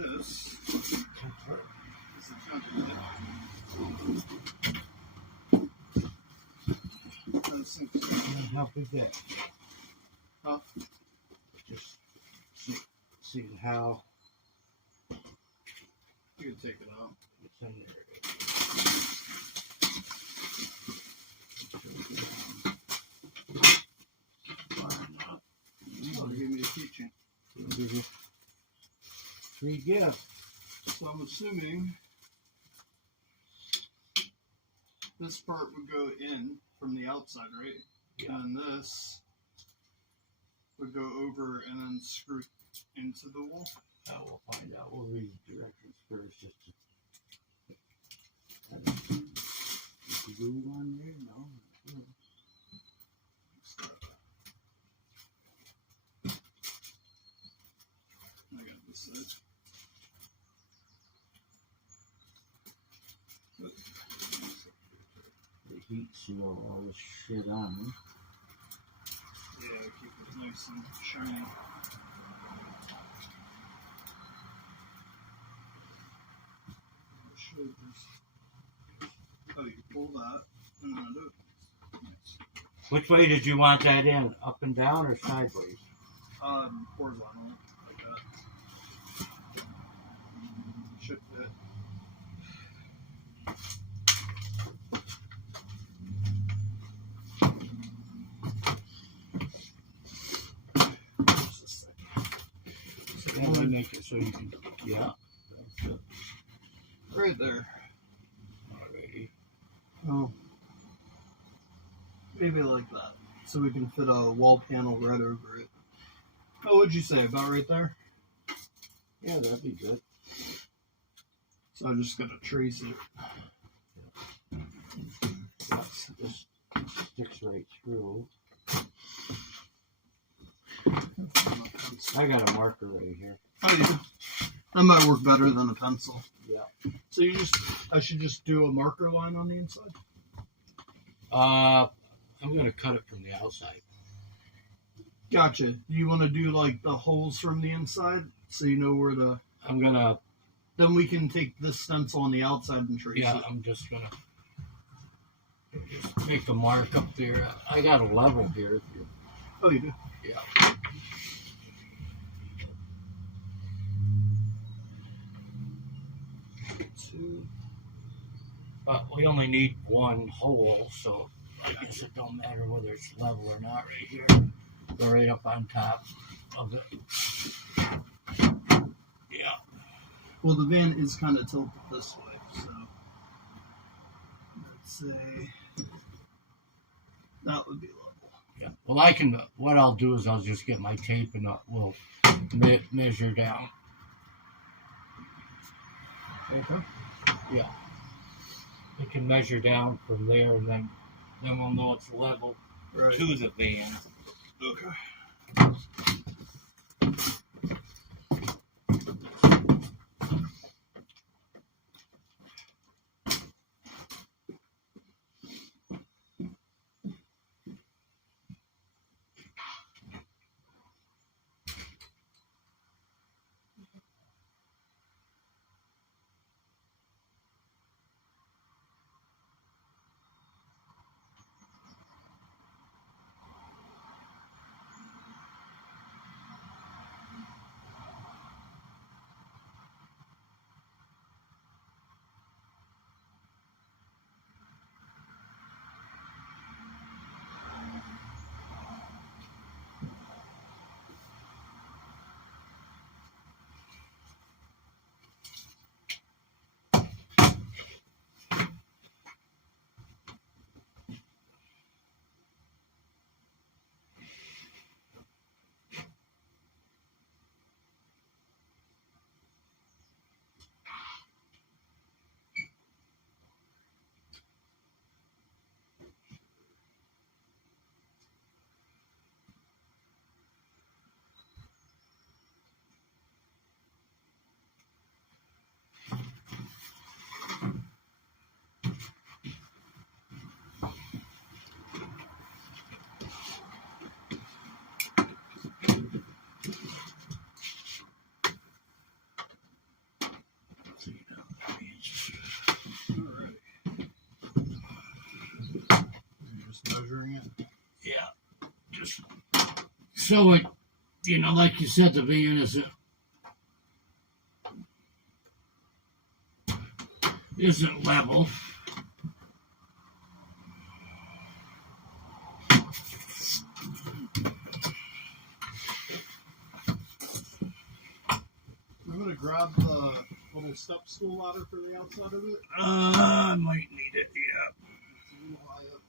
this is a template. How big that? Huh? Just seeing how You can take it out. it's in there. Oh, they gave me a keychain. Free gift. So I'm assuming this part would go in from the outside, right? Yeah. And then this would go over and then screw into the wall. We'll find out. We'll read the directions first. Just to glue on there? No. I got this side. The heat seal all this shit on. Yeah, keep it nice and shiny. Oh, you pull that and then it opens. Which way did you want that in? Up and down or sideways? Horizontal, like that. Should fit. Just a second. Yeah, we make it so you can, yeah. That's it. Right there. Alrighty. Oh. Maybe like that. So we can fit a wall panel right over it. Oh, what'd you say? About right there? Yeah, that'd be good. So I just gotta trace it. This sticks right through. I got a marker right here. Oh, yeah. That might work better than a pencil. Yeah. So I should just do a marker line on the inside? I'm gonna cut it from the outside. Gotcha. You want to do like the holes from the inside so you know where to... I'm gonna... Then we can take this stencil on the outside and trace it. I'm just gonna just make a mark up there. I got a level here. If you... Oh, you do? Yeah. Two. We only need one hole, so I guess it don't matter whether it's level or not right here. Go right up on top of it. Yeah. Well, the van is kind of tilted this way, so let's say that would be level. Yeah. Well, what I'll do is I'll just get my tape and we'll measure down. Okay. Yeah. We can measure down from there, and then we'll know it's level to the van. Okay. measuring it. Yeah. Just so it, like you said, the van isn't level. I'm gonna grab the little step stool ladder for the outside of it. I might need it, yeah. It's a little high up.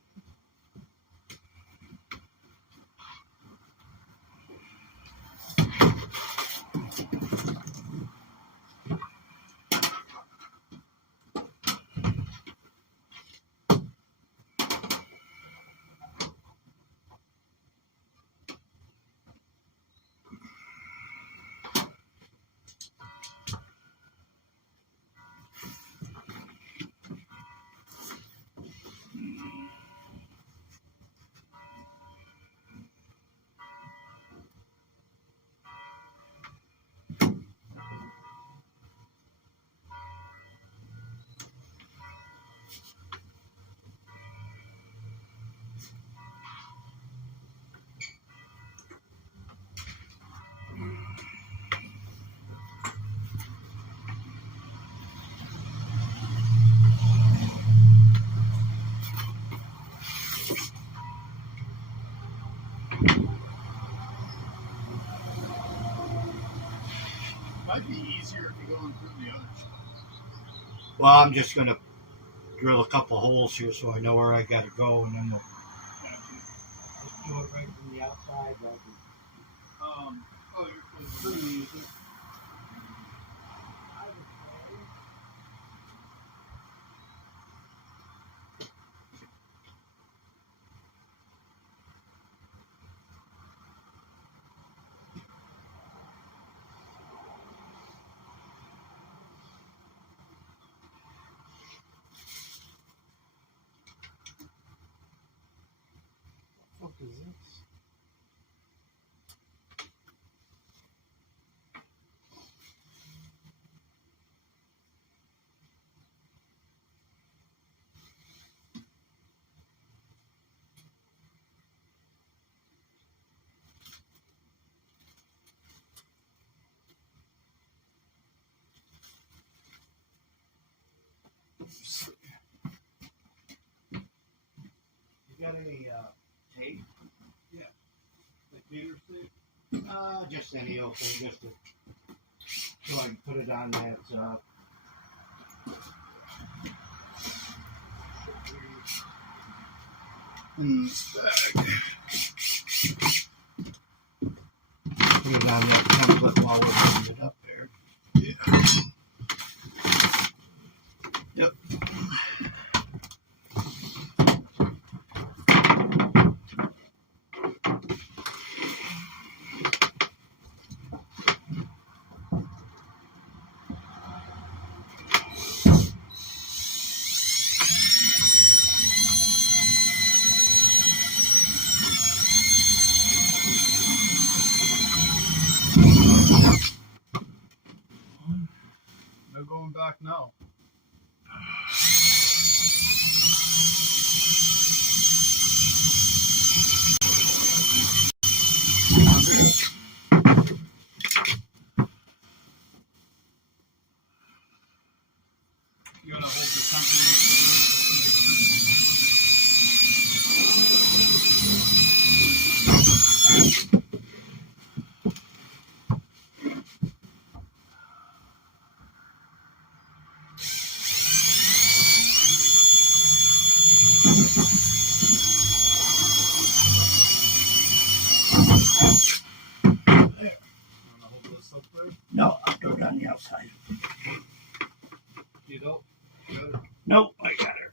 Might be easier if you go in through the other side. Well, I'm just going to drill a couple holes here so I know where I got to go, and then we'll do it right from the outside. You're pretty easy. What the fuck is this? You got any tape? Yeah. Like gator tape? Just any old thing, just so I can put it on that. In this bag. Put it on that template while we're putting it up there. Yeah. Yep. No going back now. You gotta hold the template up to hold this up there. No, I'll do it on the outside. You don't? Got it. Nope, I got her.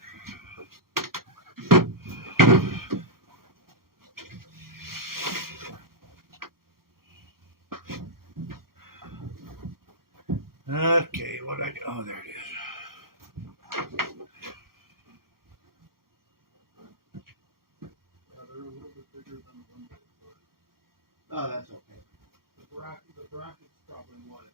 Okay, what I do? Oh, there it is. They're a little bit bigger than the one before. Oh, that's okay. The bracket's probably what?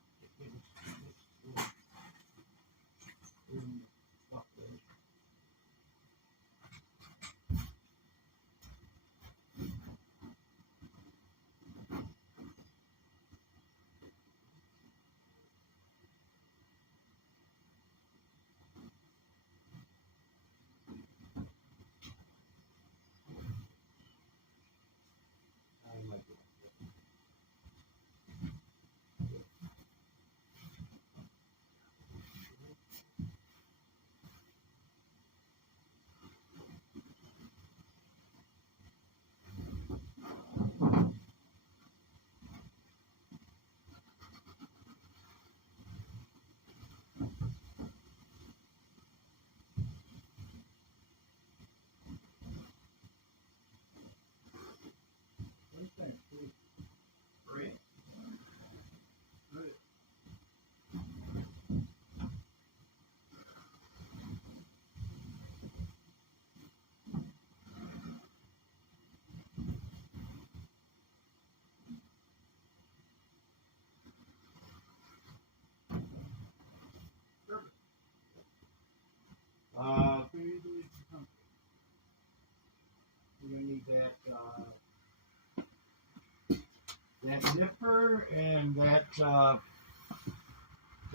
nipper and that The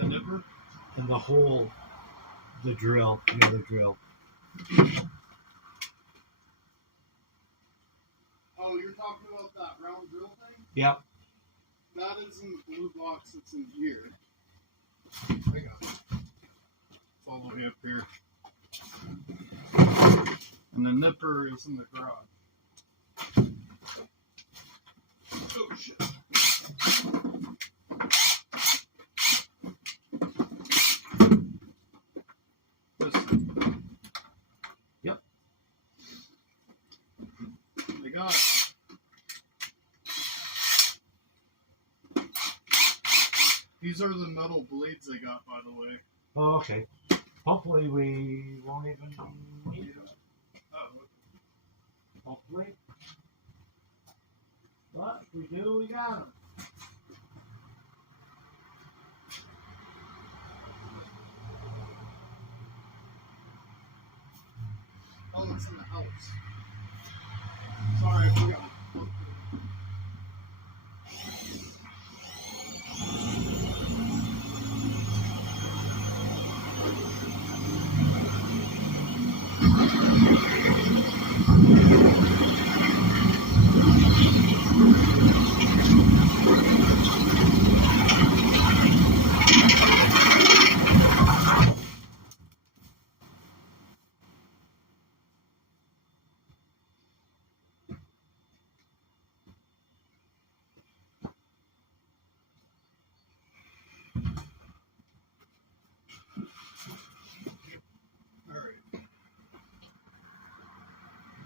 nipper? and the hole, the drill, the other drill. Oh, you're talking about that round drill thing? Yep. That is in the blue box that's in here. I got it. It's all the way up here. And the nipper is in the garage. Oh shit. This thing. Yep. I got it. These are the metal blades I got, by the way. Oh, okay. Hopefully we won't even need them. Oh, Hopefully. But if we do, we got them. oh, it's in the house. Sorry, I forgot.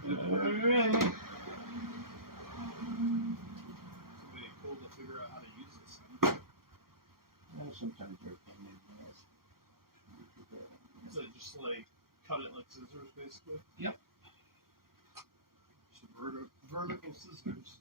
Alright. Somebody cool to figure out how to use this thing. Sometimes they're So just like cut it like scissors, basically. Yep. So vertical scissors.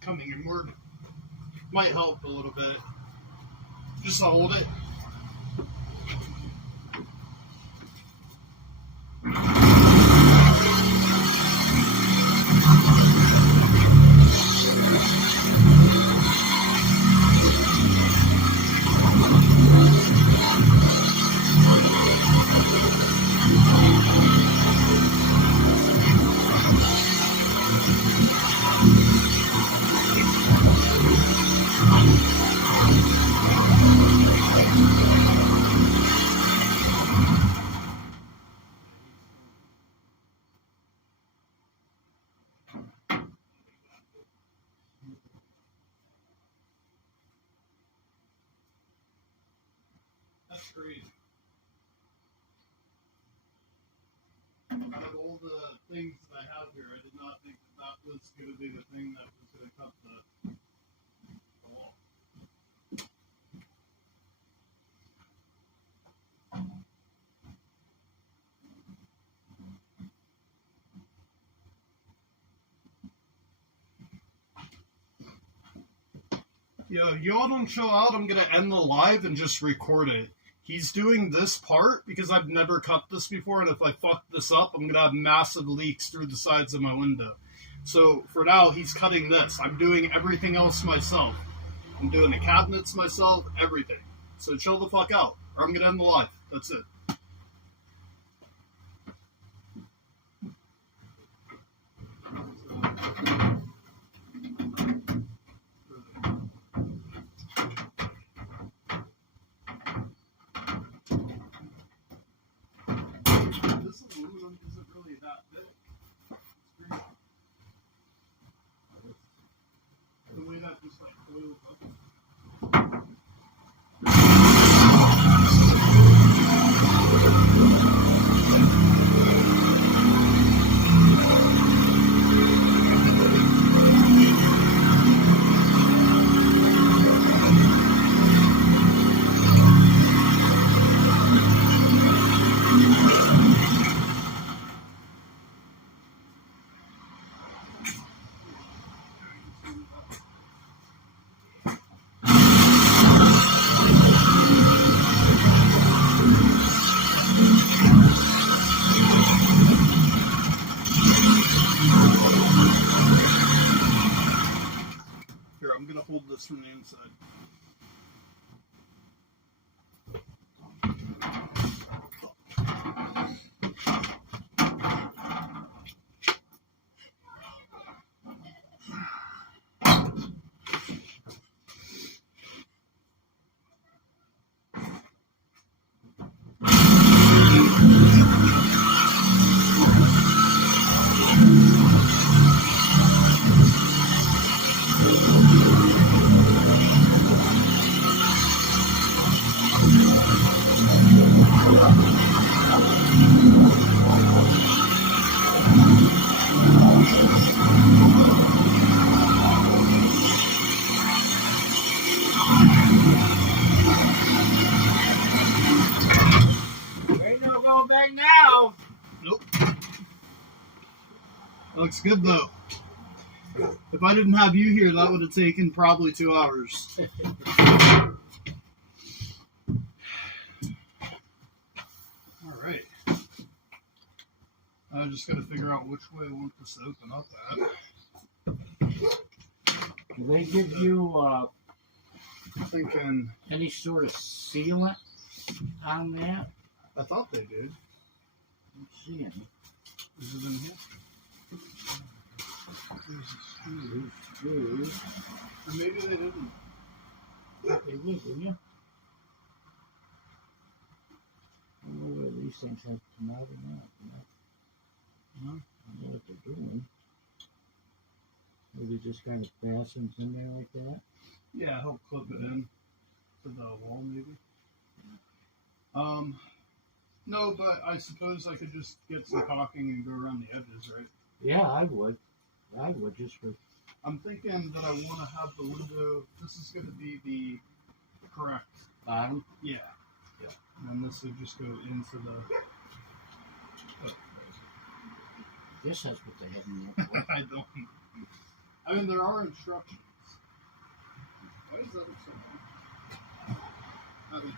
Coming inward might help a little bit. Just to hold it. crazy. Out of all the things that I have here, I did not think that was going to be the thing that was going to cut the wall. Yeah, if y'all don't chill out, I'm going to end the live and just record it. He's doing this part because I've never cut this before, and if I fuck this up, I'm going to have massive leaks through the sides of my window. So, for now, he's cutting this. I'm doing everything else myself. I'm doing the cabinets myself, everything. So chill the fuck out, or I'm going to end the live. That's it. This aluminum isn't really that big. It's great. The way that just like coils up. Here, I'm gonna hold this from the inside. Ain't no going back now. Nope. Looks good though. If I didn't have you here, that would have taken probably 2 hours. Alright. I just gotta figure out which way I want this to open up at. Do they give you Thinking, any sort of sealant on that? I thought they did. Let's see. Is it in here? There's a screw. Or maybe they didn't. They would, wouldn't you? I don't know whether these things have to come out or not. No? I don't know what they're doing. Maybe just kind of fastens in there like that. Yeah, help clip it in to the wall, maybe. No, but I suppose I could just get some caulking and go around the edges, right? Yeah, I would. I would just for. I'm thinking that I want to have the window. This is going to be the correct. Bottom. Yeah. Yeah. And then this would just go into the. Oh, This has what they have in there for. I don't. I mean, there are instructions. Why is that so long? I mean,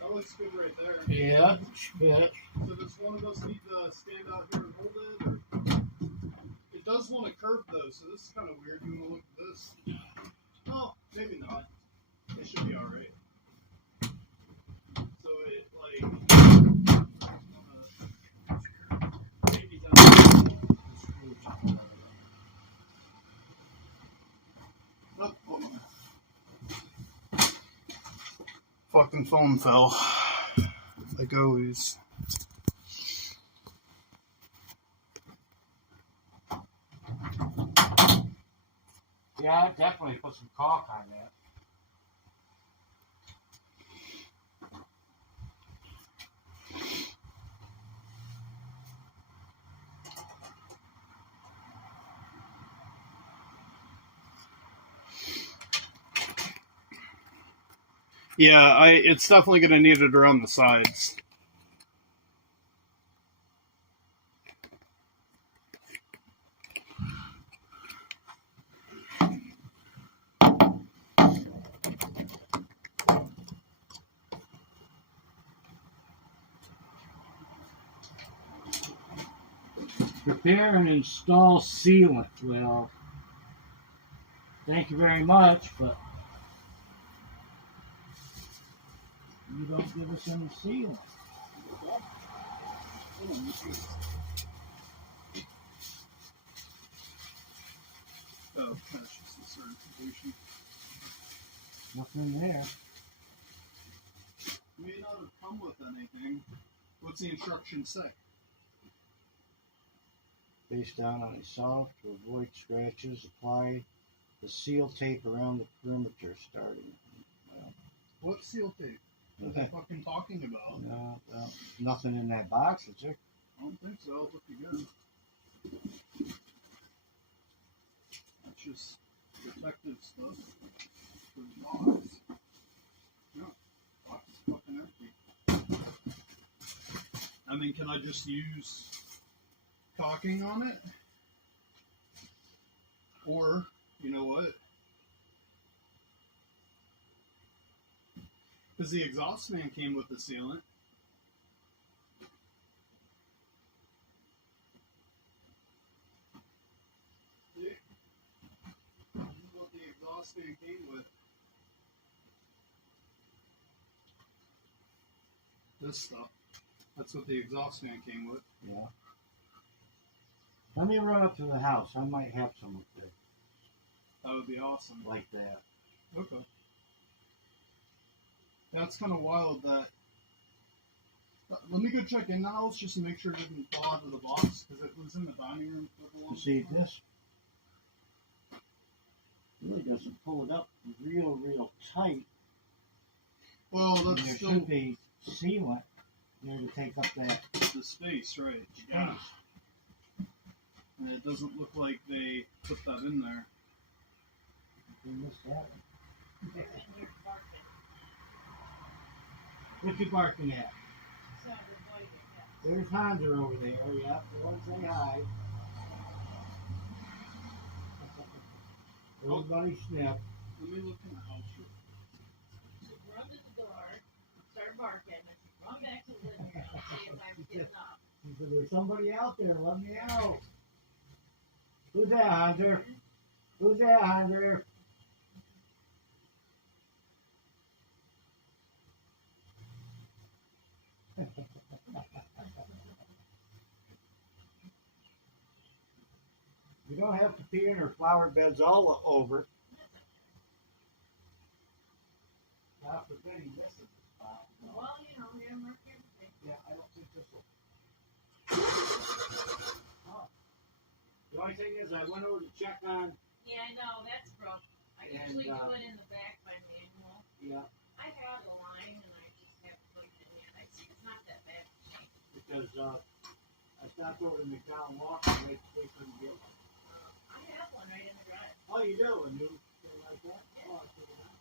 that looks good right there. Yeah, shit. So does one of us need to stand out here and hold it? Or? It does want to curve though, so this is kind of weird. You want to look at this? Oh, maybe not. It should be alright. So it, like... maybe oh, hold on. Fucking phone fell. Like always. Yeah, I'd definitely put some caulk on that. Yeah, it's definitely going to need it around the sides. Prepare and install sealant. Well, thank you very much, but you don't give us any sealant. Oh, that's just a certification. Nothing there. May not have come with anything. What's the instruction say? Face down on a soft to avoid scratches. Apply the seal tape around the perimeter starting. What seal tape? What are they fucking talking about? No, nothing in that box, is there? I don't think so. I'll look again. That's just protective stuff for the box. No, box is fucking empty. I mean, can I just use caulking on it? Or, you know what? Because the exhaust fan came with the sealant. See? This is what the exhaust fan came with. This stuff. That's what the exhaust fan came with. Yeah. Let me run up to the house. I might have some up there. That would be awesome. Like that. Okay. That's kind of wild that. Let me go check in the house just to make sure it didn't fall out of the box because it was in the dining room for the long You see time. this? Really doesn't pull it up real tight. Well, And that's there still should be sealant there to take up that the space, right? space. Yeah. And it doesn't look like they put that in there. We missed that one. What you barking at? There's Honda over there. Yep, go and say hi. Everybody sniff. Let me look in the house. She'd run to the door, start barking, and she'd run back to the living room and see if I was getting up. She said, there's somebody out there. Let me out. Who's that, Hunter? Who's that, Hunter? You don't have to pee in her flower beds all over. Not for getting this in the spot. Well, you know, we haven't worked everything. Yeah, I don't think this will. Oh. The only thing is, I went over to check on. Yeah, I know, that's broke. I And, usually do it in the back by manual. Yeah, I have the line and I just have to put it in. It's not that bad. because I stopped over to McDonald Walker and they couldn't get one. I have one right in the garage. Oh, you do? A new thing like that? Oh, I figured out.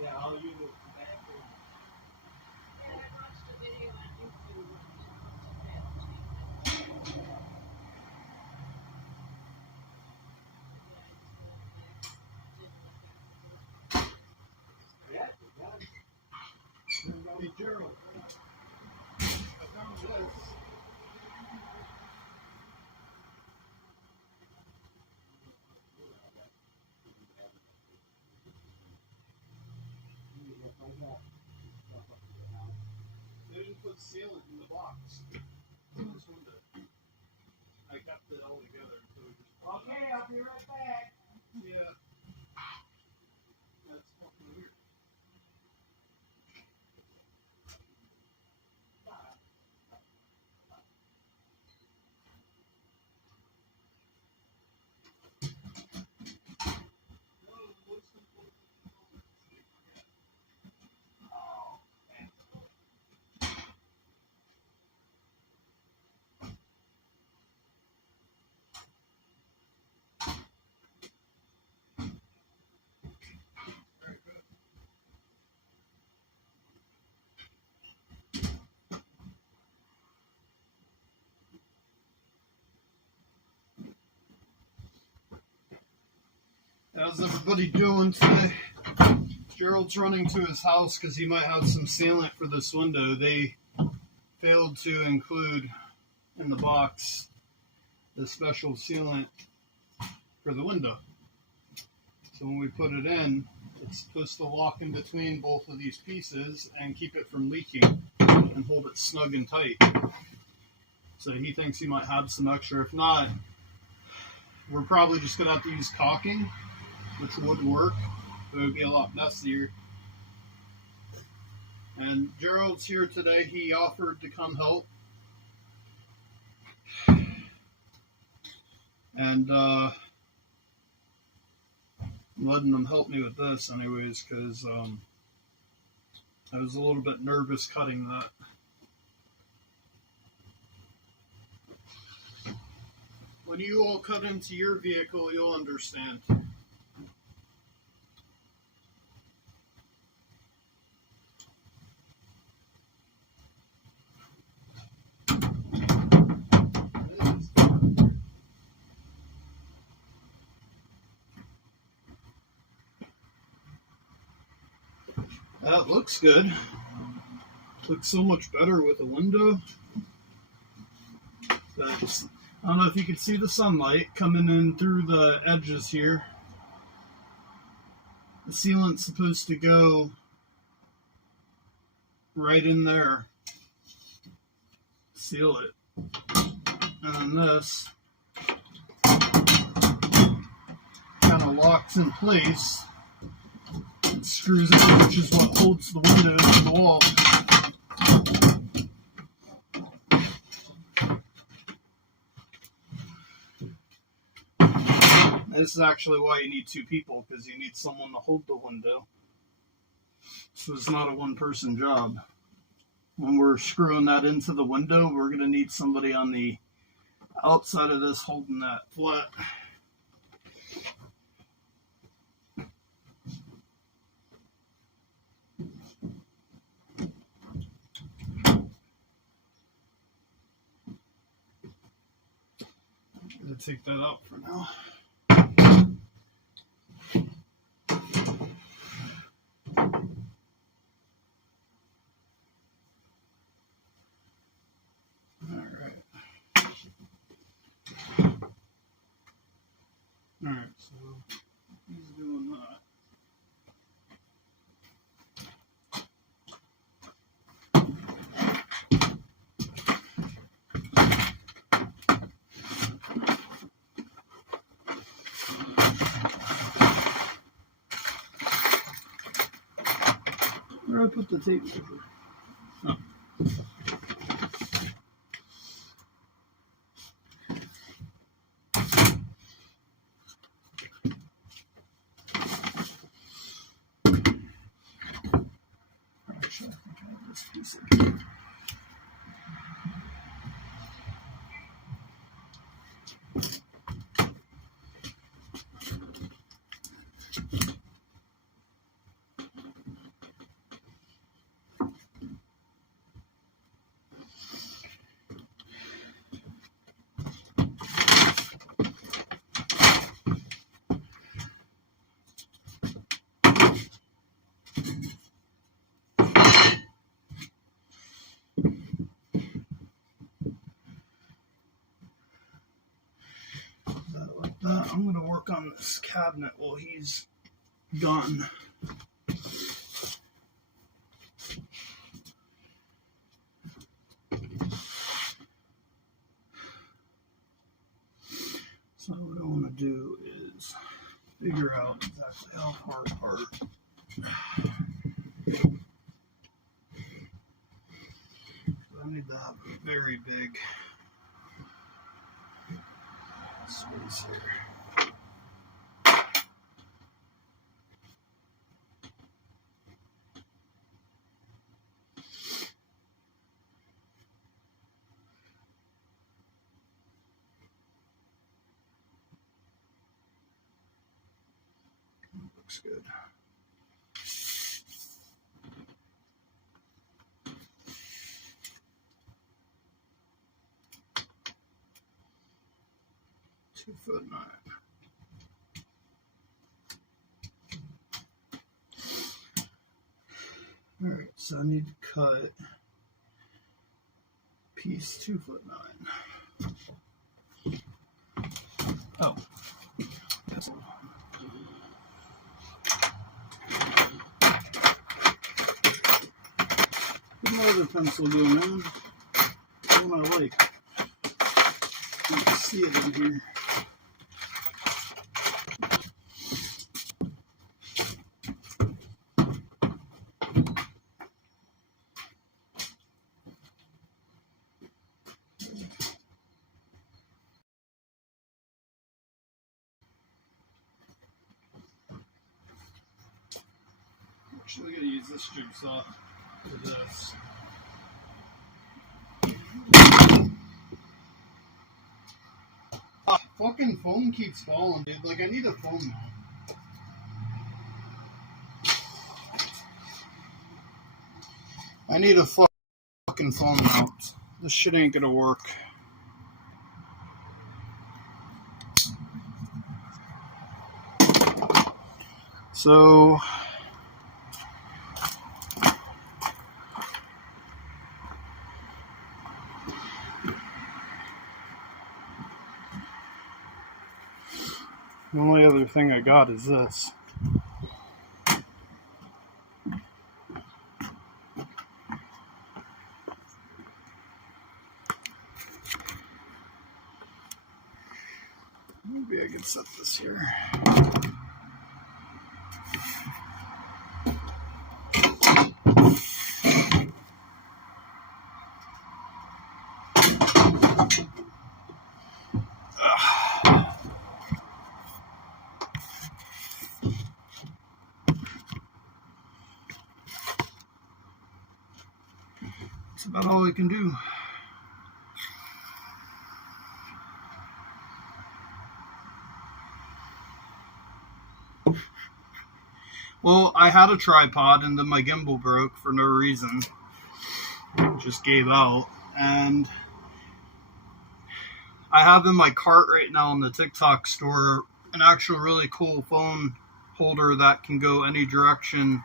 Yeah, all you do is come back and. Yeah, I watched a video on YouTube. Yeah, you got it. Hey, Gerald. I found this. They didn't put sealant in the box. This one did. I kept it all together until we just. Okay, I'll be right back. Yeah. That's fucking weird. How's everybody doing today? Gerald's running to his house because he might have some sealant for this window. They failed to include in the box the special sealant for the window. So when we put it in, it's supposed to lock in between both of these pieces and keep it from leaking and hold it snug and tight. So he thinks he might have some extra. If not, we're probably just going to have to use caulking, which would work, but it would be a lot messier. And Gerald's here today. He offered to come help. And I'm letting him help me with this anyways, because I was a little bit nervous cutting that. When you all cut into your vehicle, you'll understand. That looks good. Looks so much better with a window. That's, I don't know if you can see the sunlight coming in through the edges here. The sealant's supposed to go right in there. Seal it. And then this kind of locks in place. It screws in, which is what holds the window to the wall. This is actually why you need two people, because you need someone to hold the window. So it's not a one-person job. When we're screwing that into the window, we're going to need somebody on the outside of this holding that flat. I'm going to take that out for now. Alright, so he's doing that. Where did I put the tape measure? Oh. I'm going to work on this cabinet while he's gone. So what I want to do is figure out exactly how far apart. I need to have a very big space here. Looks good. .2'9". Alright, so I need to cut piece 2'9". Oh. Yes. Where'd my other pencil go, man? The one I like. You can see it in here. Actually, I gotta use this jigsaw for this. Fucking foam keeps falling, dude. Like, I need a foam mount. I need a fucking foam mount. This shit ain't gonna work. So... the only other thing I got is this. Maybe I can set this here. That's about all I can do. Well, I had a tripod and then my gimbal broke for no reason. Just gave out. And I have in my cart right now in the TikTok store an actual really cool phone holder that can go any direction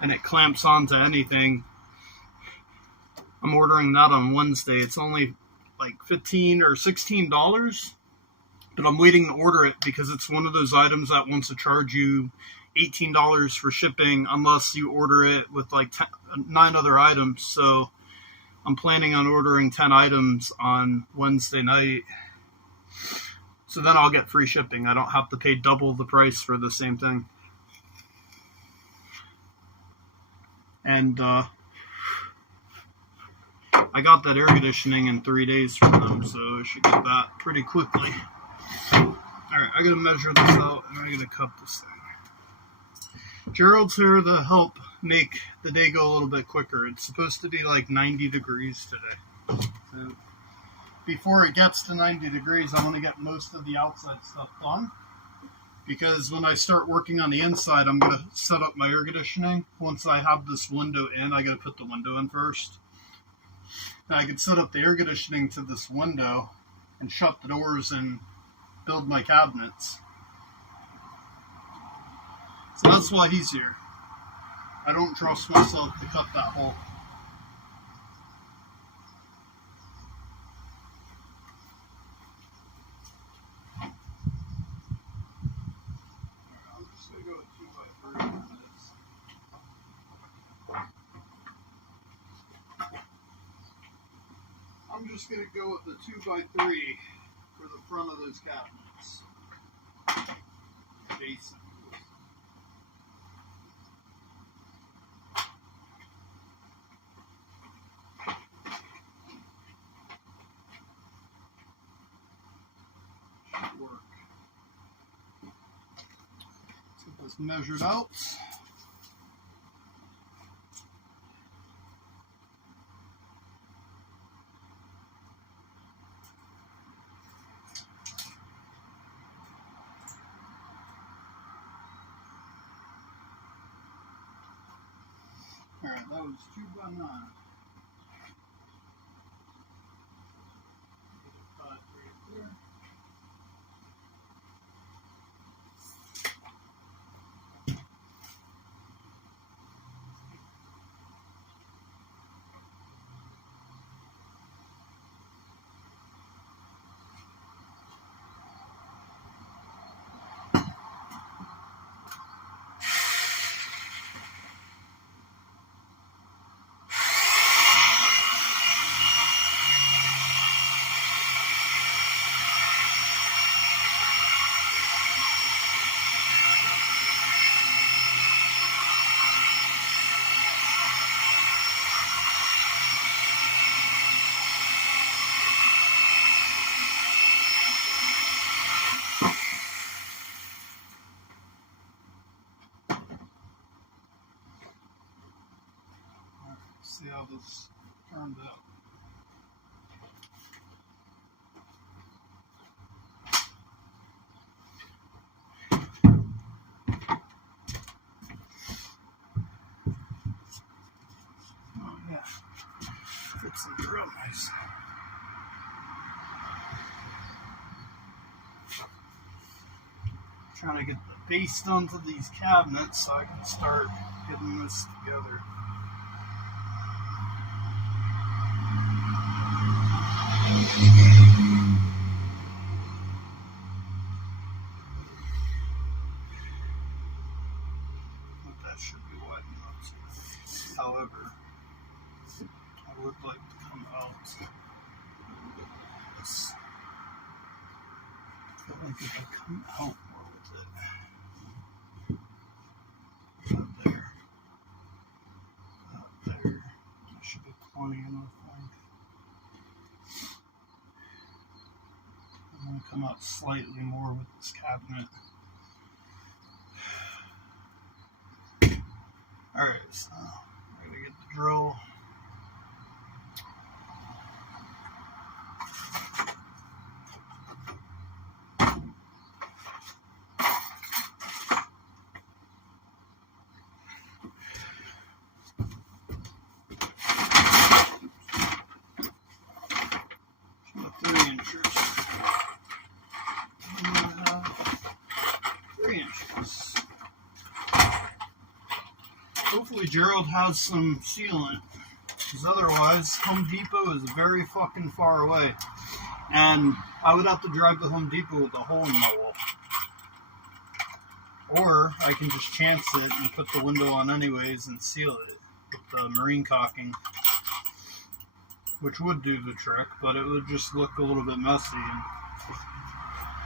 and it clamps onto anything. I'm ordering that on Wednesday. It's only like $15 or $16, but I'm waiting to order it because it's one of those items that wants to charge you $18 for shipping unless you order it with like 9 other items. So I'm planning on ordering 10 items on Wednesday night. So then I'll get free shipping. I don't have to pay double the price for the same thing. And I got that air conditioning in 3 days from them, so I should get that pretty quickly. Alright, I gotta measure this out and I gotta cut this thing. Gerald's here to help make the day go a little bit quicker. It's supposed to be like 90 degrees today. So before it gets to 90 degrees, I want to get most of the outside stuff done. Because when I start working on the inside, I'm going to set up my air conditioning. Once I have this window in, I got to put the window in first. Now I can set up the air conditioning to this window and shut the doors and build my cabinets. So that's why he's here. I don't trust myself to cut that hole. I'm just going to go with 2x3 on this. I'm just going to go with the 2x3 for the front of those cabinets. Jason. Should work. Let's get this measured out. Alright, that was 2x9. see how this turned out. Oh yeah, fits it real nice. Trying to get the base done to these cabinets so I can start getting this together. But that should be wide enough. However, I would like to come out this. I feel like if I come out more with it. Out there. Out there. That should be plenty enough. I'm going to come out slightly more with this cabinet. Alright, so we're going to get the drill. Hopefully Gerald has some sealant, because otherwise Home Depot is very fucking far away, and I would have to drive to Home Depot with a hole in my wall. Or I can just chance it and put the window on anyways and seal it with the marine caulking, which would do the trick, but it would just look a little bit messy and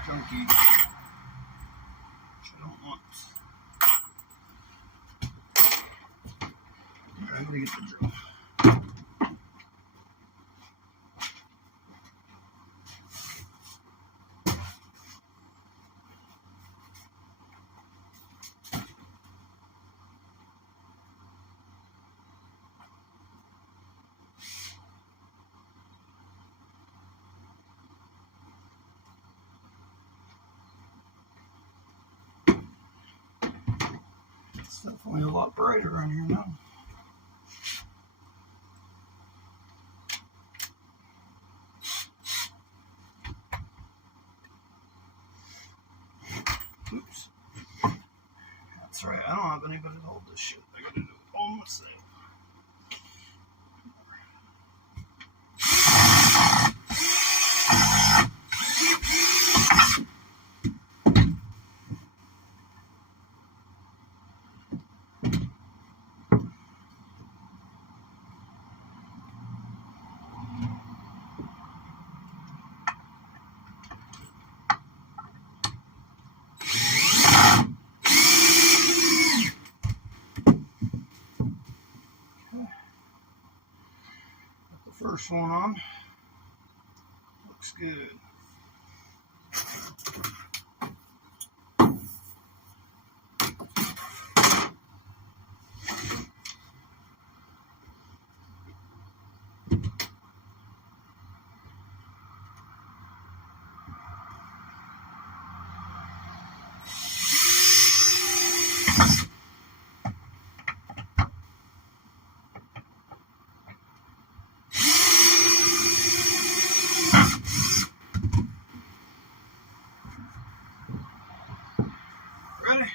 junky, which I don't want. I'm gonna get the drill. It's definitely a lot brighter on here now. Oops. That's right, I don't have anybody to hold this shit. I gotta do it all myself. First one on. Looks good. Ready?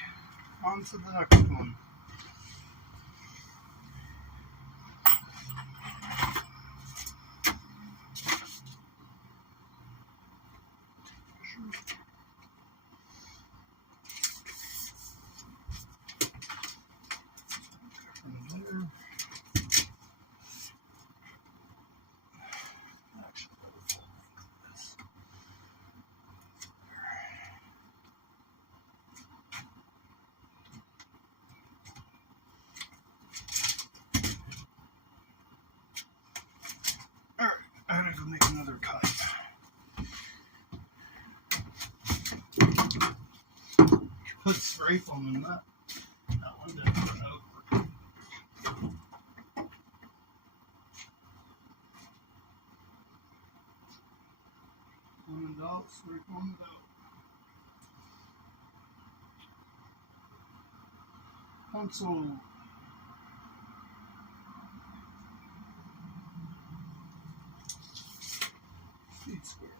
On to the next one. Alright, I gotta go make another cut. Put spray foam in that. That one didn't turn out. house, window. Console. Seat square.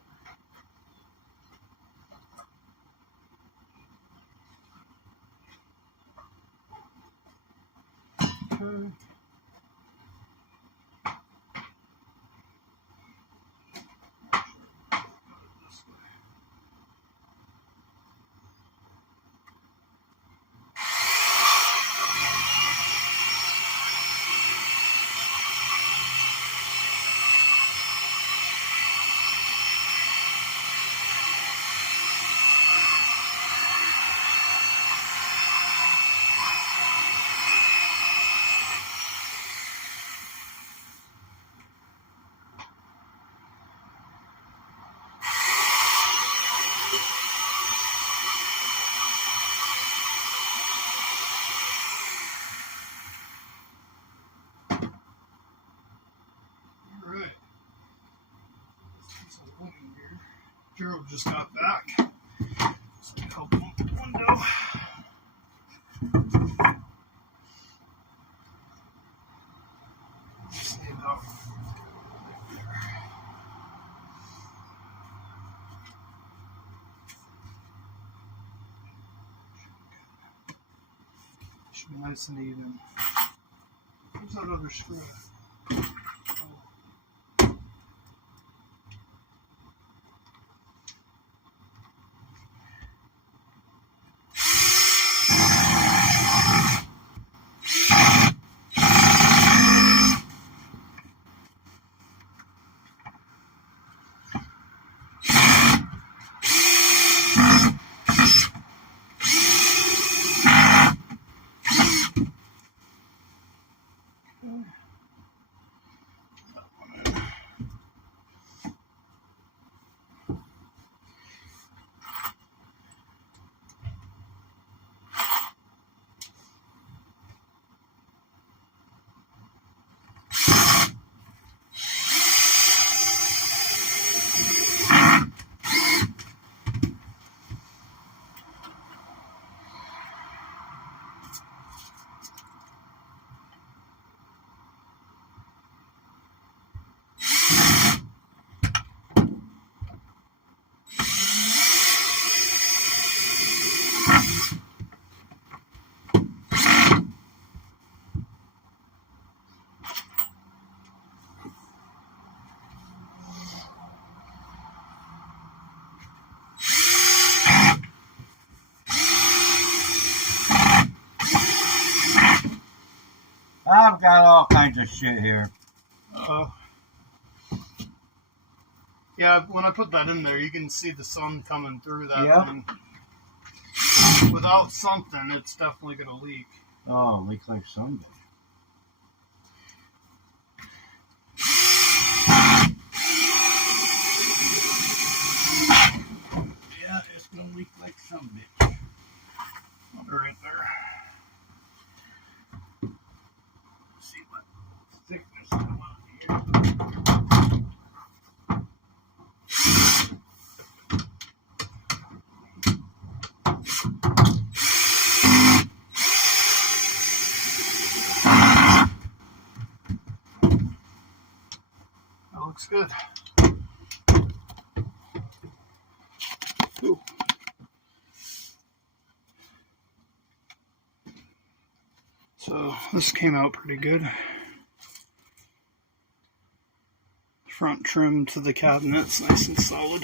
Okay. Alright. This is a woman here. Gerald just got back. So we help him with the window. Stand up. Should be nice and even. Where's that other screw? I've got all kinds of shit here. Yeah, when I put that in there, you can see the sun coming through that Yeah. thing. Without something, it's definitely going to leak. Oh, leak like Sunday. Yeah, it's gonna leak like some bitch. Right there. Let's see what thickness I want here. That looks good. Ooh. So this came out pretty good. Front trim to the cabinets, nice and solid.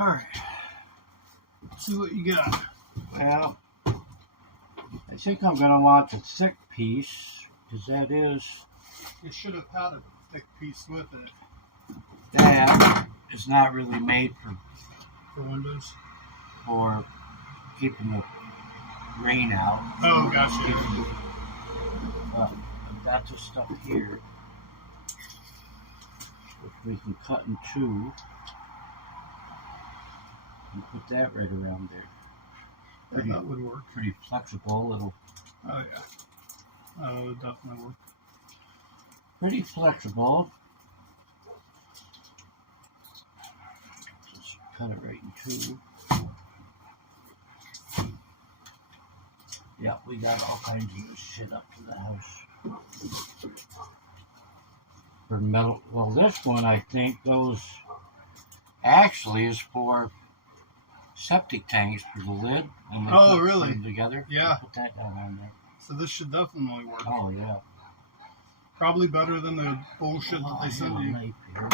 All right, let's see what you got. Well, I think I'm gonna want the thick piece, because that is, You should have had a thick piece with it that is not really made for windows. for keeping the rain out. Oh, gotcha. But I've got this stuff here. If we can cut in two and put that right around there. Pretty, that would work. pretty flexible. It'll Oh yeah, that would definitely work. pretty flexible. Just cut it right in two. Yeah, we got all kinds of shit up to the house. For metal, well, this one I think goes, actually is for septic tanks for the lid. And they Oh, put really? them together. Yeah. Put that down on there. So this should definitely work. Oh, yeah. Probably better than the bullshit that they send you. Knife here.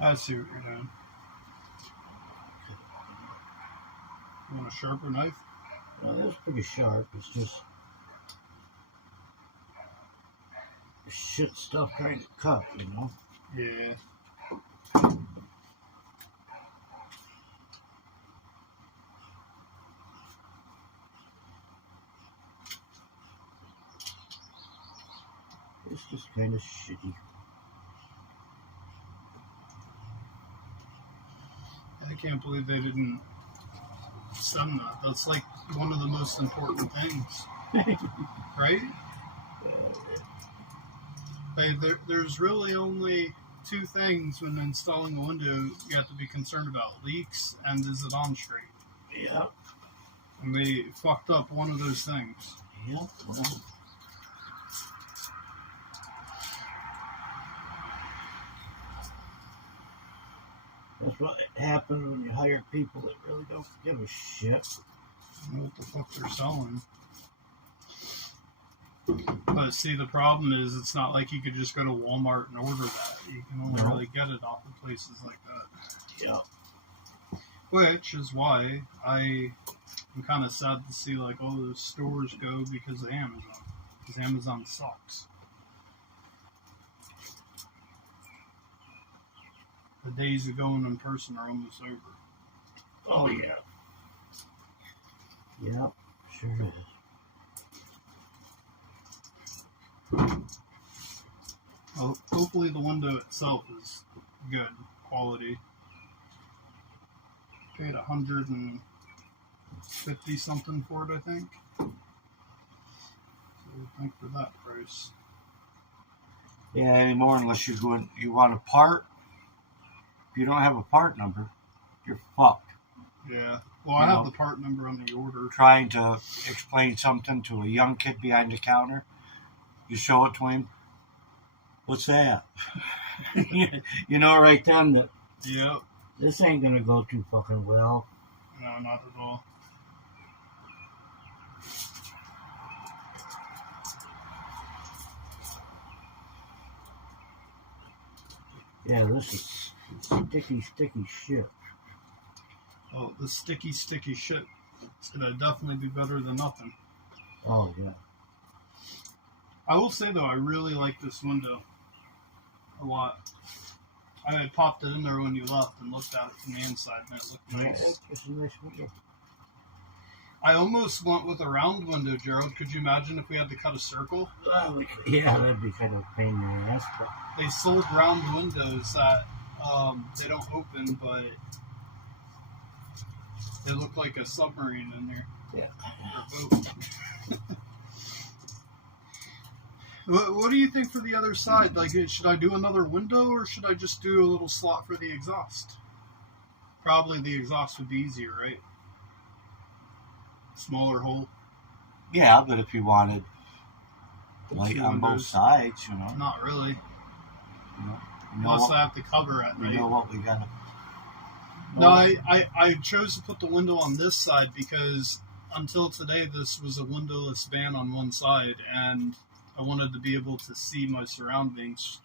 I see what you're doing. You want a sharper knife? Well, that's pretty sharp. It's just shit stuff trying to cut, you know? Yeah. It's just kind of shitty. I can't believe they didn't send that. That's like one of the most important things, right? There's really only two things when installing a window you have to be concerned about: leaks and is it on straight. Yeah. And they fucked up one of those things. Yeah. Well, that's what happens when you hire people that really don't give a shit. I don't know what the fuck they're selling. But see, the problem is it's not like you could just go to Walmart and order that. You can only No. really get it off of places like that. Yeah. Which is why I'm kind of sad to see like all those stores go because of Amazon. Because Amazon sucks. The days of going in person are almost over. Oh, yeah. Yeah, sure is. Well, hopefully the window itself is good quality. Paid $150 something for it, I think. So I think for that price. Yeah, anymore unless you want a part. If you don't have a part number, you're fucked. Yeah. Well, I You have know? the part number on the order. Trying to explain something to a young kid behind the counter, you show it to him. What's that? You know right then that Yep. this ain't gonna go too fucking well. No, not at all. Yeah, this is sticky shit. Oh, the sticky shit. It's gonna definitely be better than nothing. Oh, yeah. I will say though, I really like this window a lot. I had popped it in there when you left and looked at it from the inside, and it looked Yeah, nice. it's a nice window. I almost went with a round window, Gerald. Could you imagine if we had to cut a circle? Yeah, that'd be kind of a pain in the ass, but They sold round windows that they don't open, but they look like a submarine in there. yeah. Or boat. What do you think for the other side? Like, should I do another window or should I just do a little slot for the exhaust? Probably the exhaust would be easier, right? Smaller hole. Yeah, but if you wanted light Two on both windows. sides, you know. Not really. You know Unless what, I have to cover at you night. know what we gotta. No, I chose to put the window on this side because until today this was a windowless van on one side, and I wanted to be able to see my surroundings,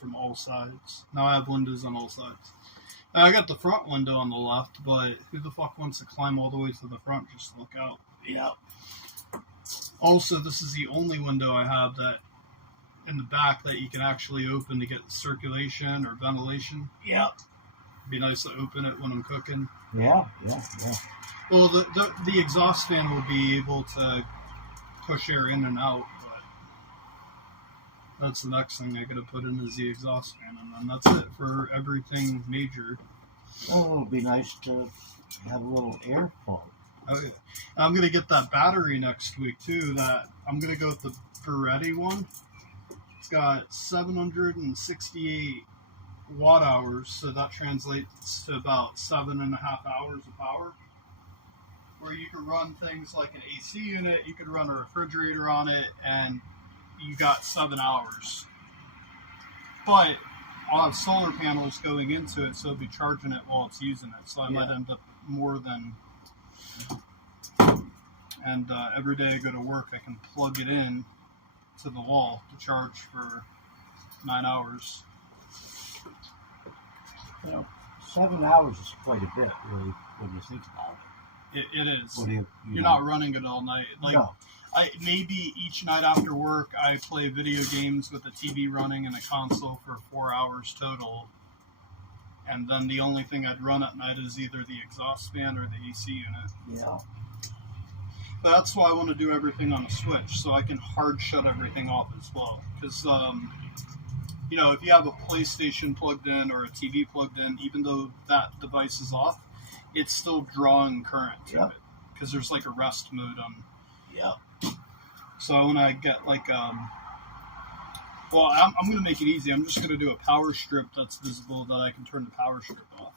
from all sides. Now I have windows on all sides. Now, I got the front window on the left, but who the fuck wants to climb all the way to the front just to look out? Yeah. Also, this is the only window I have that in the back that you can actually open to get circulation or ventilation. Yep. Be nice to open it when I'm cooking. Yeah. Well, the exhaust fan will be able to push air in and out, but that's the next thing I gotta put in is the exhaust fan, and then that's it for everything major. Oh, it'll be nice to have a little airflow. Oh, yeah. I'm gonna get that battery next week too. That I'm gonna go with the Peretti one. It's got 768 watt hours, so that translates to about 7.5 hours of power. Where you can run things like an AC unit, you could run a refrigerator on it, and you got 7 hours. But I'll have solar panels going into it, so it'll be charging it while it's using it. So I might end up more than. And every day I go to work, I can plug it in to the wall to charge for 9 hours. 7 hours is quite a bit, really, when you think about it. It is. You're not running it all night. Like no. maybe each night after work, I play video games with the TV running and a console for 4 hours total. And then the only thing I'd run at night is either the exhaust fan or the AC unit. Yeah. But that's why I want to do everything on a switch, so I can hard shut everything off as well. Because, if you have a PlayStation plugged in or a TV plugged in, even though that device is off, it's still drawing current to it. Because there's like a rest mode on. Yeah. So when I get like, I'm going to make it easy. I'm just going to do a power strip that's visible that I can turn the power strip off.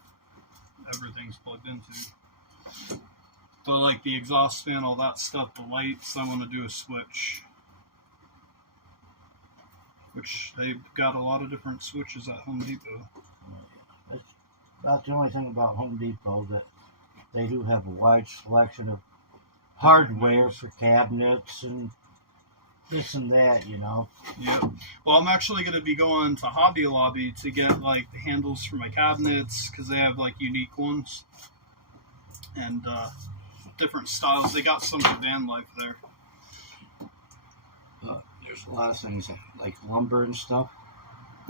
Everything's plugged into. So like the exhaust fan, all that stuff, the lights, I want to do a switch. Which they've got a lot of different switches at Home Depot. That's about the only thing about Home Depot, that they do have a wide selection of hardware for cabinets and this and that, Yeah. Well, I'm actually going to be going to Hobby Lobby to get like the handles for my cabinets, because they have like unique ones. And different styles. They got some for van life there. There's a lot of things like lumber and stuff.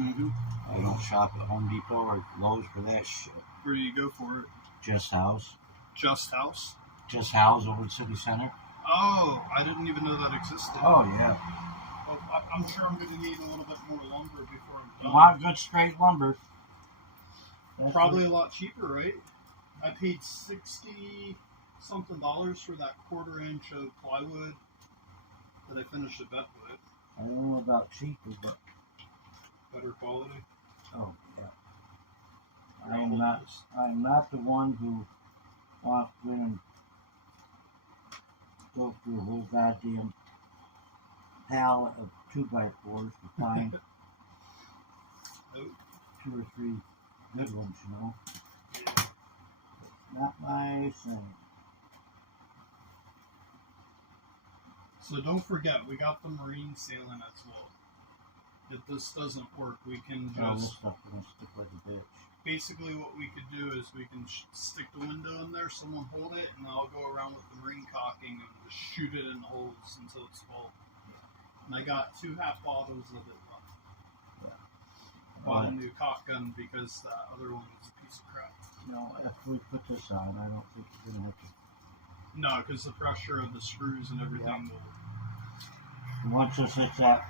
Mm-hmm. I don't shop at Home Depot or Lowe's for that shit. Where do you go for it? Just House. Just House? Just House over at City Center. Oh, I didn't even know that existed. Oh, yeah. Well, I'm sure I'm going to need a little bit more lumber before I'm done. You want good straight lumber. That's Probably a lot cheaper, right? I paid $60-something for that 1/4 inch of plywood that I finished a bed with. I don't know about cheaper, but Better quality. oh yeah. I'm not the one who wants to go through a whole goddamn pallet of 2x4s to find 2 or 3 good ones, Not my thing. So don't forget, we got the marine sealant as well. If this doesn't work, we can Oh, this just... stuff is gonna stick like a bitch. Basically what we could do is we can stick the window in there, someone hold it, and I'll go around with the marine caulking and just shoot it in the holes until it's full. And I got 2 half bottles of it left. Bought a new caulk gun because that other one was a piece of crap. After we put this on, I don't think you're gonna have to. No, because the pressure of the screws and everything will... Once this hits that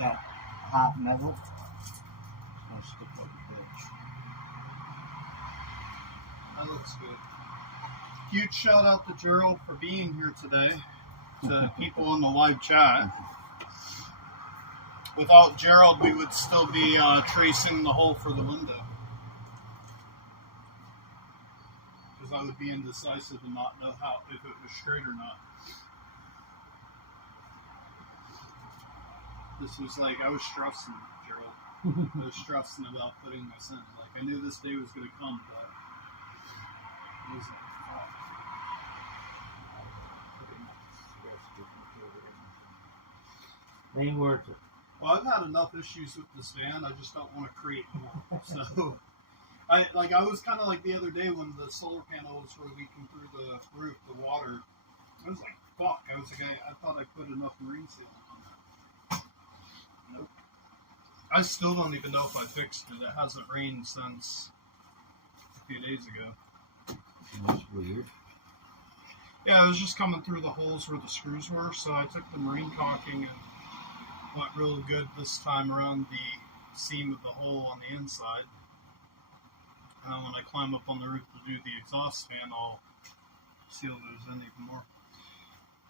hot metal, it's gonna stick like a bitch. That looks good. Huge shout out to Gerald for being here today, to people in the live chat. Without Gerald, we would still be tracing the hole for the window. Because I would be indecisive and not know if it was straight or not. This was like, I was stressing, Gerald. I was stressing about putting this in. Like, I knew this day was going to come, but it wasn't. They ain't worth it. Well, I've had enough issues with this van. I just don't want to create more. So, I was kind of like the other day when the solar panels were leaking through the roof, the water. I was like, fuck. I was like, I thought I put enough marine sealant on that. Nope. I still don't even know if I fixed it. It hasn't rained since a few days ago. That's weird. Yeah, it was just coming through the holes where the screws were, so I took the marine caulking and went real good this time around the seam of the hole on the inside. And then when I climb up on the roof to do the exhaust fan, I'll seal those in even more.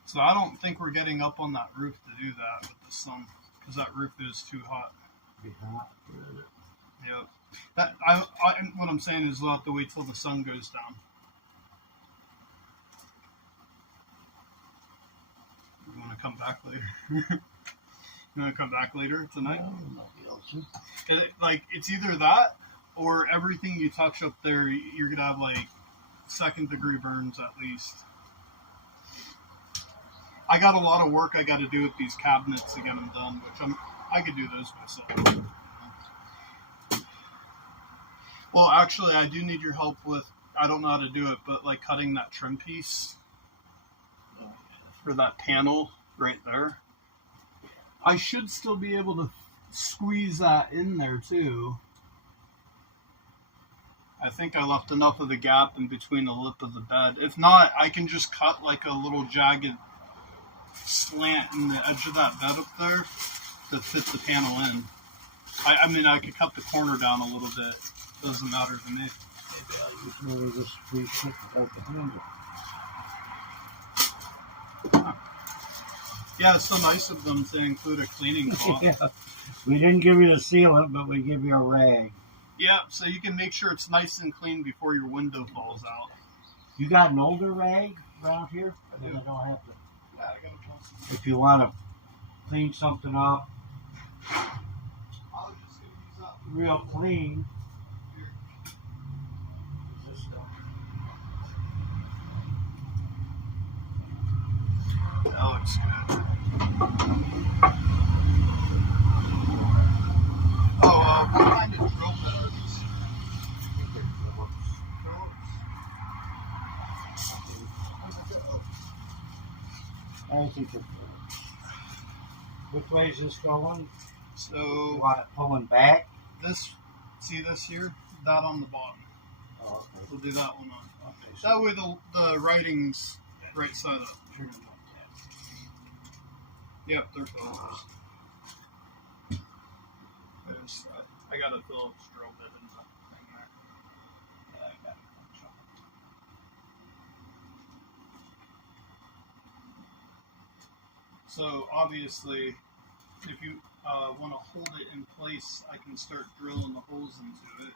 So I don't think we're getting up on that roof to do that with the sun, because that roof is too hot. Be hot. Yep. What I'm saying is we'll have to wait till the sun goes down. You want to come back later? You want to come back later tonight? It's either that or everything you touch up there, you're gonna have like 2nd degree burns at least. I got a lot of work I got to do with these cabinets to get them done, which I could do those myself. Well, actually, I do need your help with. I don't know how to do it, but like cutting that trim piece for that panel right there. I should still be able to squeeze that in there too. I think I left enough of the gap in between the lip of the bed. If not, I can just cut like a little jagged slant in the edge of that bed up there to fit the panel in. I mean, I could cut the corner down a little bit. Doesn't matter to me. Maybe I'll use one of this free shit without the handle. Yeah, it's so nice of them to include a cleaning cloth. Yeah. We didn't give you the sealant, but we give you a rag. Yeah, so you can make sure it's nice and clean before your window falls out. You got an older rag around here? I do. Then I don't have to. Yeah, I got a bunch. If you want to clean something up I was just going to use that. real clean. Here. Is this stuff? That looks good. Oh, what kind of drill bit are these? I think it's. Which way is this going? You So, want it pulling back? see this here? That on the bottom. Oh, okay. We'll do that one on. Okay, so That way the writing's right side up. turn it like that. Yep, they're Phillips. I got a Phillips drill bit in the thing there. Yeah, I got it. So obviously, if you want to hold it in place, I can start drilling the holes into it.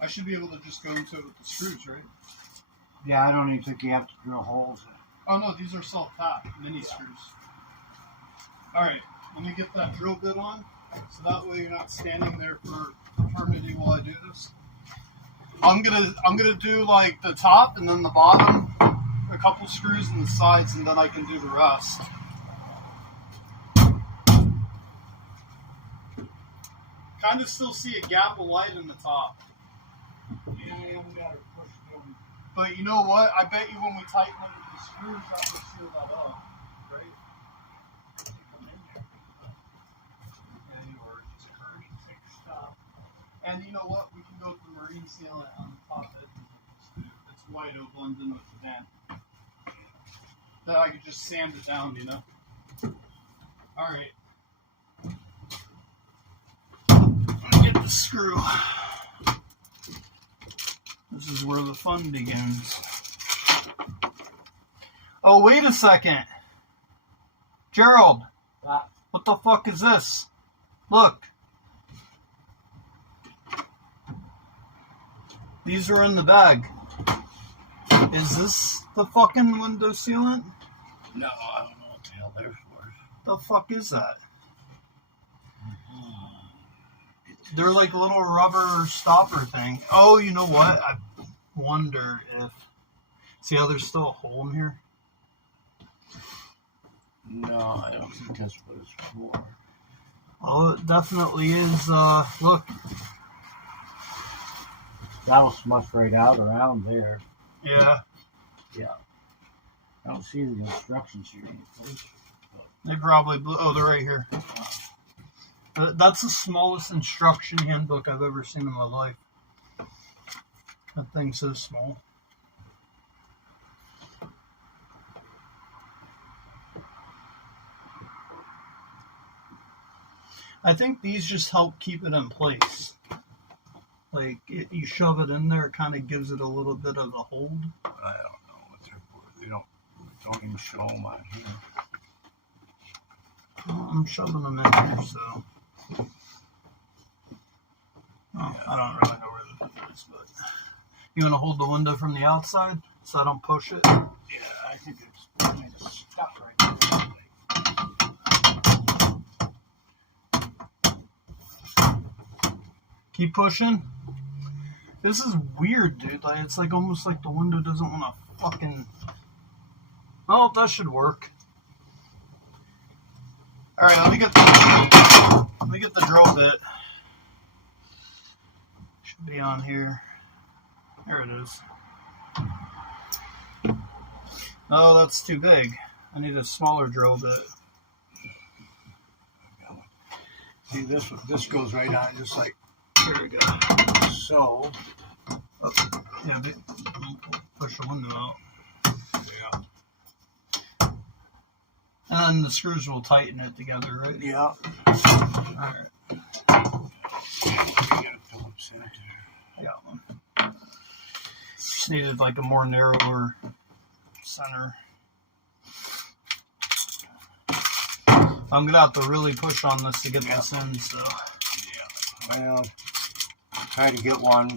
I should be able to just go into it with the screws, right? Yeah, I don't even think you have to drill holes in it. Oh no, these are self-tap mini screws. All right, let me get that drill bit on, so that way you're not standing there for eternity while I do this. I'm gonna do like the top and then the bottom, a couple screws in the sides, and then I can do the rest. Kind of still see a gap of light in the top. But you know what? I bet you when we tighten up the screws, that will seal that up, right? Yeah, you are just encouraging stuff. And you know what? We can go with the marine sealant on the top edges of this too. It's white, it'll blend in with the van. Then I could just sand it down, you know? Alright. Get the screw. This is where the fun begins. Oh, wait a second. Gerald, what the fuck is this? Look. These are in the bag. Is this the fucking window sealant? No, I don't know what the hell they're for. The fuck is that? They're like little rubber stopper thing. Oh, you know what? I wonder if... See how there's still a hole in here? No, I don't think that's what it's for. Oh, it definitely is. Look. That'll smush right out around there. Yeah. Yeah. I don't see the instructions here anyplace. They probably blew. Oh, they're right here. That's the smallest instruction handbook I've ever seen in my life. That thing's so small. I think these just help keep it in place. Like, you shove it in there, it kind of gives it a little bit of a hold. I don't know what they're for. They don't even show them on here. Well, I'm shoving them in here, so. Oh, I don't really know where the thing is, but. You want to hold the window from the outside so I don't push it? Yeah, I think it's kind of stuck right there. Keep pushing. This is weird, dude. Like, it's like almost like the window doesn't want to fucking. Oh, that should work. All right, let me get the drill bit. Should be on here. There it is. Oh, that's too big. I need a smaller drill bit. See, this goes right on just like Here we go. so. Oh, yeah, push the window out. Yeah. And then the screws will tighten it together, right? Yeah. Alright. Get a Phillips head. Got one. Just needed like a more narrower center. I'm gonna have to really push on this to get this in, so. Yeah. Well, try to get one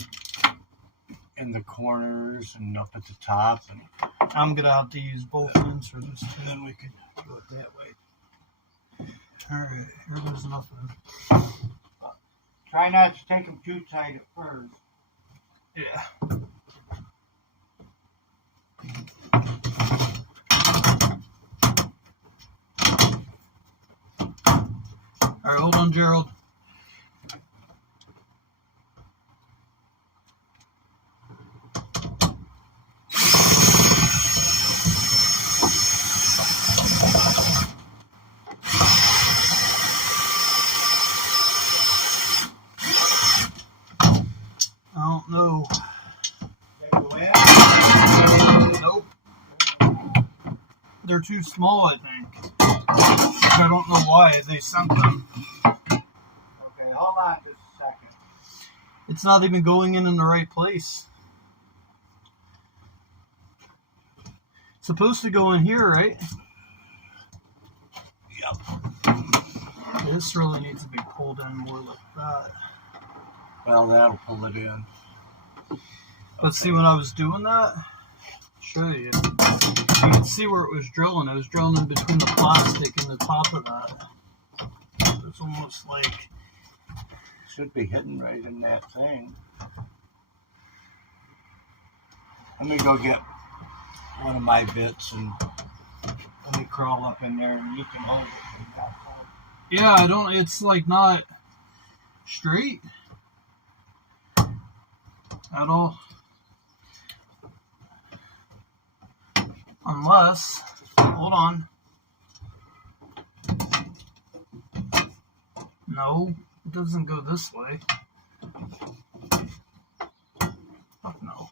in the corners and up at the top, and I'm gonna have to use both ends for this too. then we could do it that way. Alright, here goes nothing. Try not to take them too tight at first. Yeah. Alright, hold on, Gerald. I don't know. Nope. They're too small, I think. I don't know why they sent them. Okay, hold on just a second. It's not even going in the right place. It's supposed to go in here, right? Yep. This really needs to be pulled in more like that. Well, that'll pull it in. But see, when I was doing that, I'll show you. You can see where it was drilling. It was drilling in between the plastic and the top of that. It's almost like... Should be hidden right in that thing. Let me go get one of my bits and let me crawl up in there and you can hold it from that side. Yeah, I don't... It's like not straight at all. Unless... Hold on. No, it doesn't go this way. Fuck no.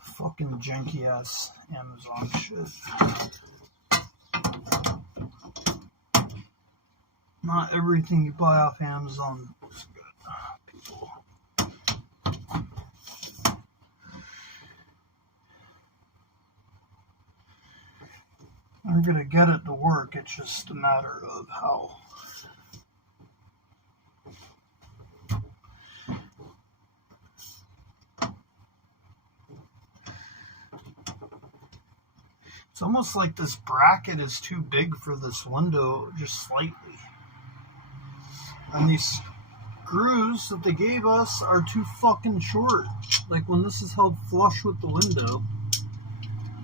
Fucking janky ass Amazon shit. Not everything you buy off Amazon is good, people. I'm gonna get it to work, it's just a matter of how. It's almost like this bracket is too big for this window, just slightly. And these screws that they gave us are too fucking short. Like when this is held flush with the window,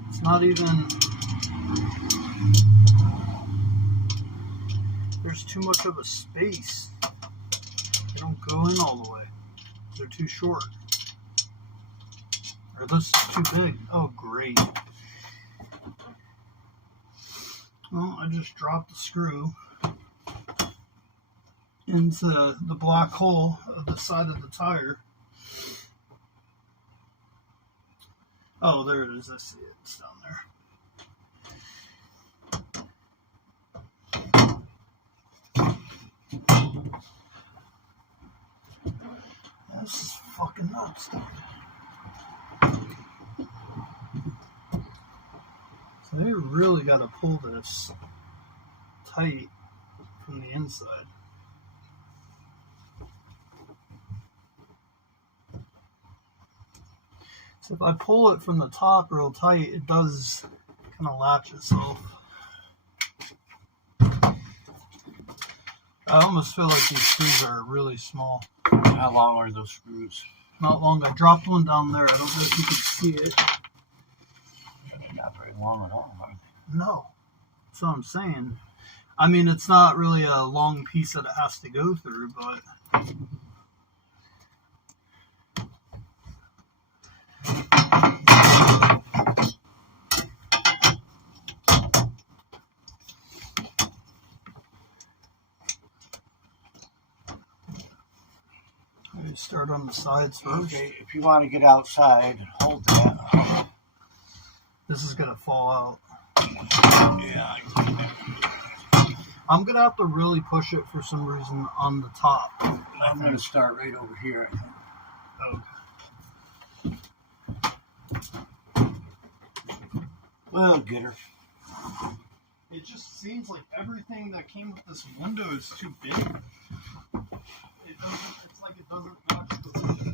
it's not even... There's too much of a space. They don't go in all the way. They're too short. Or this is too big. Oh, great. Well, I just dropped the screw into the black hole of the side of the tire. Oh, there it is. I see it. It's down there. This is fucking nuts, dude. So they really got to pull this tight from the inside. So if I pull it from the top real tight, it does kind of latch itself. I almost feel like these screws are really small. How long are those screws? Not long. I dropped one down there. I don't know if you can see it. They're not very long at all, are they? No. That's what I'm saying. I mean, it's not really a long piece that it has to go through, but... Maybe start on the sides first. Okay, if you want to get outside and hold that. This is going to fall out. Yeah. I'm going to have to really push it for some reason on the top. I'm going to start right over here, I think. Okay. Well, get her. It just seems like everything that came with this window is too big. It's like it doesn't match the window.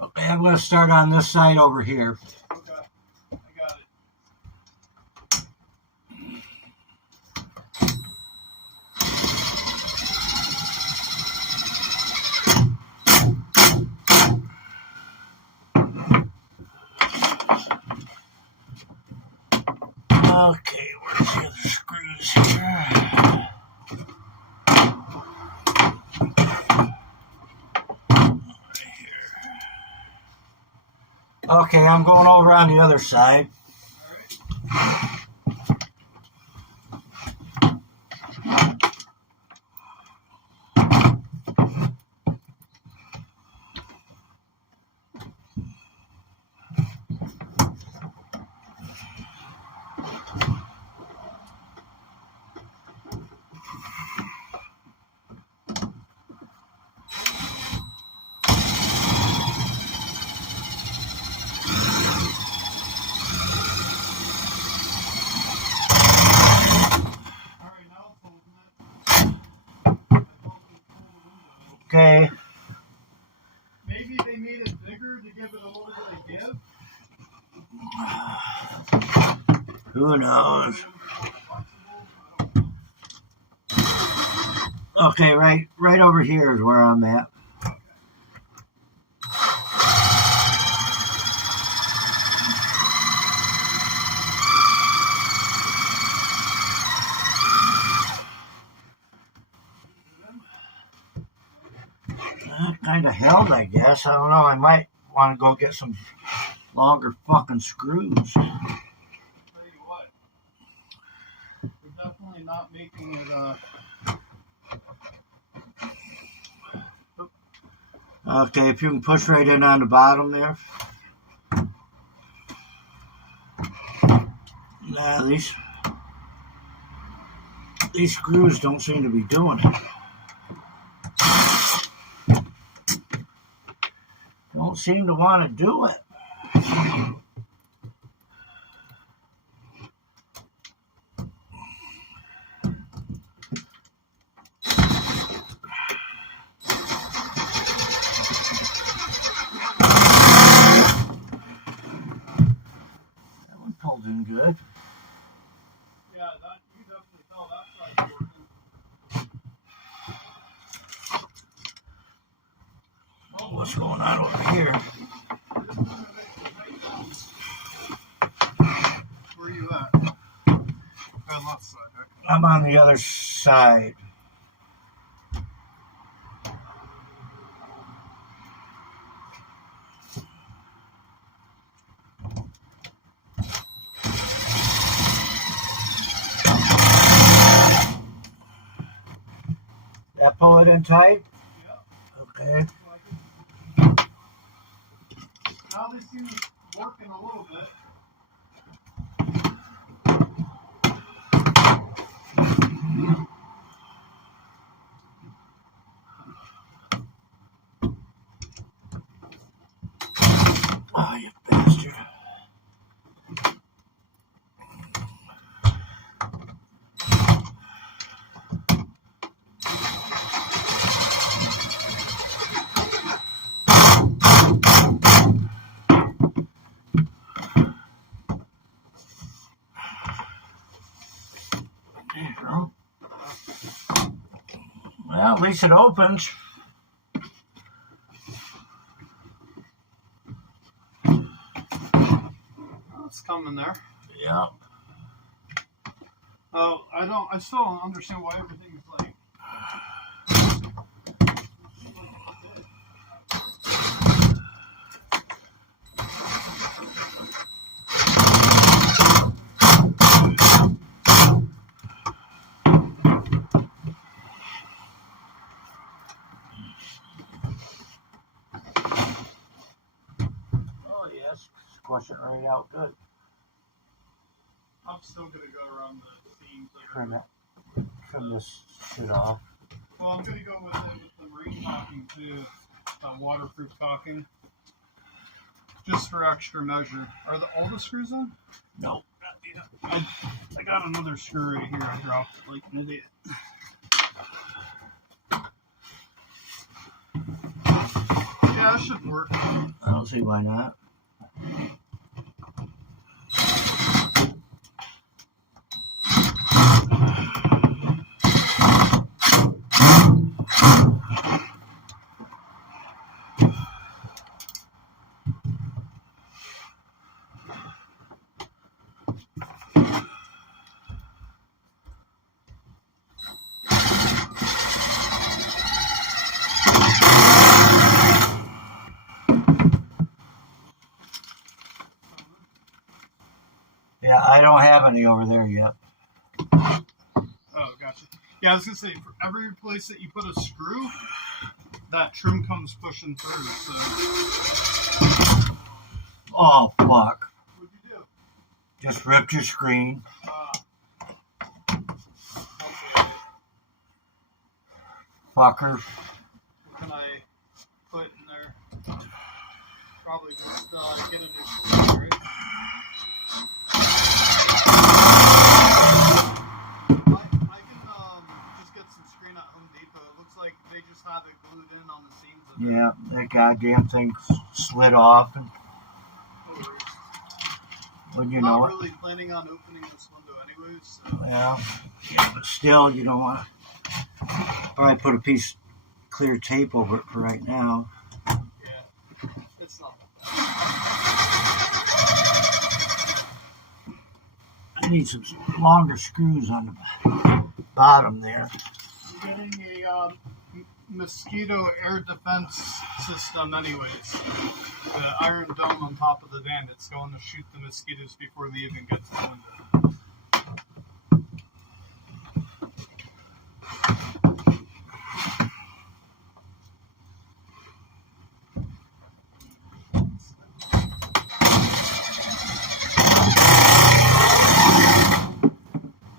Okay, I'm going to start on this side over here. Okay, I got it. Okay, where's the other screws here? Okay, I'm going over on the other side. Okay. Maybe they made it bigger to give it a little bit of give. Who knows? Okay, right over here is where I'm at. Kind of held, I guess. I don't know. I might want to go get some longer fucking screws. Tell you what, we're definitely not making it. Okay, if you can push right in on the bottom there. Nah, these screws don't seem to be doing it. Don't seem to want to do it. That one pulled in good. Yeah, that you definitely tell that side's working. What's going on over here? Where are you at? south side. Okay. I'm on the other side. That pull it in tight? Okay. Now they seem to be working a little bit. Oh, you bastard. There you go. Well, at least it opens. Oh, it's coming there. Yeah. Oh, I still don't understand why everything's like. Oh, yes. Squash it right out good. I'm still gonna go around the seams. Trim this shit off. Well, I'm gonna go with it with the marine caulking too, waterproof caulking, just for extra measure. Are all the screws in? No. I got another screw right here. I dropped it like an idiot. Yeah, it should work. I don't see why not. Yeah, I don't have any over there yet. Oh, gotcha. Yeah, I was gonna say for every place that you put a screw, that trim comes pushing through. So. Oh, fuck. What'd you do? Just ripped your screen. Fucker. What can I put in there? Probably just get a new screw, right? I can just get some screen at Home Depot. It looks like they just have it glued in on the seams of it. Yeah, that goddamn thing slid off, and No worries. when you I'm know not it. really planning on opening this window anyways. So. Yeah, but still, you don't want to. Probably put a piece of clear tape over it for right now. Yeah, it's not that bad. I need some longer screws on the bottom there. I'm getting a mosquito air defense system anyways. The iron dome on top of the van, it's going to shoot the mosquitoes before they even get to the window.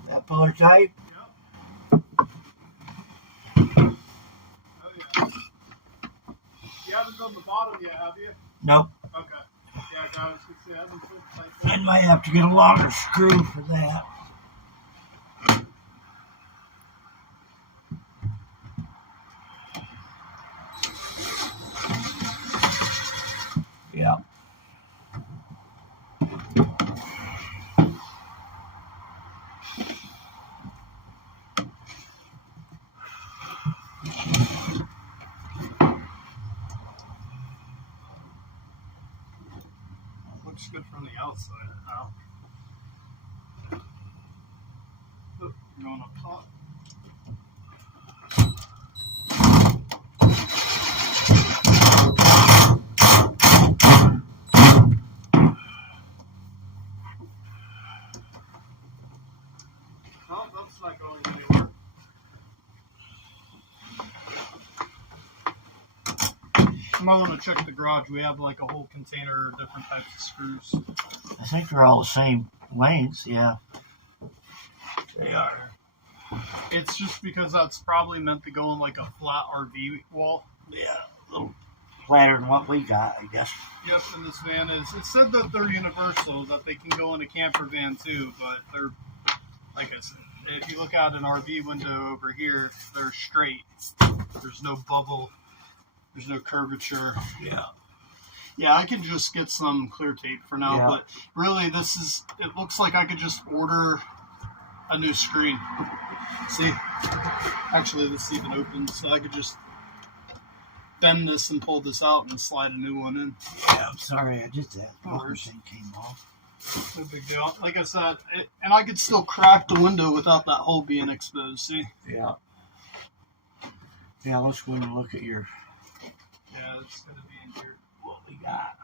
That puller tight? Yep. Oh yeah. You haven't done the bottom yet, have you? Nope. Okay. Yeah, I was gonna say I haven't put the tight. I might have to get a longer screw for that. Yeah. Looks good from the outside now. You're going up top. No, that's not going anywhere. I might want to check the garage. We have like a whole container of different types of screws. I think they're all the same lengths, yeah. They are. It's just because that's probably meant to go in like a flat RV wall. Yeah, a little flatter than what we got, I guess. Yep, and this van is. It said that they're universal, that they can go in a camper van too, but they're, like I said, if you look out an RV window over here, they're straight. There's no bubble. There's no curvature. Yeah. Yeah, I can just get some clear tape for now, Yeah. but really this is, it looks like I could just order a new screen. See? Actually, this even opens, so I could just bend this and pull this out and slide a new one in. Yeah, I'm sorry, I did that. The No button worries. thing came off. No big deal. Like I said, and I could still crack the window without that hole being exposed, see? Yeah. Yeah, let's go and look at your Yeah, it's going to be in here. what we got.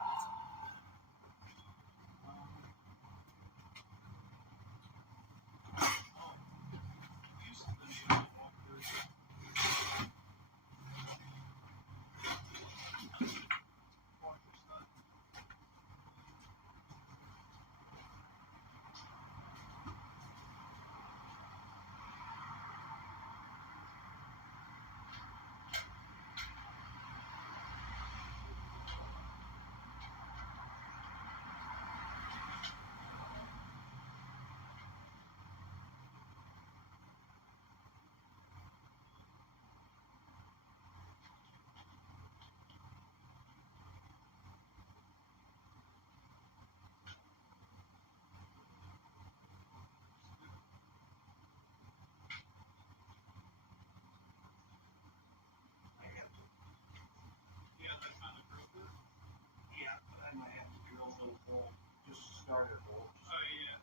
Yeah, that kind of broke it. Yeah, but I might have to drill a little hole, just a starter hole. Oh, yeah.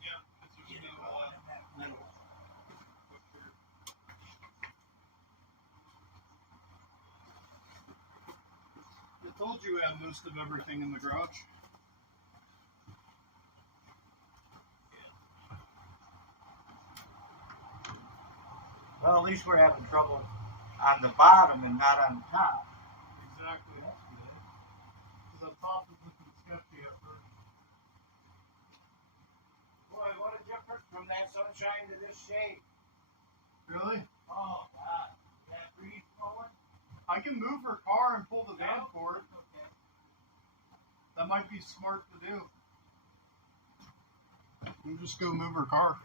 Yeah, that's what you Get it know. going in that middle. I told you we have most of everything in the garage. Well, at least we're having trouble on the bottom and not on the top. Exactly. Because the top is looking sketchy at first. Boy, what a difference from that sunshine to this shade. Really? Oh, God. That breeze blowing? I can move her car and pull the van forward. That might be smart to do. You just go move her car.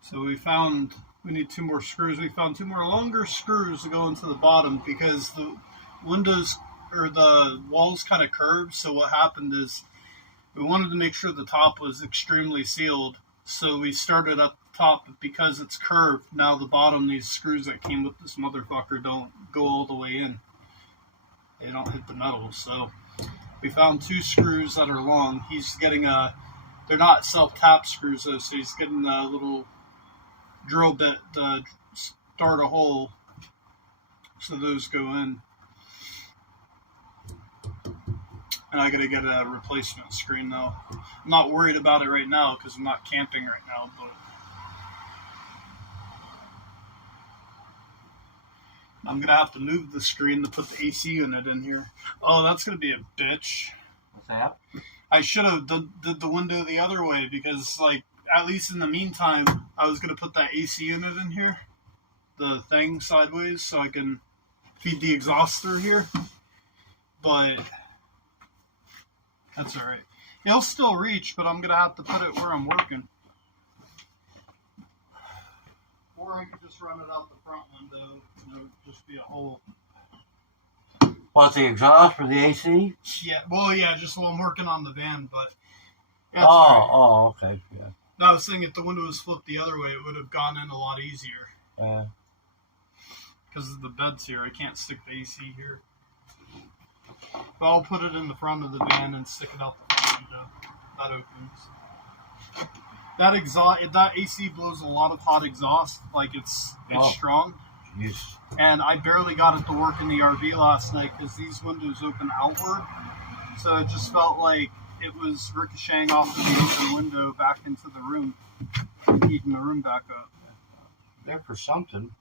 So we need 2 more screws. We found 2 more longer screws to go into the bottom because the windows or the walls kind of curved. So what happened is we wanted to make sure the top was extremely sealed. So we started at the top, but because it's curved, now the bottom, these screws that came with this motherfucker don't go all the way in. They don't hit the metal. So we found 2 screws that are long. He's getting they're not self-tap screws though, so he's getting a little drill bit to start a hole so those go in. And I gotta get a replacement screen though. I'm not worried about it right now because I'm not camping right now, but I'm gonna have to move the screen to put the AC unit in here. Oh, that's gonna be a bitch. What's that? I should have did the window the other way because, like, at least in the meantime, I was going to put that AC unit in here. The thing sideways so I can feed the exhaust through here. But that's alright. It'll still reach, but I'm going to have to put it where I'm working. Or I could just run it out the front window and it would just be a hole. What, the exhaust for the AC? Yeah, well, yeah, just while I'm working on the van, but that's all right. Oh, okay, yeah. I was thinking if the window was flipped the other way, it would have gone in a lot easier. Because of the beds here, I can't stick the AC here. But I'll put it in the front of the van and stick it out the front window. That opens. That AC blows a lot of hot exhaust. Like it's strong. Yes. And I barely got it to work in the RV last night because these windows open outward. So it just felt like it was ricocheting off of the open window back into the room, heating the room back up. They're for something.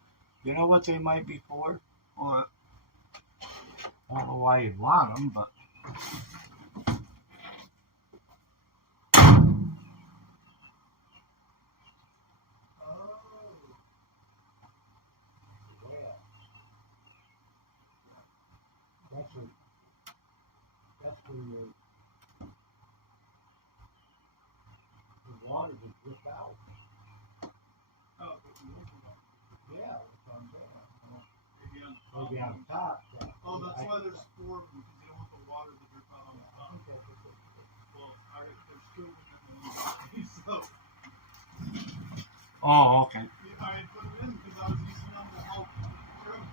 You know what they might be for? What? I don't know why you'd want them, but... That's where the water just dripped out. Oh, Yeah, that's what I'm saying. maybe on the top. Maybe on top. Yeah. Oh, that's why there's 4 of them, because you don't want the water to drip out on the top. Well, there's 2 of them. So, Oh, okay. I put them in because I was using them to help trim.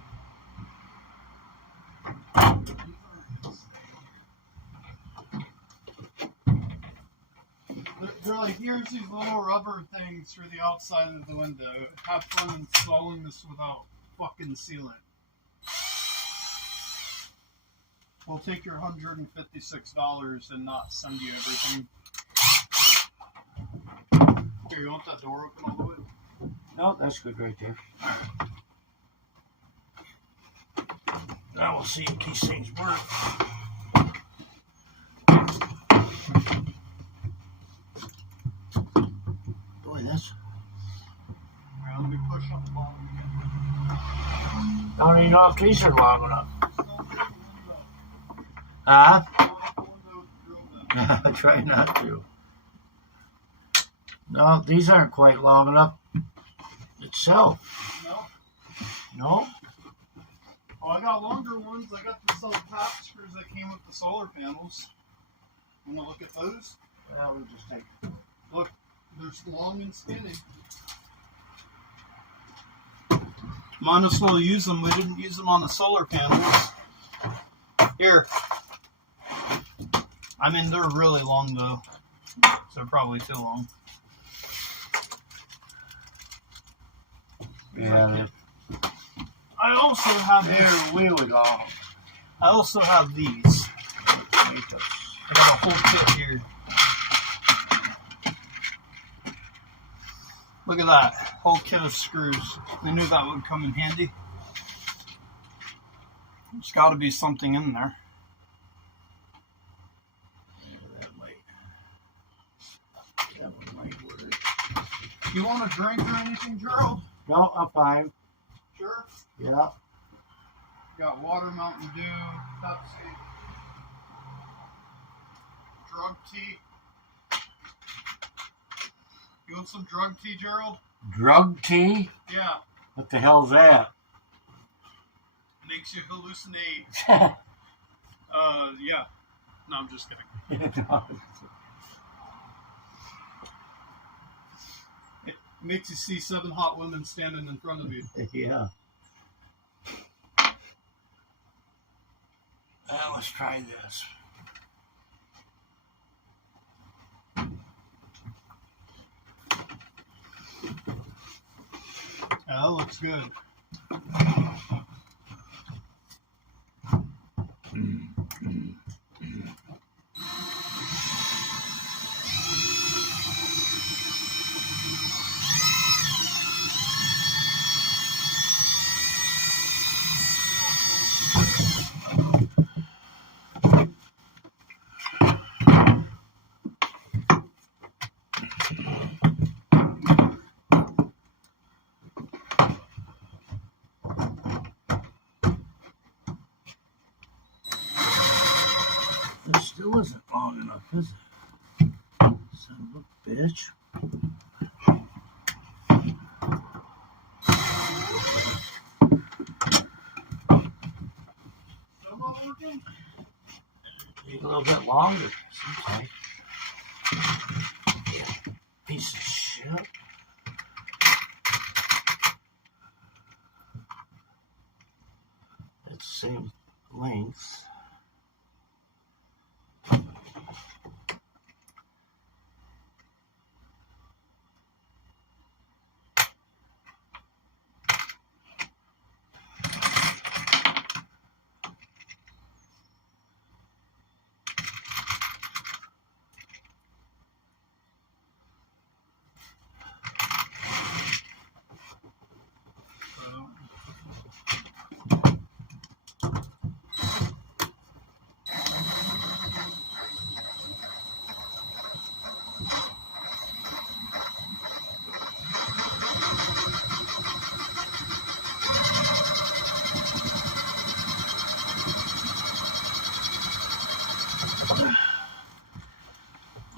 They're like, here's these little rubber things for the outside of the window. Have fun installing this without fucking sealant. We'll take your $156 and not send you everything. Here, you want that door open all the way? No, that's good right there. Now we'll see if these things work. Boy, that's... Alright, let me push on the bottom again. Don't even know if these are long enough. I try not to. No, these aren't quite long enough itself. No? No? Oh, I got longer ones. I got the self-tap screws that came with the solar panels. Want to look at those? Well, we'll just take... Look, they're long and skinny. Might as well use them. We didn't use them on the solar panels. Here. I mean, they're really long, though. So they're probably too long. Yeah, I also have they're really long. I also have these. I got a whole kit here. Look at that. Whole kit of screws. I knew that would come in handy. There's got to be something in there. That one might work. You want a drink or anything, Gerald? No, I'm fine. Sure. Yeah. Got water, Mountain Dew, Pepsi, drug tea. You want some drug tea, Gerald? Drug tea? Yeah. What the hell's that? It makes you hallucinate. Yeah. No, I'm just kidding. It makes you see 7 hot women standing in front of you. Yeah. Well, let's try this. Yeah, that looks good. This still isn't long enough, is it? Son of a bitch. Some of not working? Need a little bit longer. Sometimes. Yeah. Piece of shit. It's the same length.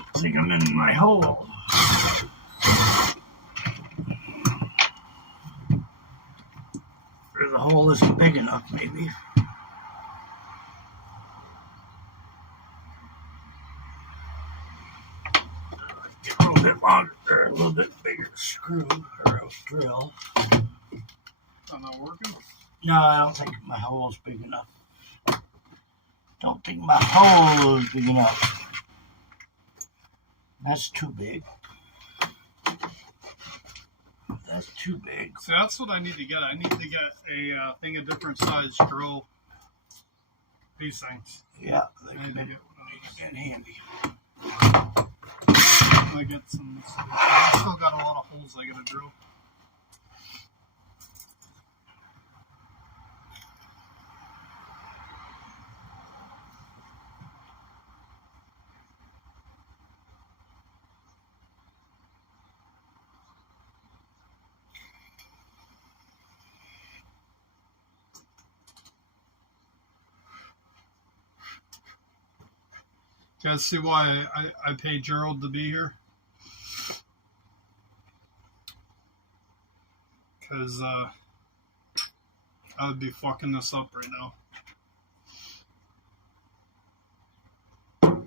I think I'm in my hole. Or the hole isn't big enough, maybe. Get a little bit longer, or a little bit bigger screw, or a drill. I'm not working. No, I don't think my hole is big enough. Don't think my hole is big enough. That's too big. That's too big. See, that's what I need to get. I need to get a thing of different size drill. These things. Yeah, they I need to can get one of those. get handy. I get some. I still got a lot of holes I gotta drill. You guys see why I paid Gerald to be here? Because I would be fucking this up right now.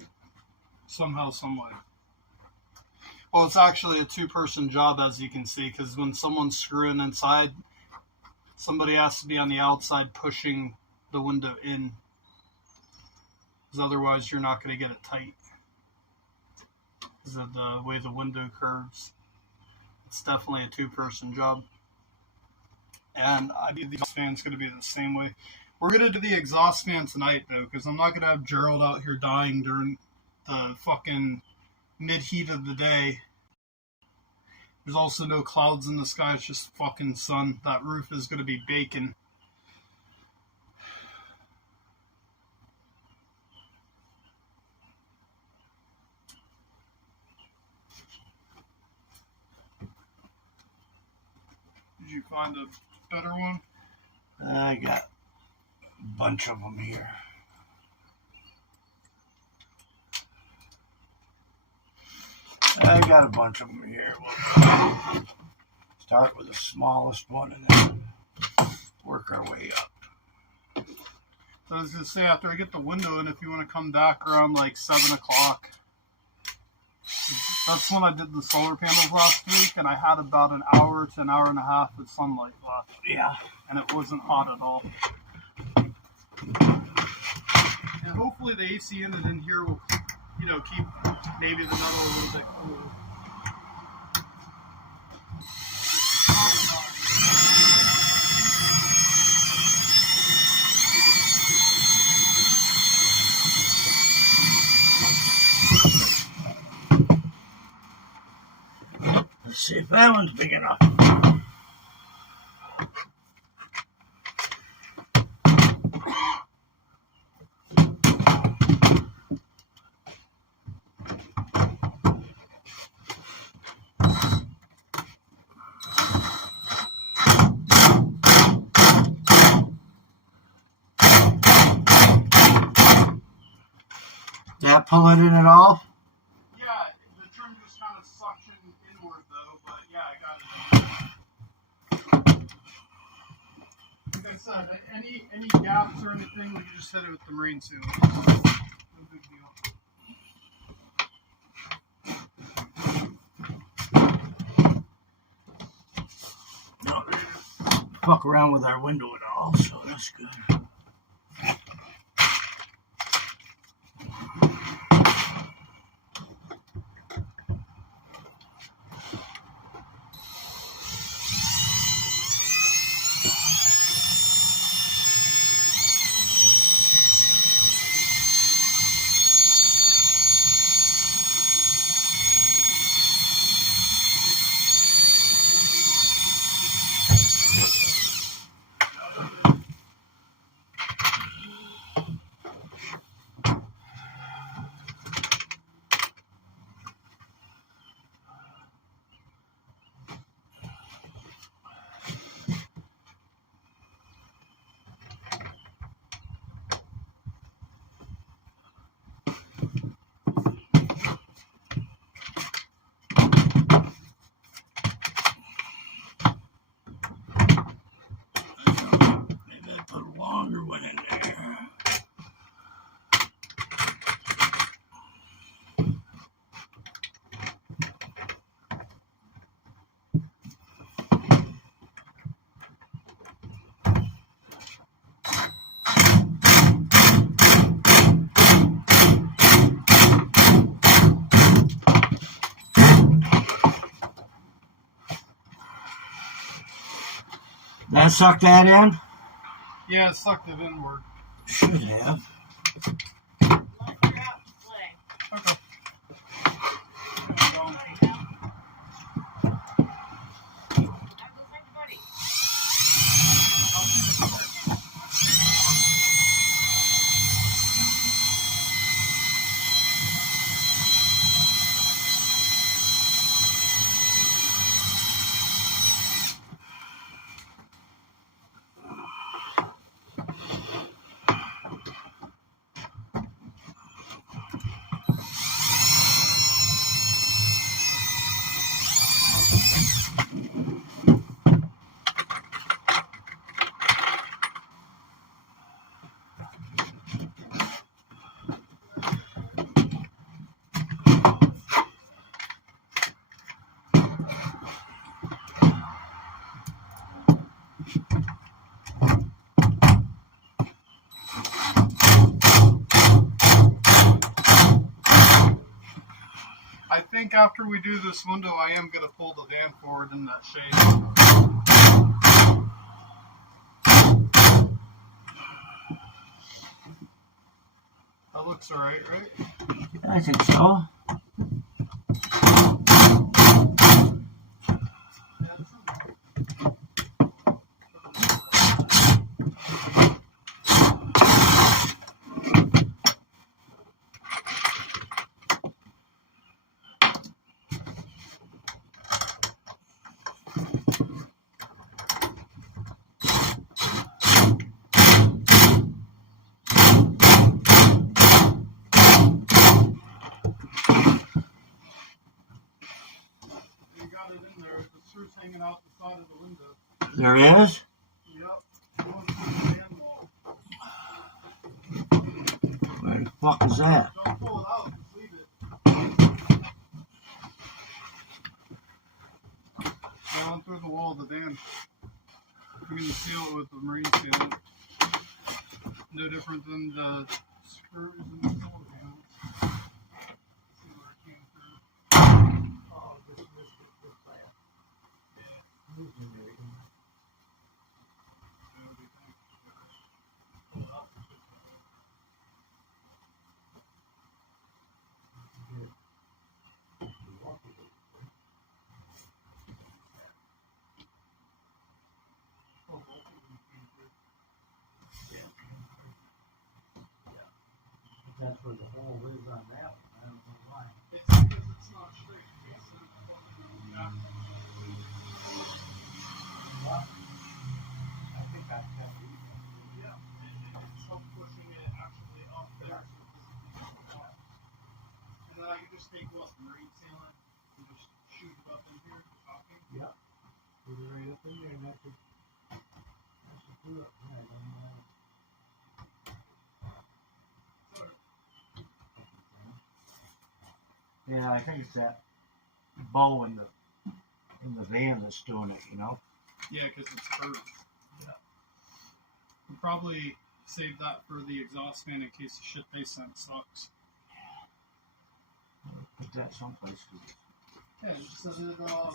Somehow, someway. Well, it's actually a two-person job, as you can see, because when someone's screwing inside, somebody has to be on the outside pushing the window in. Because otherwise you're not going to get it tight. Because of the way the window curves. It's definitely a two-person job. And I believe the exhaust fan's going to be the same way. We're going to do the exhaust fan tonight, though, because I'm not going to have Gerald out here dying during the fucking mid-heat of the day. There's also no clouds in the sky. It's just fucking sun. That roof is going to be baking. Did you find a better one? I got a bunch of them here. I got a bunch of them here. We'll start with the smallest one and then work our way up. So I was going to say, after I get the window in, if you want to come back around like 7 o'clock. That's when I did the solar panels last week, and I had about an hour to an hour and a half of sunlight left. Yeah. And it wasn't hot at all. And hopefully the AC unit in here will, keep maybe the metal a little bit cool. Let's see if that one's big enough. Did I pull it in at all? Yeah, the trim just kind of suctioned inward though, but yeah, I got it. I think I said, any gaps or anything, we can just hit it with the marine seal. No big deal. No, they didn't fuck around with our window at all, so that's good. Maybe I put a longer one in there. That sucked that in? Yeah, it sucked it inward. Should have. Let her out and play. Okay. Right now. Have the same buddy. I think after we do this window, I am going to pull the van forward in that shade. That looks alright, right? I think so. You got it in there. The screw's hanging out the side of the window. There is? Yep. Going through the van wall. Where the fuck is that? Don't pull it out. Just leave it. Going through the wall of the van. We're going to seal it with the marine seal. No different than the screws in the solar panels. See where it came through. Oh, this last. That's where the hole is on that one. I don't know why. It's because it's not straight. It's back. I think I've got it. Yeah. It's help pushing it actually up there. And then I can just take off the marine sealant and just shoot it up in here. Talking. Put it right up in there and that's a Yeah, I think it's that bow in the van that's doing it, you know? Yeah, because it's curved. Yeah. We'll probably save that for the exhaust fan in case the shit they sent sucks. Put that someplace. Yeah, just set it on.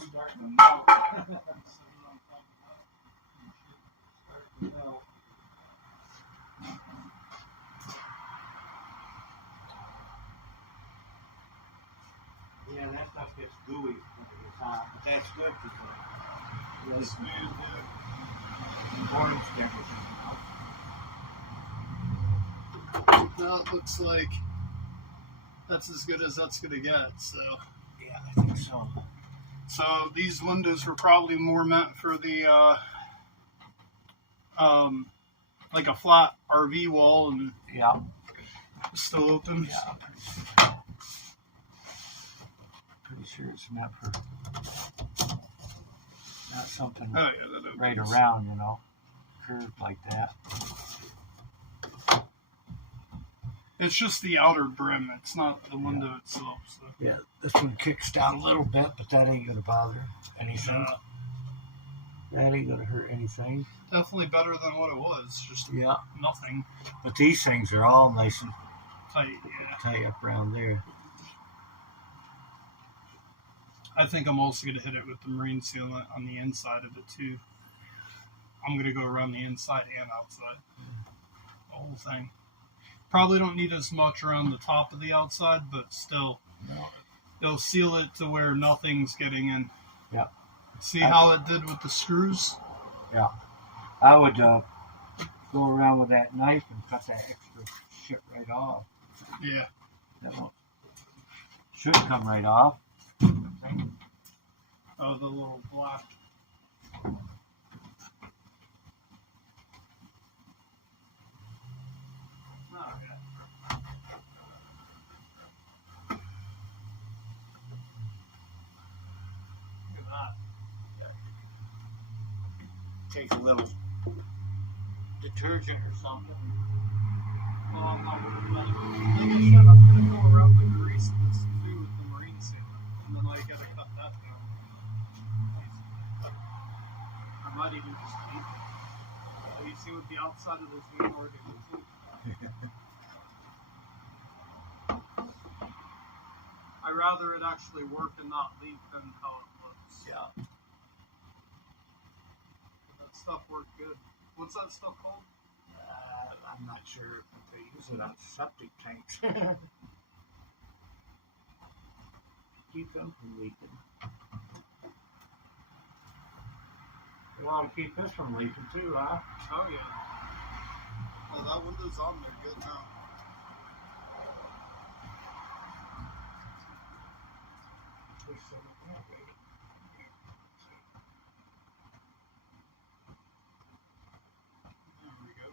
Yeah, that stuff gets gooey when it gets hot, but that's good because It's smooth, yeah. orange temperature. That looks like that's as good as that's gonna get. So, Yeah, I think so. so these windows were probably more meant for the like a flat RV wall and Yeah. still open. Yeah. Pretty sure it's meant for not something Oh yeah, that opens. right around, you know, curved like that. It's just the outer brim. It's not the window itself. So. Yeah, this one kicks down a little bit, but that ain't gonna bother anything. That ain't gonna hurt anything. Definitely better than what it was. Just Yeah. nothing But these things are all nice and tight. Yeah. tight up around there. I think I'm also going to hit it with the marine sealant on the inside of it too. I'm going to go around the inside and outside. The whole thing. Probably don't need as much around the top of the outside, but still, No. it'll seal it to where nothing's getting in. Yeah. See how it did with the screws? Yeah. I would go around with that knife and cut that extra shit right off. Yeah. That one should come right off. Oh, the little black. Okay. Look at that. Take a little detergent or something. Well, I'm not worried about it. Like I said, I'm gonna go around the grease this through with the marine sealant, and then I gotta cut that down. I might even just keep it. So you see what the outside of this van already looks like? I'd rather it actually work and not leak than how it looks. Yeah. That stuff worked good. What's that stuff called? I'm not sure if they use it on septic tanks. Keep them from leaking. You want to keep this from leaking too, huh? Oh yeah. Well, that window's on there good now. There we go.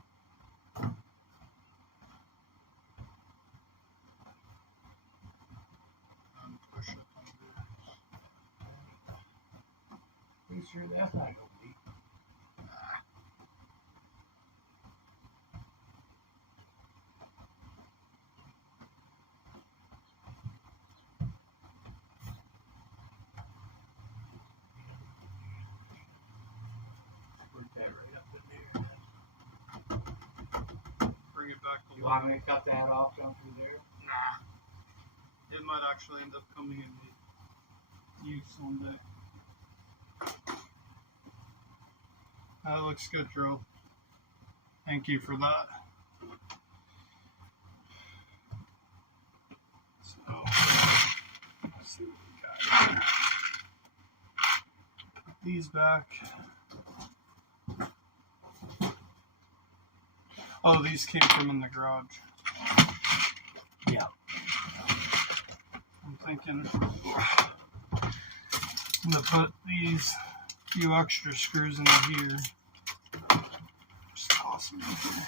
And push it under. Pretty sure that's not gonna leak. Work that right up in there. Bring it back to You want me to cut that off down through there? Nah. It might actually end up coming in use one day. That looks good, Drew. Thank you for that. So, let's see what we got here. Put these back. Oh, these came from in the garage. Yeah. I'm thinking I'm gonna put these few extra screws in here. Just toss them in here.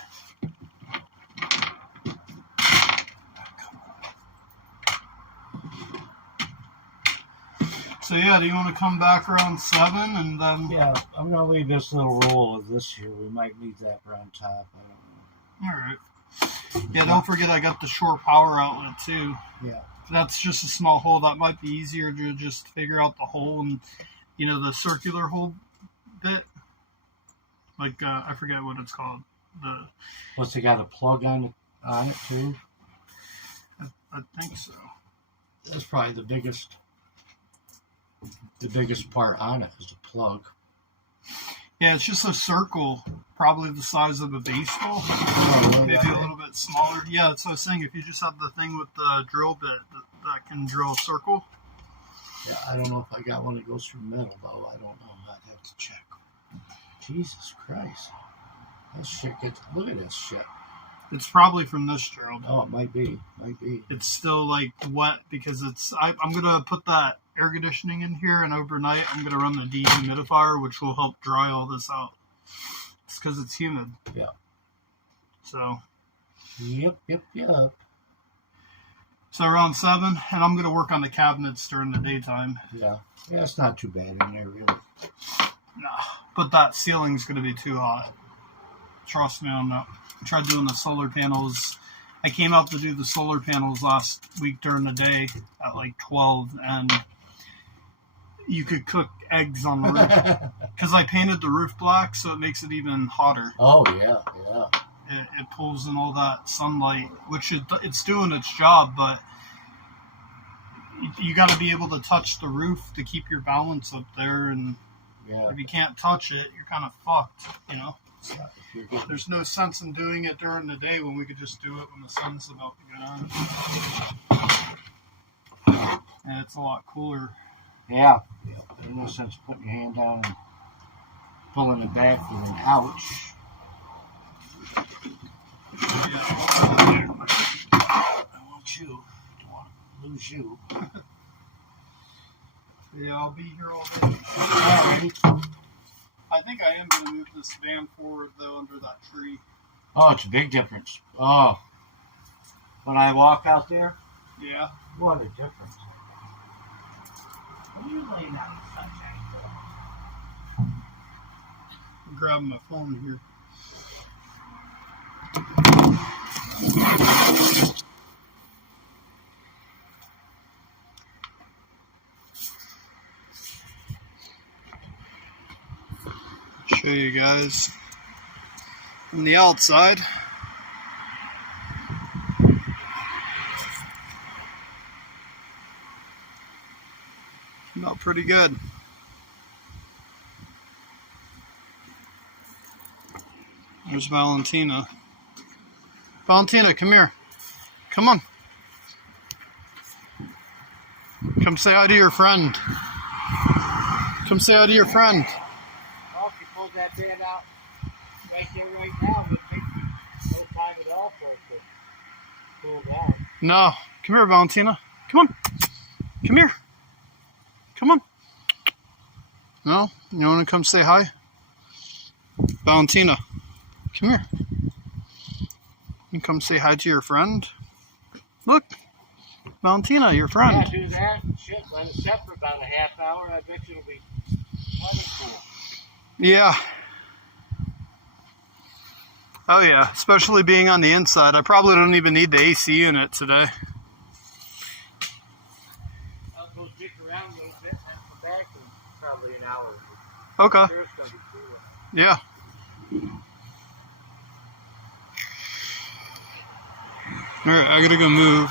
So So yeah, do you want to come back around 7 and then? Yeah, I'm gonna leave this little roll of this here. We might need that for on top. I All right. Yeah, don't forget I got the shore power outlet too. Yeah. That's just a small hole. That might be easier to just figure out the hole and, the circular hole bit. Like, I forget what it's called. Plus, they got a plug on it too. I think so. That's probably the biggest part on it is the plug. Yeah, it's just a circle, probably the size of a baseball. Oh, really? Maybe a little bit smaller. Yeah, that's what I was saying. If you just have the thing with the drill bit that can drill a circle. Yeah, I don't know if I got one that goes through metal, though. I don't know. I'd have to check. Jesus Christ. That shit gets... Look at this shit. It's probably from this drill. Oh, it might be. Might be. It's still, like, wet because it's... I'm going to put that air conditioning in here, and overnight I'm going to run the dehumidifier, which will help dry all this out. It's because it's humid. Yeah. So... Yep. So around 7, and I'm going to work on the cabinets during the daytime. Yeah. Yeah, it's not too bad in there, really. Nah, but that ceiling's going to be too hot. Trust me on that. I tried doing the solar panels. I came out to do the solar panels last week during the day at like 12, and you could cook eggs on the roof. Because I painted the roof black, so it makes it even hotter. Oh, yeah. It pulls in all that sunlight, which it's doing its job, but you got to be able to touch the roof to keep your balance up there, and Yeah. if you can't touch it, you're kind of fucked, If you're getting- There's no sense in doing it during the day when we could just do it when the sun's about to go down. And it's a lot cooler. Yeah. There's no sense putting your hand down and pulling it back with an ouch. Yeah. I want you. Don't want to lose you. Yeah, I'll be here all day. Alright. I think I am going to move this van forward, though, under that tree. Oh, it's a big difference. Oh. When I walk out there, Yeah. what a difference. What are you laying out in sunshine for? I'm grabbing my phone here. Show you guys on the outside. Came out pretty good. There's Valentina. Valentina, come here. Come on. Come say hi to your friend. Come say hi to your friend. Well, if you pulled that band out right there, right now, it would take no time at all for it to pull that. No. Come here, Valentina. Come on. Come here. Come on. No? You want to come say hi? Valentina, come here. You come say hi to your friend. Look. Valentina, your friend. Yeah, do that. Shit, let it set for about a half hour. I bet you it'll be wonderful. Yeah. Oh yeah, especially being on the inside. I probably don't even need the AC in it today. I'll go dick around a little bit and then come back in probably an hour. Okay. I'm sure it's gonna be cooler. Yeah. Alright, I gotta go move.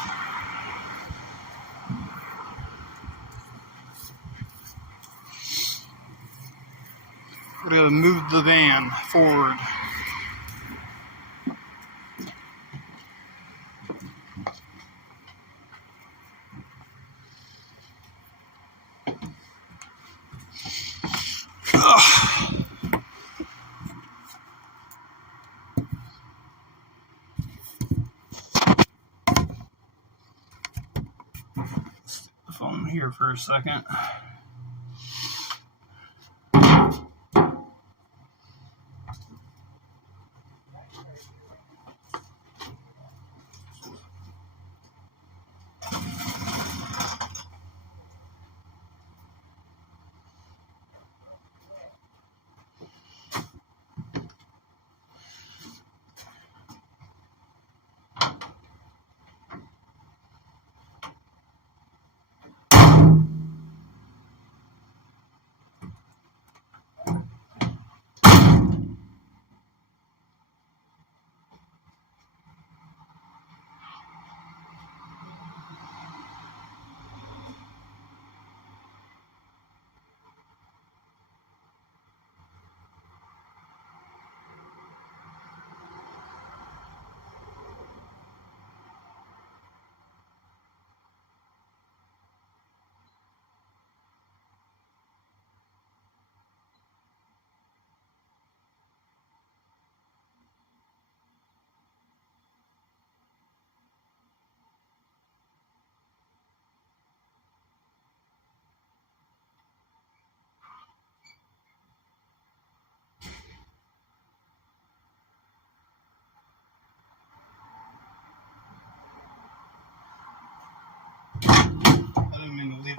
We're gonna move the van forward. The phone here for a second.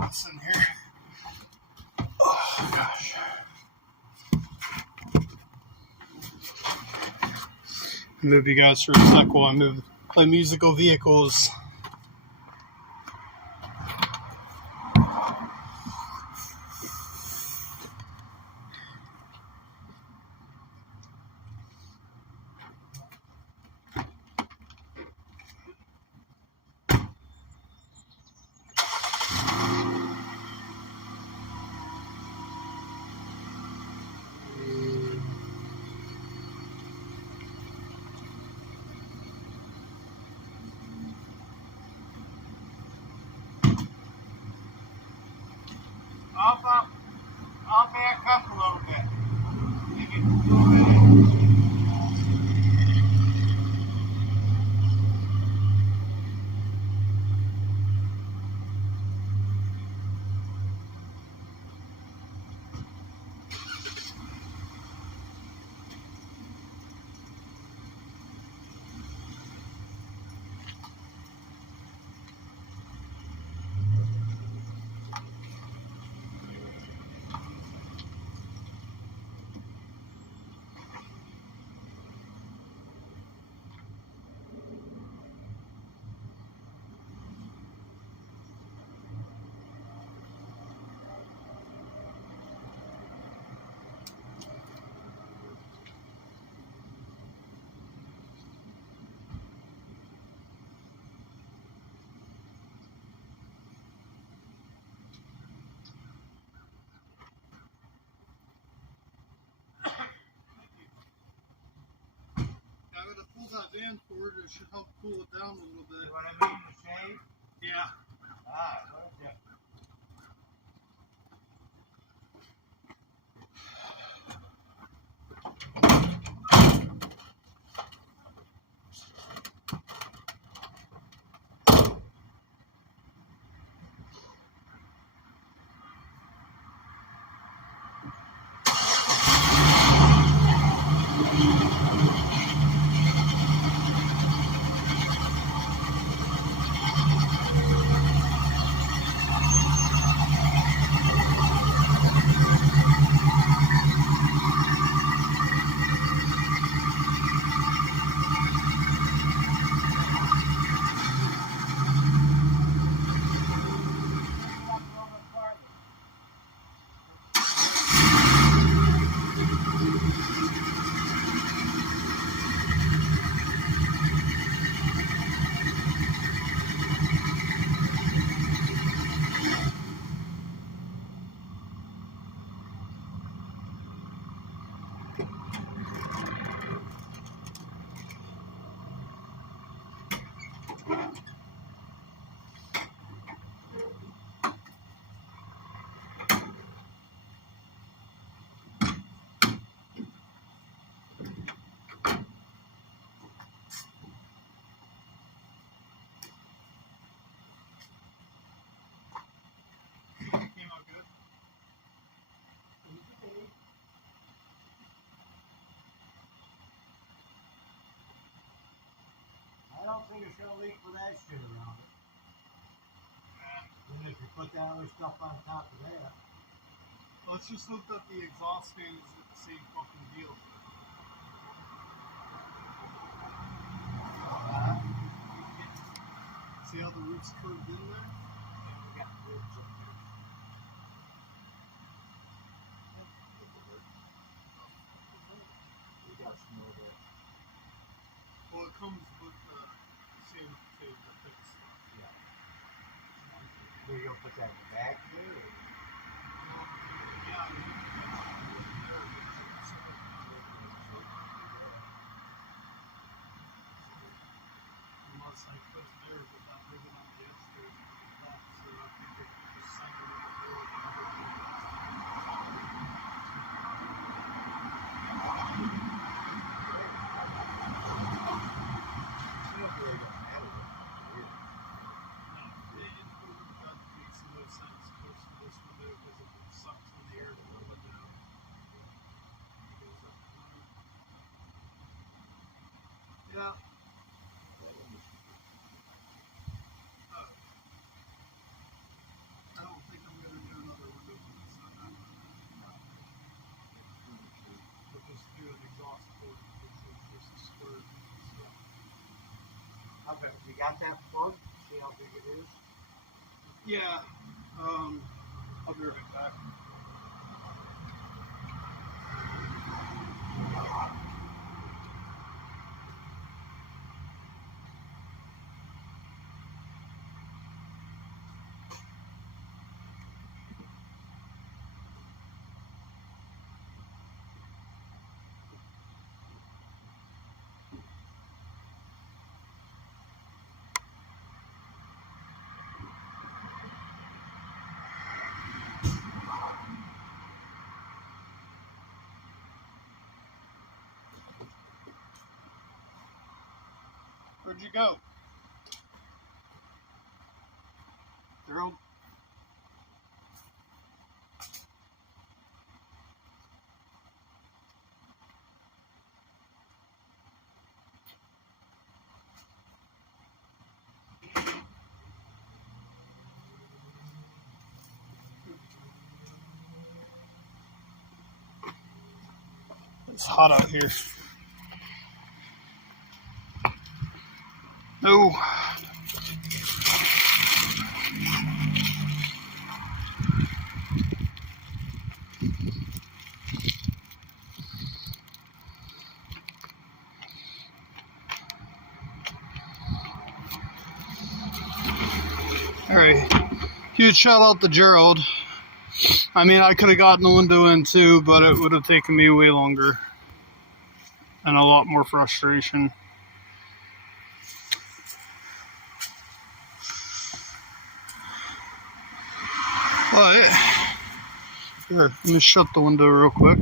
what's in here. Oh, gosh. Move you guys for a sec while I play musical vehicles. I'll back up a little bit. Maybe a little bit. I'm going to pull that van forward. It should help cool it down a little bit. You want to move the shade? Yeah. Ah, okay. Came out good. I don't think it's gonna leak with that shit around it. Even if you put that other stuff on top of that. Let's just hope that the exhaust fan is the same fucking deal. See how the root's curved in there? We got roots up here. We got some more there. Well, it comes with the same thing that fits stuff. Yeah. Were you gonna put that in the back here? Or? Yeah. Unless I put it there without ribbon on the extra left, so I think it just center it up That makes no sense. Goes to this window because it sucks in the air to the window. Yeah. I don't think You got that plug? See how big it is? Yeah. I'll be right back. Where'd you go? Gerald? It's hot out here. No. Alright. Huge shout out to Gerald. I mean, I could have gotten the window in too, but it would have taken me way longer. And a lot more frustration. But, here, let me shut the window real quick.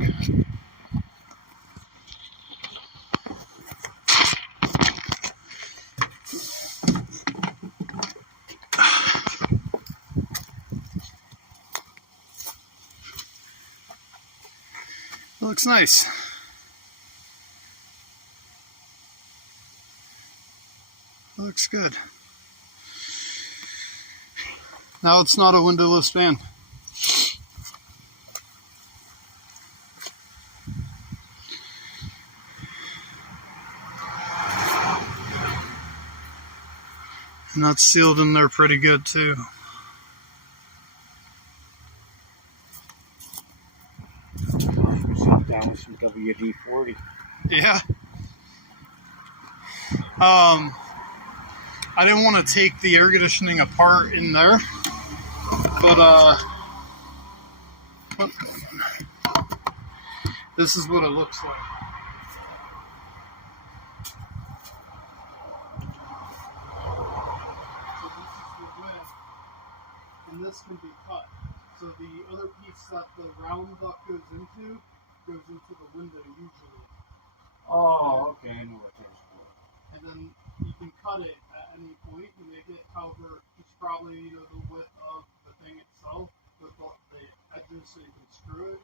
It looks nice. Looks good. Now it's not a windowless van. And that's sealed in there pretty good too. Down with some WD-40. Yeah. I didn't want to take the air conditioning apart in there, but this is what it looks like. So this is the width, and this can be cut. So the other piece that the round butt goes into the window usually. Oh, okay, I know what that's for. And then you can cut it at any point and make it however it's probably the width of the thing itself with the edges so you can screw it.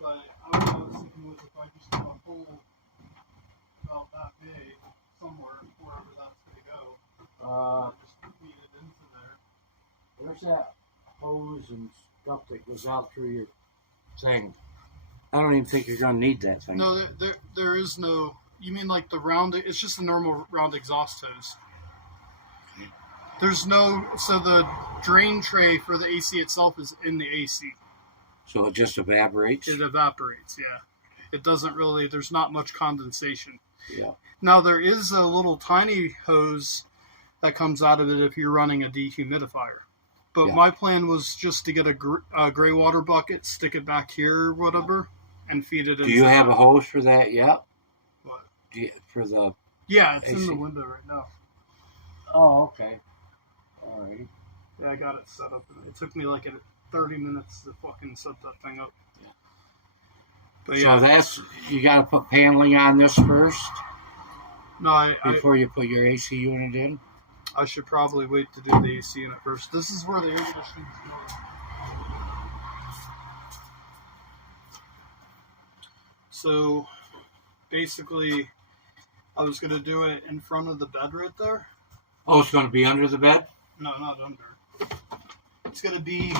But what I was thinking was if I just put a hole about that big somewhere, wherever that's gonna go, just feed it into there. Where's that hose and stuff that goes out through your thing? I don't even think you're gonna need that thing. No, there is no. You mean like the round? It's just a normal round exhaust hose. There's no. So the drain tray for the AC itself is in the AC. So it just evaporates? It evaporates. Yeah. It doesn't really. There's not much condensation. Yeah. Now there is a little tiny hose that comes out of it if you're running a dehumidifier. But Yeah. my plan was just to get a gray water bucket, stick it back here or whatever, and feed it in. Do you have a hose for that yet? What? For the... Yeah, it's in AC. the window right now. Oh, okay. Alright. Yeah, I got it set up. It took me like 30 minutes to fucking set that thing up. Yeah. But yeah, So that's... You gotta put paneling on this first? no, I Before you put your AC unit in? I should probably wait to do the AC unit first. This is where the air conditioning is going. So, basically, I was going to do it in front of the bed right there. Oh, it's gonna be under the bed? No, not under. It's going to be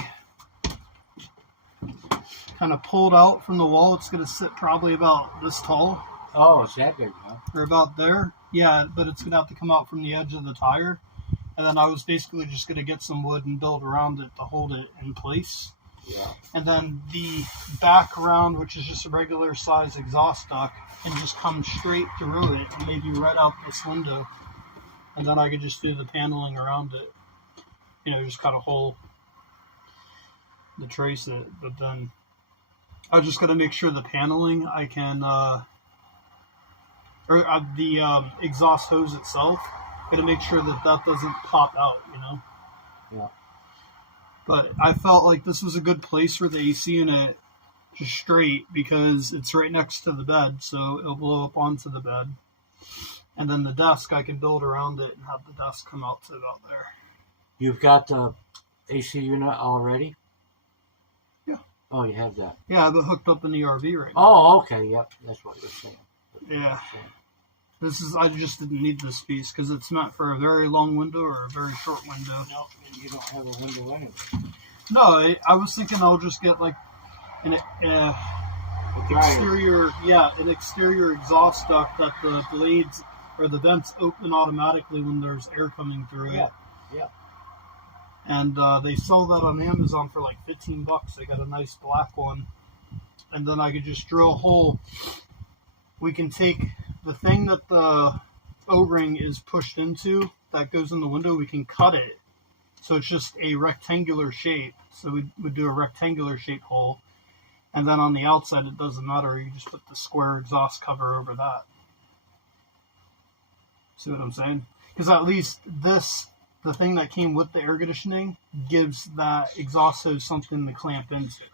kind of pulled out from the wall. It's going to sit probably about this tall Oh, it's that big, huh? or about there. Yeah, but it's gonna have to come out from the edge of the tire. And then I was basically just gonna get some wood and build around it to hold it in place. Yeah. And then the back round, which is just a regular size exhaust duct, can just come straight through it and maybe right out this window. And then I could just do the paneling around it. You know, just cut a hole to trace it. But then I just got to make sure the paneling I can, the exhaust hose itself, got to make sure that doesn't pop out, you know? Yeah. But I felt like this was a good place for the AC unit, just straight, because it's right next to the bed, so it'll blow up onto the bed. And then the desk, I can build around it and have the desk come out to about there. You've got the AC unit already? Yeah. Oh, you have that. Yeah, I have it hooked up in the RV right now. Oh, okay. Yep. That's what you're saying. Yeah. I just didn't need this piece because it's meant for a very long window or a very short window. No, and you don't have a window anyway. No, I was thinking I'll just get like an exterior exhaust duct that the blades or the vents open automatically when there's air coming through it. Yeah. And they sell that on Amazon for like $15. They got a nice black one. And then I could just drill a hole. We can take the thing that the O-ring is pushed into that goes in the window, we can cut it. So it's just a rectangular shape. So we would do a rectangular shaped hole. And then on the outside, it doesn't matter. You just put the square exhaust cover over that. See what I'm saying? Because at least the thing that came with the air conditioning, gives that exhaust hose something to clamp into.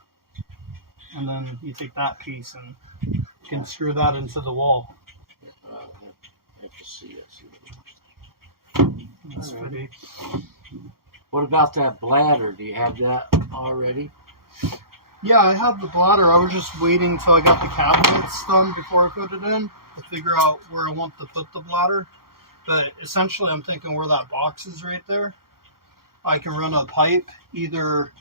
And then you take that piece and you can screw that into the wall. I have to see it. That's pretty. What about that bladder? Do you have that already? Yeah, I have the bladder. I was just waiting till I got the cabinets done before I put it in to figure out where I want to put the bladder. But essentially, I'm thinking where that box is right there. I can run a pipe, either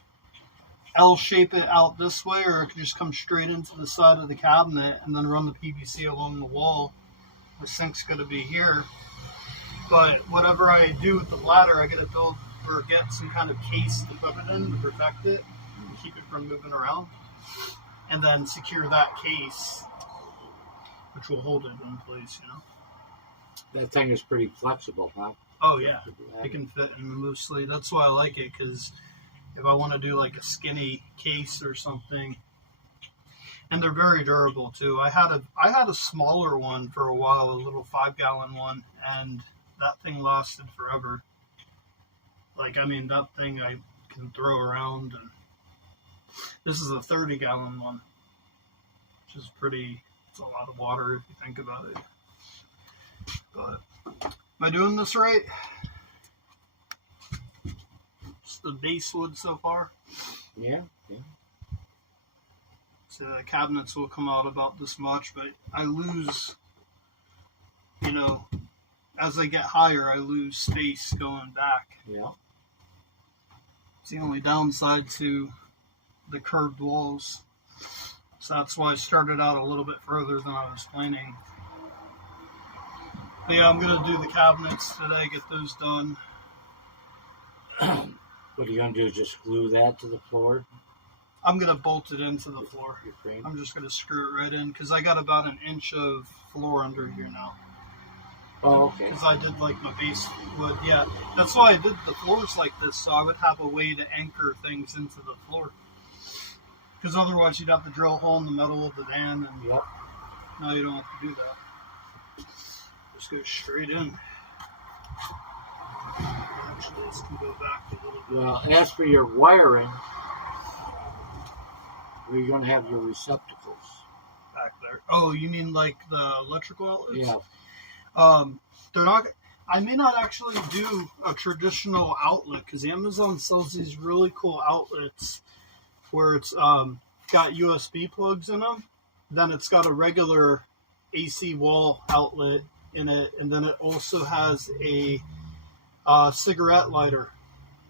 L-shape it out this way, or it can just come straight into the side of the cabinet and then run the PVC along the wall. The sink's going to be here. But whatever I do with the bladder, I got to build or get some kind of case to put it in to protect it and keep it from moving around. And then secure that case, which will hold it in place, you know. That thing is pretty flexible, huh? Oh, yeah. It can fit in mostly. That's why I like it, because if I want to do like a skinny case or something, and they're very durable too. I had a smaller one for a while, a little 5-gallon one, and that thing lasted forever. Like, I mean, that thing I can throw around, and this is a 30-gallon one, which is it's a lot of water if you think about it. But am I doing this right? Just the base wood so far. Yeah. So the cabinets will come out about this much, but I lose, you know, as I get higher, I lose space going back. Yeah. It's the only downside to the curved walls. So that's why I started out a little bit further than I was planning. But yeah, I'm going to do the cabinets today, get those done. What are you going to do, just glue that to the floor? I'm going to bolt it into the floor. Your frame? I'm just going to screw it right in, because I got about an inch of floor under here now. Oh, okay. Because I did like my base wood, yeah. That's why I did the floors like this, so I would have a way to anchor things into the floor. Because otherwise you'd have to drill a hole in the middle of the van, and Yep. now you don't have to do that. Just go straight in. Actually, this can go back a little bit. Well, as for your wiring, where are you going to have your receptacles? Back there. Oh, you mean like the electrical outlets? Yeah. They're not. I may not actually do a traditional outlet, because Amazon sells these really cool outlets where it's got USB plugs in them. Then it's got a regular AC wall outlet in it, and then it also has a cigarette lighter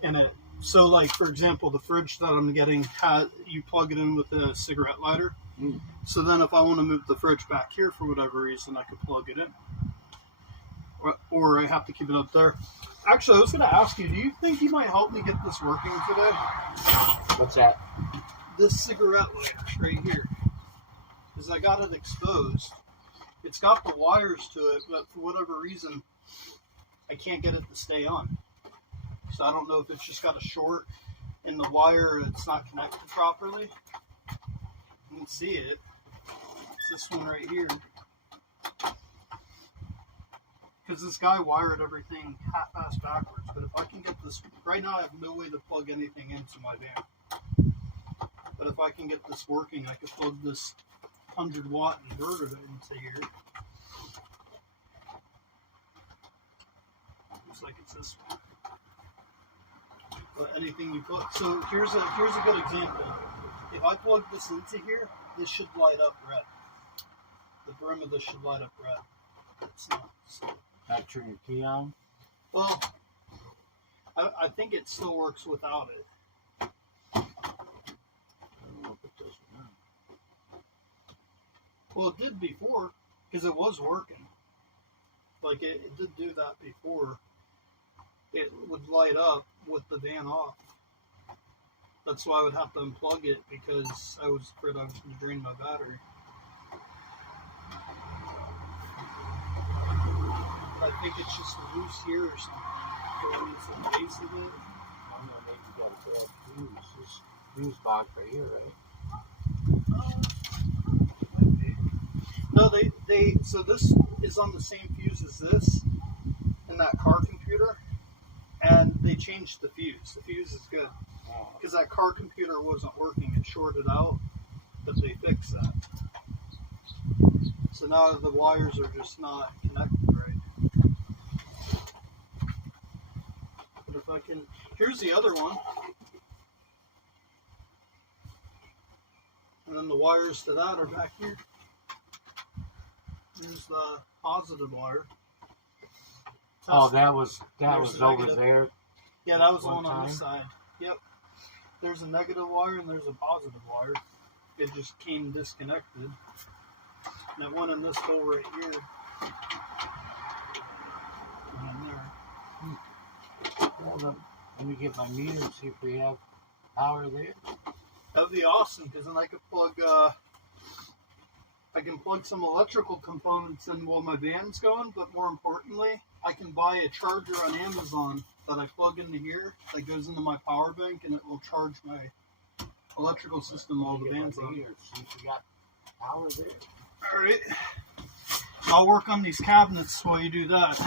in it. So, like, for example, the fridge that I'm getting, you plug it in with a cigarette lighter, Mm. So then if I want to move the fridge back here for whatever reason, I could plug it in. Or I have to keep it up there. Actually, I was going to ask you, do you think you might help me get this working today? What's that? This cigarette lighter right here. Because I got it exposed. It's got the wires to it, but for whatever reason, I can't get it to stay on. So I don't know if it's just got a short in the wire, it's not connected properly. You can see it. It's this one right here. Because this guy wired everything half-ass backwards. But if I can get this, right now I have no way to plug anything into my van. But if I can get this working, I could plug this 100-watt inverter into here. Looks like it's this one. But anything you plug, so here's a good example. If I plug this into here, this should light up red. The brim of this should light up red. It's not. So. Not turn your key on? Well, I think it still works without it. I don't know if it does or not. Well, it did before, because it was working. Like, it did do that before. It would light up with the van off. That's why I would have to unplug it, because I was afraid I was going to drain my battery. I think it's just loose here or something. Going into the base of it. I'm gonna make you got a bad fuse. This fuse box right here, right? No, so this is on the same fuse as this in that car computer, and they changed the fuse. The fuse is good because that car computer wasn't working; it shorted out, but they fixed that. So now the wires are just not connected right. But if I can, here's the other one, and then the wires to that are back here. Here's the positive wire. Oh, that was There's the over negative. there. Yeah, that was the One one on this time? side. Yep. There's a negative wire and there's a positive wire. It just came disconnected. And it went in this hole right here. And in there. Well, let me get my meter and see if we have power there. That'd be awesome because then I could plug. I can plug some electrical components in while my van's going. But more importantly, I can buy a charger on Amazon that I plug into here that goes into my power bank and it will charge my electrical system while the van's on. See if we got power there. Alright. I'll work on these cabinets while you do that.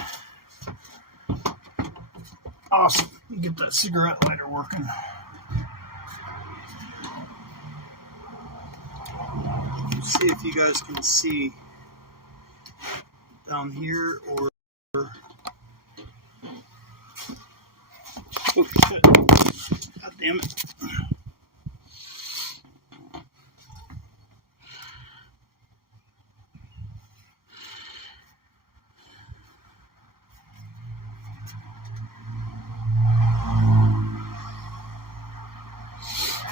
Awesome. Get that cigarette lighter working. Let's see if you guys can see down here or... Oh shit. God damn it.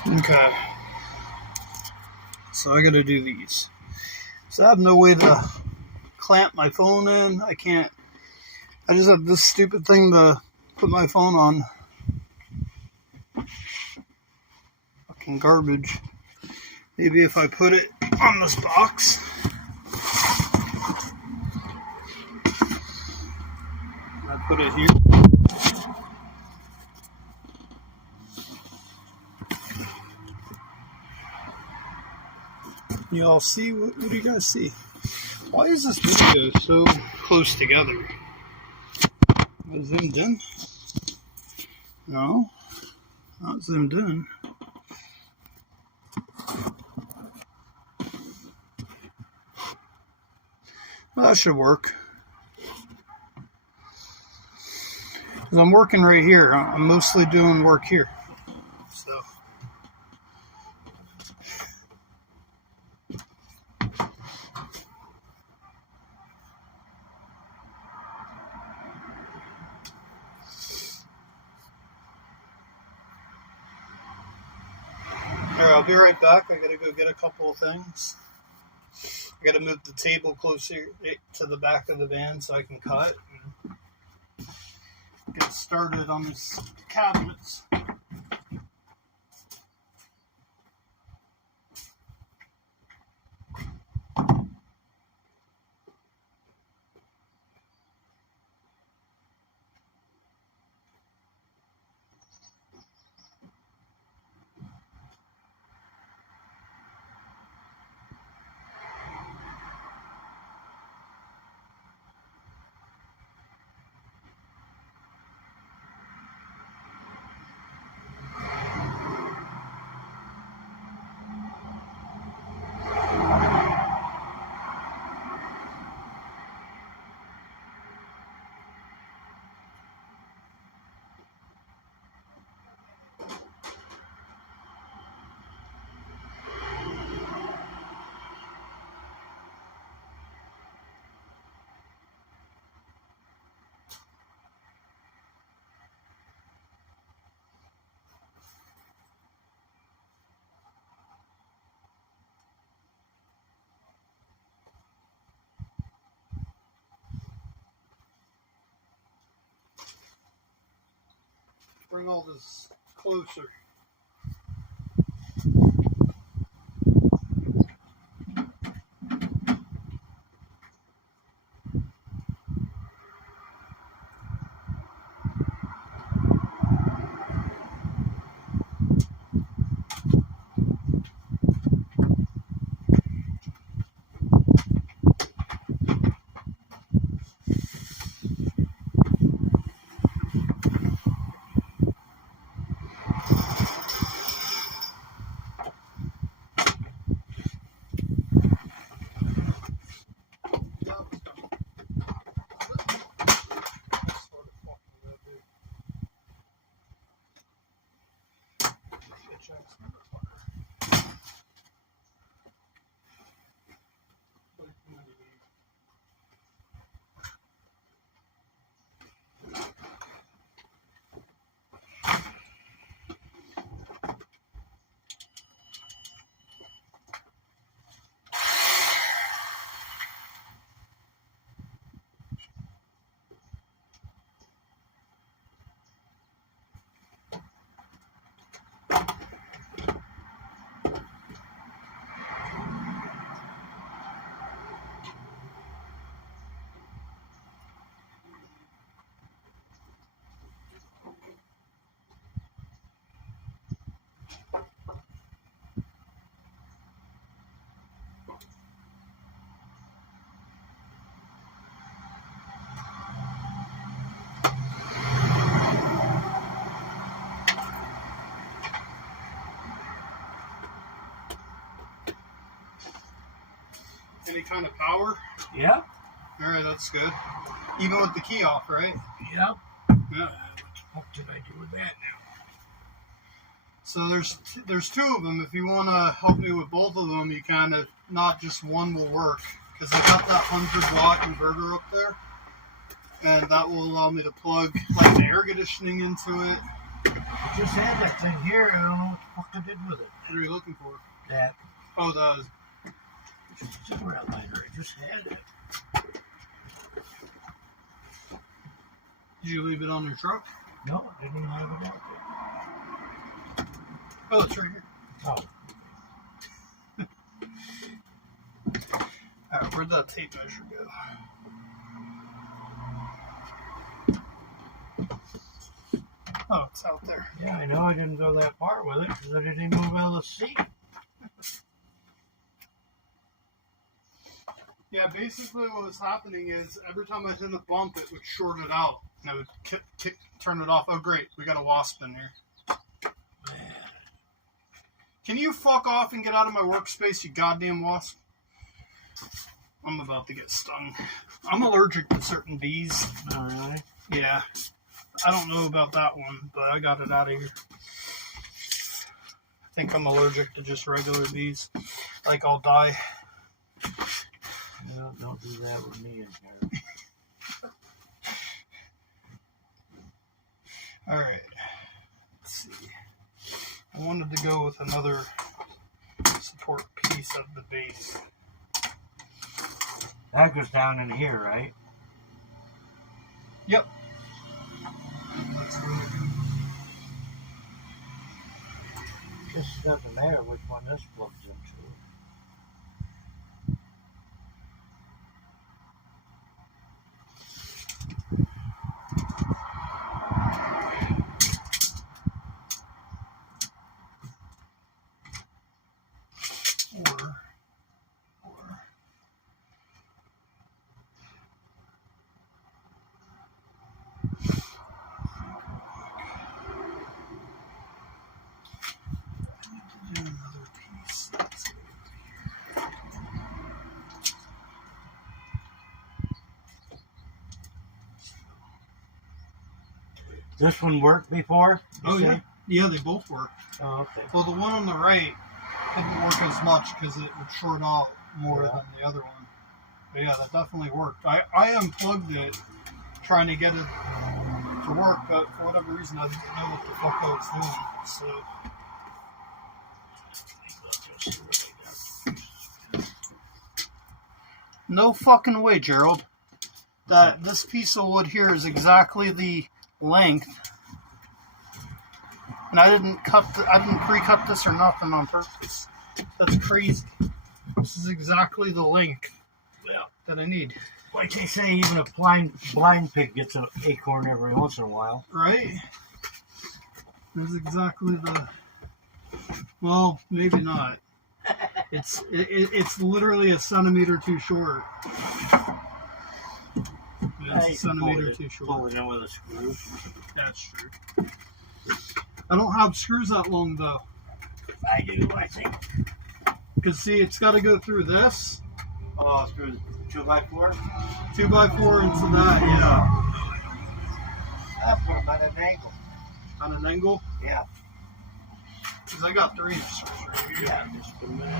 Okay. So I gotta do these. So I have no way to clamp my phone in. I can't. I just have this stupid thing to put my phone on. Fucking garbage. Maybe if I put it on this box. I put it here. Y'all see? What do you guys see? Why is this video so close together? Is it zoomed in? No, not zoomed in. Well, that should work. Because I'm working right here. I'm mostly doing work here. So. Here, I'll be right back. I gotta go get a couple of things. I gotta move the table closer to the back of the van so I can cut and get started on these cabinets. Bring all this closer. Any kind of power? Yep. Alright, that's good. Even with the key off, right? Yep. Yeah. What did I do with that now? So there's two of them. If you want to help me with both of them, you kind of, not just one will work. Because I got that 100-watt inverter up there. And that will allow me to plug like the air conditioning into it. I just had that thing here. I don't know what the fuck I did with it. What are you looking for? That Oh, the cigarette lighter. I just had it. Did you leave it on your truck? No, I didn't even have it out there. Oh, it's right here. Oh. Alright, where'd that tape measure go? Oh, it's out there. Yeah, I know I didn't go that far with it because I didn't move out of the seat. Yeah, basically what was happening is every time I hit a bump, it would short it out. And I would turn it off. Oh, great. We got a wasp in here. Can you fuck off and get out of my workspace, you goddamn wasp? I'm about to get stung. I'm allergic to certain bees. Oh, really? Yeah. I don't know about that one, but I got it out of here. I think I'm allergic to just regular bees. Like, I'll die. No, don't do that with me in here. Alright. Let's see. I wanted to go with another support piece of the base. That goes down in here, right? Yep. That's really good. Just doesn't matter which one this plugs into. Or do another piece. Let's see. This one worked before? Oh You yeah, say? yeah, they both work. Oh, okay. Well, the one on the right didn't work as much because it would short out more Yeah. than the other one. But yeah, that definitely worked. I unplugged it trying to get it to work, but for whatever reason I didn't know what the fuck I was doing. So no fucking way, Gerald. That this piece of wood here is exactly the length. And I didn't pre-cut this or nothing on purpose. That's crazy. This is exactly the length that I need. Like they say, even a blind pig gets an acorn every once in a while. Right? That's exactly the. Well, maybe not. It's literally a centimeter too short. Yeah, it's a centimeter too short. Pull it in with a screw. That's true. I don't have screws that long though. I do, I think. Because see, it's got to go through this Oh, through the 2x4? 2x4 into that. Yeah. I put them at an angle. On an angle. Yeah. Because I got 3 screws right here. Yeah, just put them at an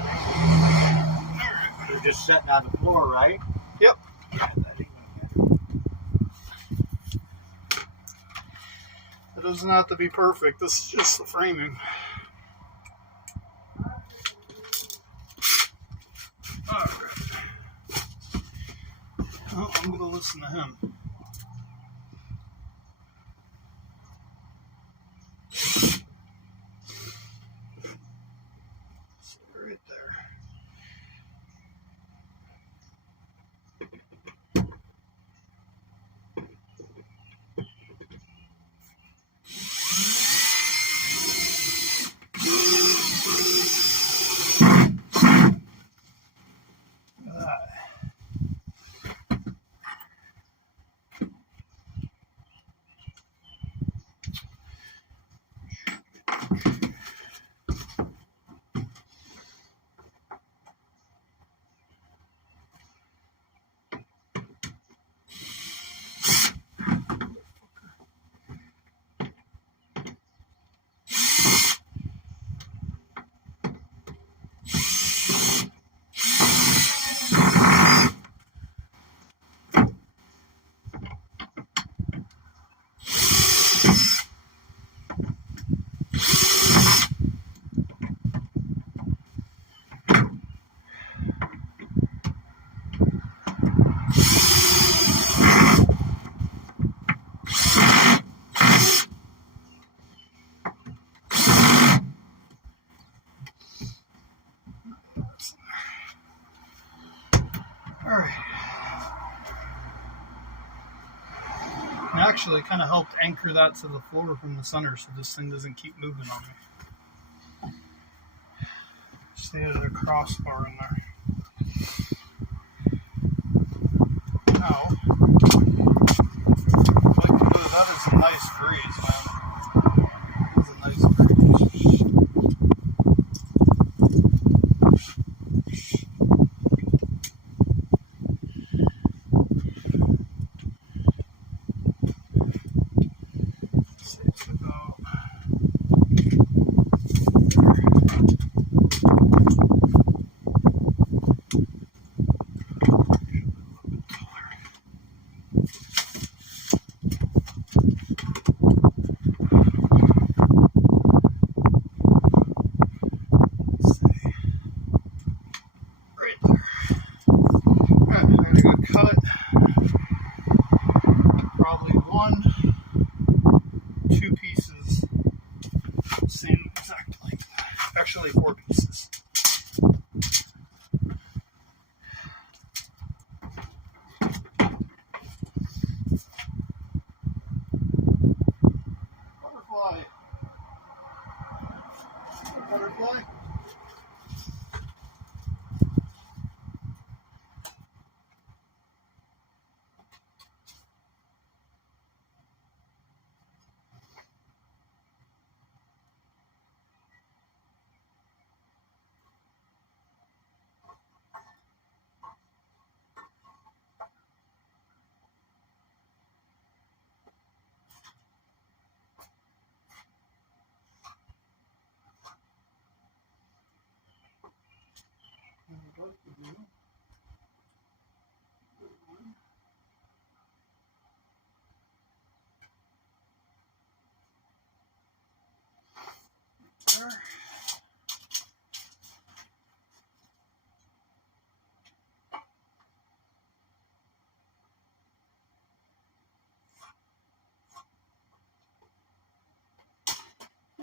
angle. They're just sitting on the floor, right? Yep. Yeah, that ain't gonna matter. It doesn't have to be perfect. This is just the framing. Alright. Well, I'm going to listen to him. Right there. Alright. Actually, it kind of helped anchor that to the floor from the center so this thing doesn't keep moving on me. Just needed a crossbar in there. Now, that is a nice breeze, man. That is a nice breeze. It's about actually 4 pieces. Butterfly. Butterfly.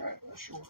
Alright, that should work.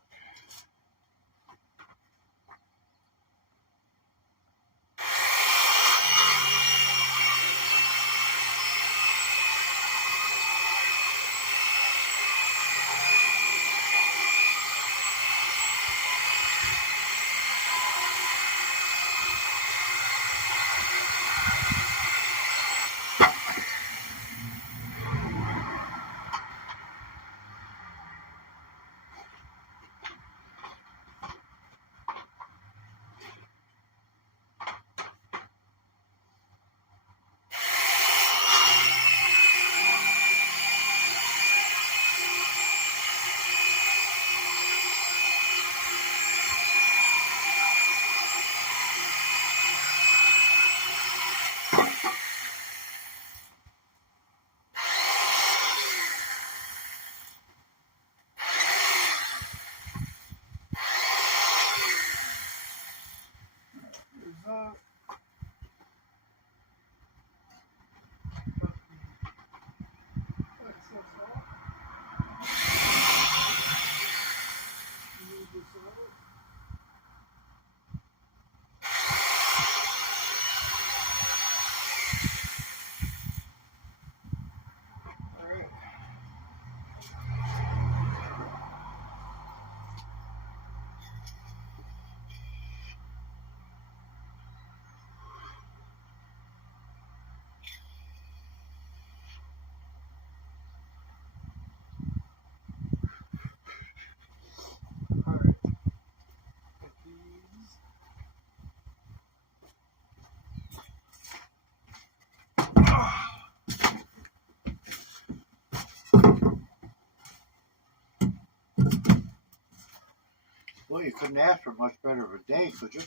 Well, you couldn't ask for much better of a day, could you?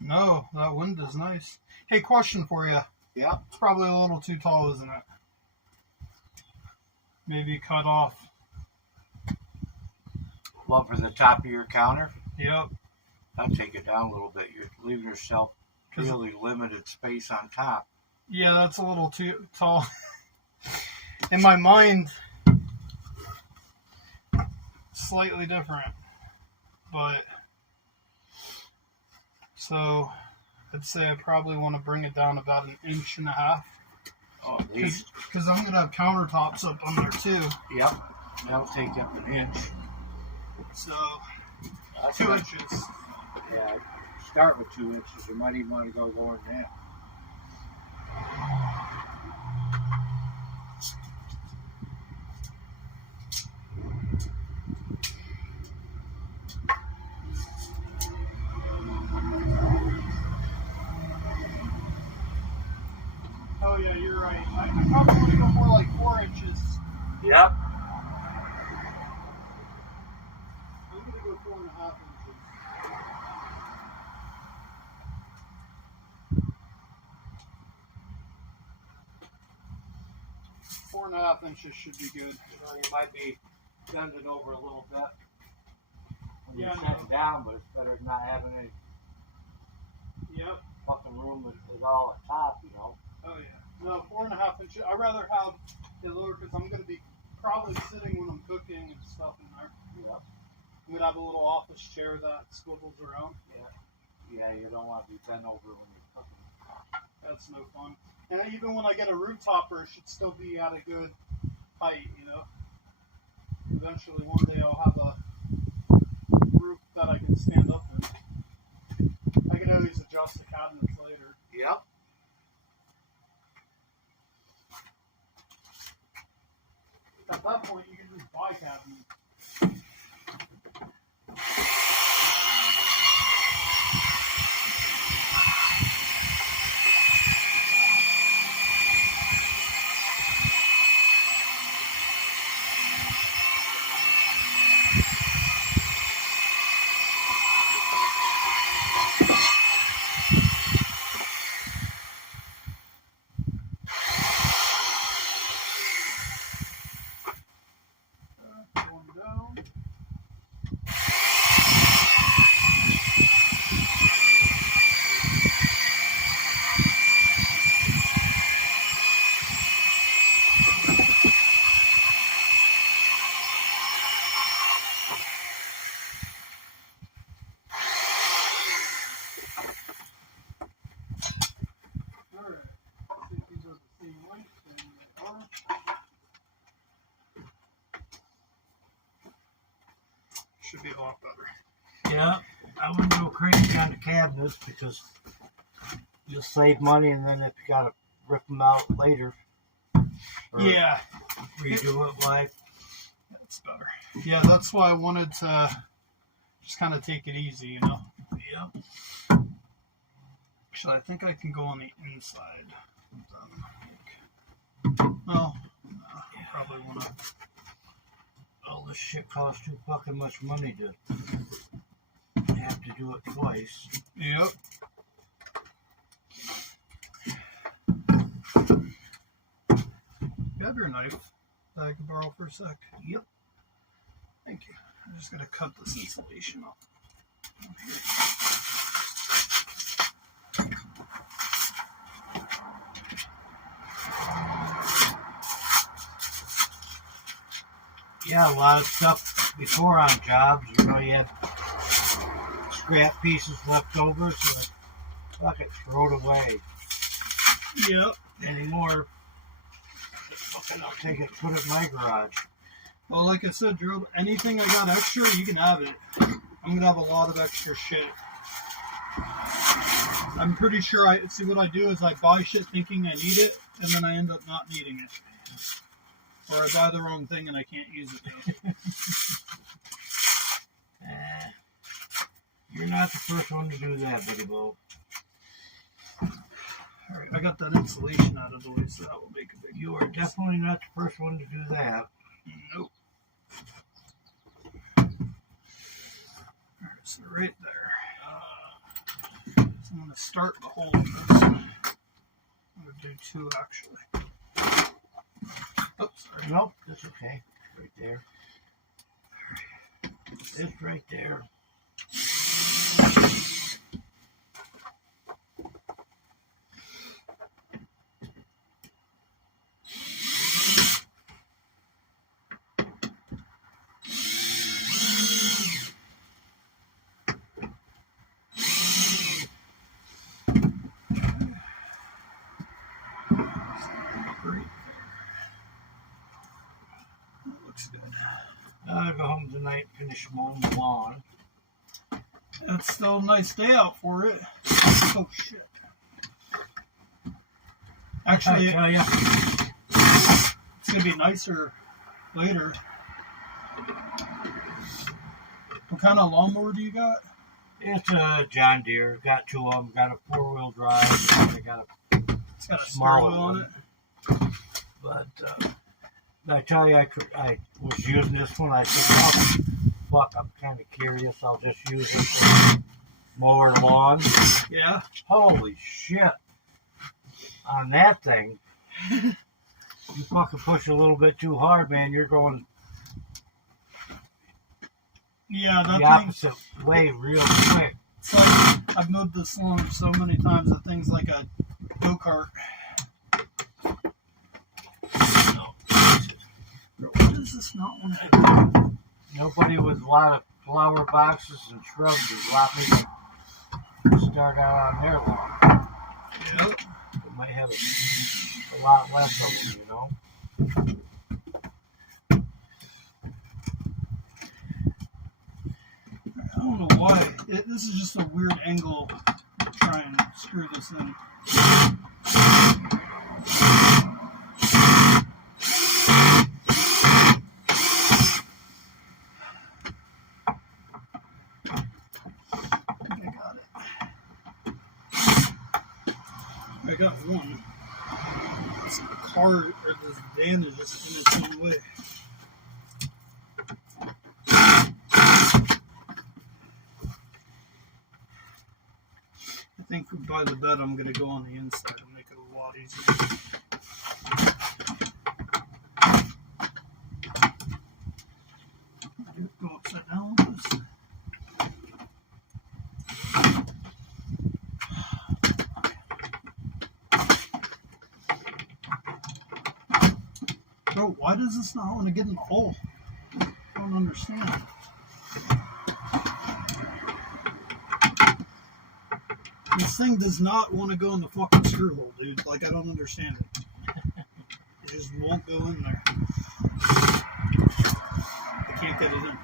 No, that wind is nice. Hey, question for you. Yeah. It's probably a little too tall, isn't it? Maybe cut off. Well, for the top of your counter, Yep. I'll take it down a little bit. You're leaving yourself really limited space on top. Yeah, that's a little too tall. In my mind, slightly different. But, so, I'd say I probably want to bring it down about 1.5 inches. Oh, at least. Because I'm going to have countertops up on there too. Yep. That'll take up 1 inch. So, That's 2 nice. inches. Yeah, start with 2 inches. You might even want to go lower than that. Oh yeah, you're right. I probably want to go more like 4 inches. Yep. I'm going to go 4.5 inches. Four and a half inches should be good. Well, you might be bending over a little bit when Yeah, you're no. sitting down, but it's better than not having any Yep. fucking room at all at top, you know. Oh yeah. No, 4.5 inches. I'd rather have it lower because I'm going to be probably sitting when I'm cooking and stuff in there. Yep. I'm gonna have a little office chair that swivels around. Yeah, you don't want to be bent over when you're cooking. That's no fun. And even when I get a roof topper, it should still be at a good height, you know. Eventually, one day I'll have a roof that I can stand up in. I can always adjust the cabinets later. Yep. At that point, you can just buy cabinets. Going down. Alright, I think these are the same length, and they are. Should be a lot better. Yeah, I wouldn't go crazy on the cabinets because you'll save money, and then if you gotta rip them out later, or Yeah, redo it live. that's better. Yeah, that's why I wanted to just kind of take it easy, you know. Yeah. Actually, I think I can go on the inside. Well, no, I probably want to. All this shit costs too fucking much money to have to do it twice. Yep. You have your knife that I can borrow for a sec? Yep. Thank you. I'm just going to cut this insulation off. Yeah, a lot of stuff before on jobs, you know, you had scrap pieces left over, so like, fuck it, throw it away. Yep. Anymore, just fucking I'll take it, put it in my garage. Well, like I said, Drew, anything I got extra, you can have it. I'm going to have a lot of extra shit. I'm pretty sure see what I do is I buy shit thinking I need it, and then I end up not needing it. Or I buy the wrong thing and I can't use it though. You're not the first one to do that, Buddy Bo. Alright, I got that insulation out of the way, so that will make a big You are definitely not the first one to do that. Nope. Alright, so right there. So I'm going to start the hole in this. I'm going to do two actually. Oops, sorry. Nope, that's okay. Right there. It's right there. Right there. That looks good. I'll go home tonight and finish mowing the lawn. It's still a nice day out for it. Oh shit. Actually, I tell ya, it's gonna be nicer later. What kind of lawnmower do you got? it's a John Deere. Got two of them. Got a 4-wheel drive. I got It's got a steering smaller wheel on one. it. But I tell you, I was using this one. I said, oh, fuck, I'm kind of curious. I'll just use it for mower lawn. Yeah. Holy shit. On that thing, you fucking push a little bit too hard, man. You're going Yeah, that the thing. opposite way real quick. It's like, I've moved this lawn so many times that thing's like a go-kart. What is this not one? Nobody with a lot of flower boxes and shrubs is a lot maybe start out on their lawn. Yep. They might have a lot less of them, you know. I don't know why. This is just a weird angle to try and screw this in. I got one. This car or this van is just in its own way. I think by the bed I'm gonna go on the inside and make it a lot easier. Go upside down with this. Bro, why does this not want to get in the hole? I don't understand. This thing does not want to go in the fucking screw hole, dude. Like, I don't understand it. It just won't go in there. I can't get it in.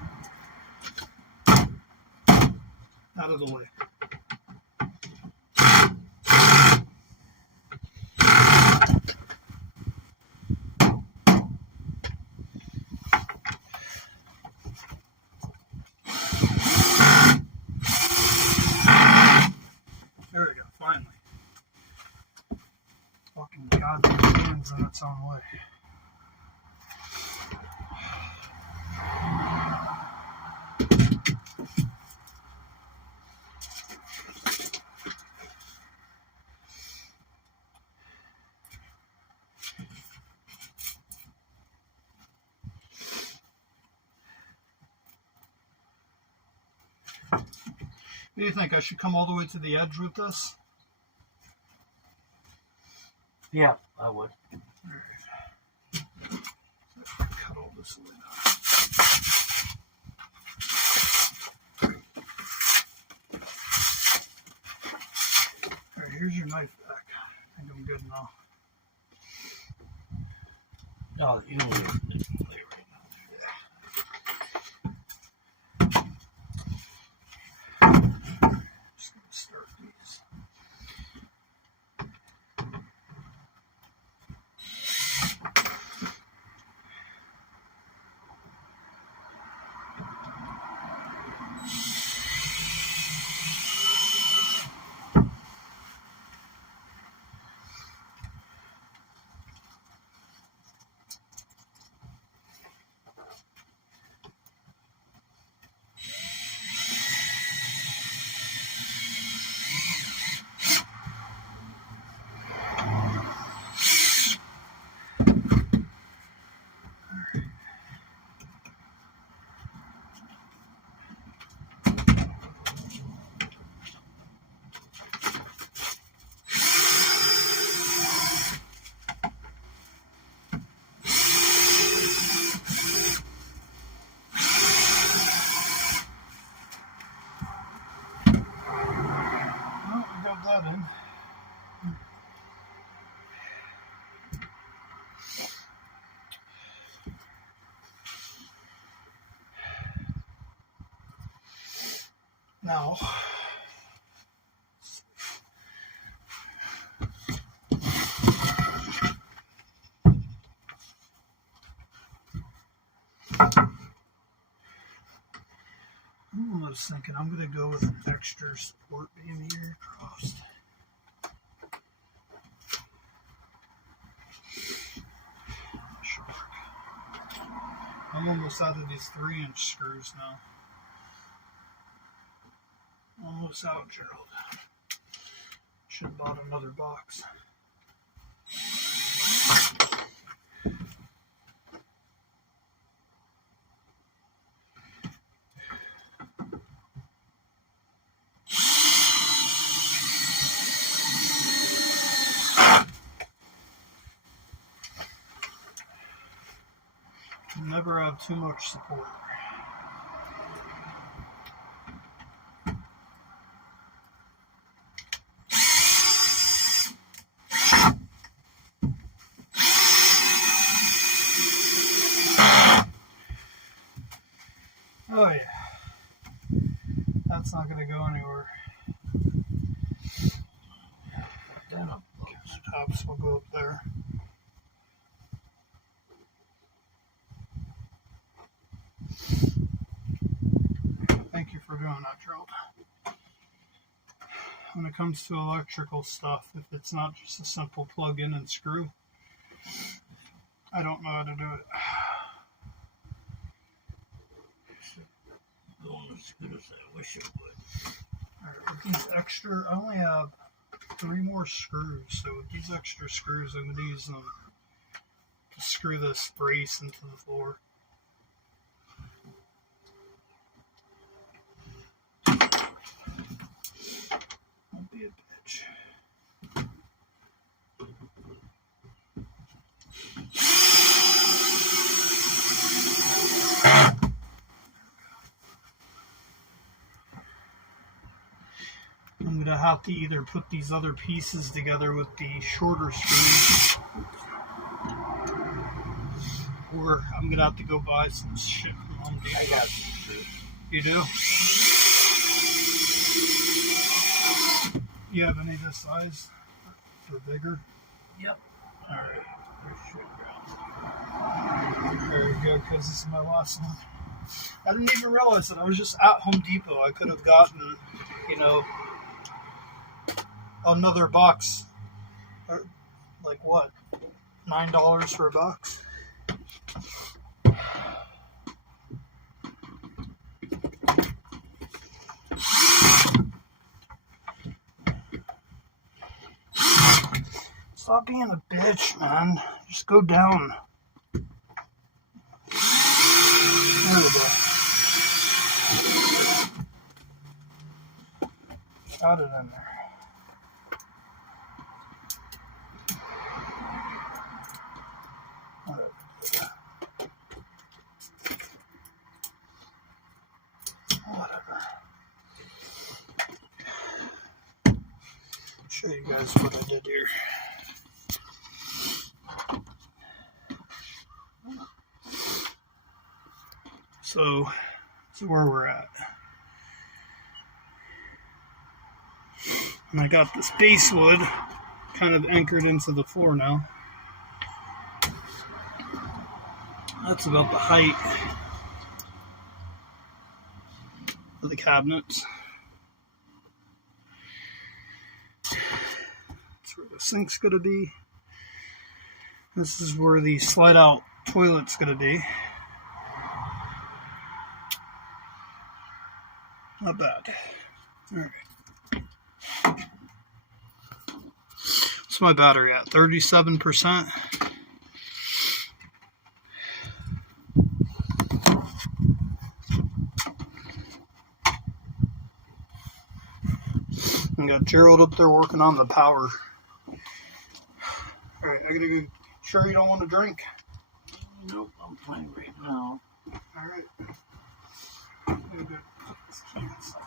Out of the way. There we go, finally. Fucking goddamn hands in its own way. What do you think? I should come all the way to the edge with this? Yeah, I would. Alright. Cut all this away now. Alright, here's your knife back. I think I'm good now. No, you don't need to play right Just gonna start these. Well, we got that in. Now, I was thinking I'm going to go with an extra support beam here across. Should work. I'm almost out of these 3-inch screws now. Almost out, Gerald. Should have bought another box. Never have too much support. Oh yeah. That's not gonna go anywhere. Then up The tops will go up there. Thank you for doing that, Gerald. When it comes to electrical stuff, if it's not just a simple plug in and screw, I don't know how to do it. going as good as I wish it would. Alright, with these extra, I only have 3 more screws, so with these extra screws, I'm going to use them to screw this brace into the floor. Don't be a bitch. I'm going to have to either put these other pieces together with the shorter screws, or I'm going to have to go buy some shit from Home Depot. I got some screws. You do? You have any this size? Or bigger? Yep. Alright. Very good, because this is my last one. I didn't even realize that I was just at Home Depot. I could have gotten, another box. Like what? $9 for a box? Stop being a bitch, man. Just go down. There we go. Got it in there. Whatever. Show you guys what I did here. So, this is where we're at. And I got this base wood kind of anchored into the floor now. That's about the height of the cabinets. That's where the sink's going to be. This is where the slide out toilet's going to be. Not bad. Alright. What's my battery at? 37%. I got Gerald up there working on the power. Alright, I gotta go. Sure you don't want to drink? Nope, I'm fine right now. Alright. I'm gonna go put this key inside.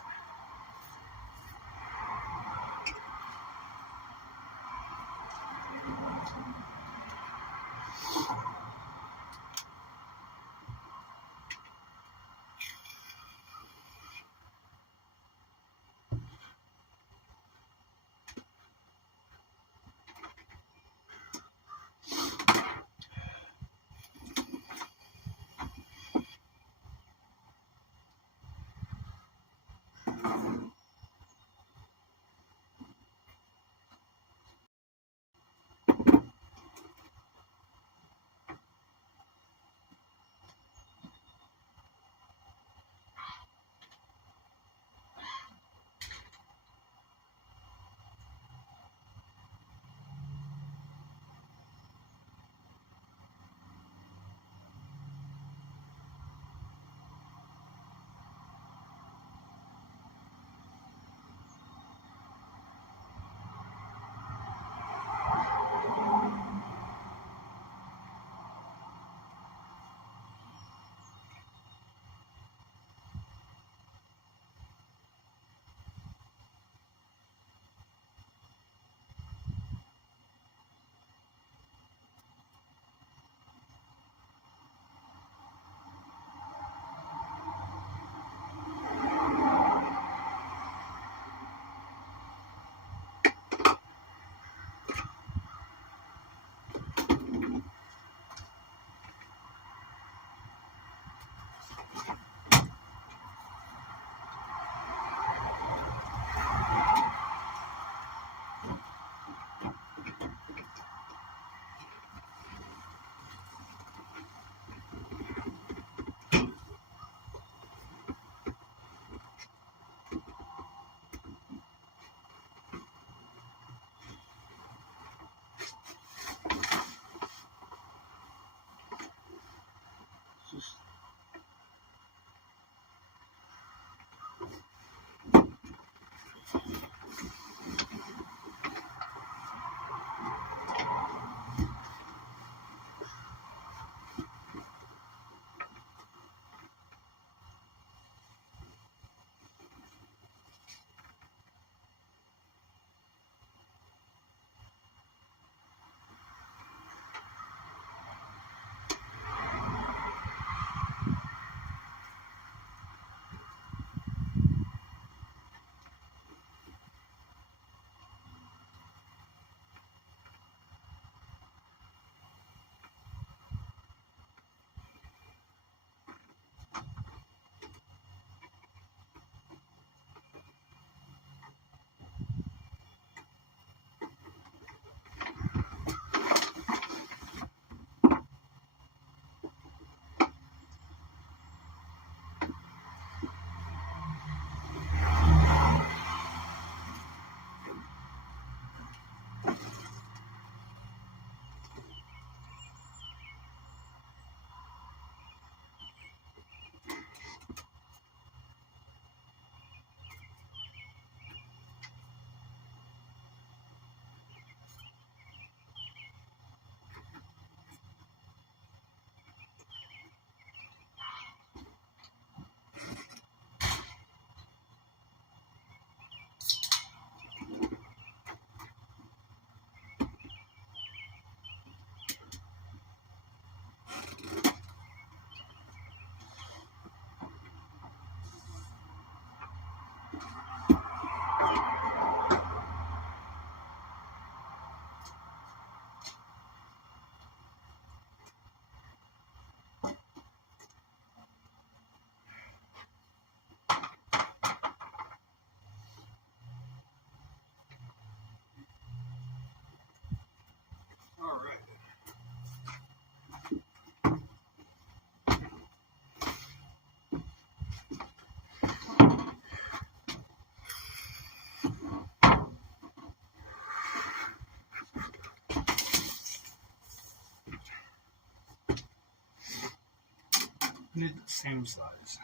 Need the same size.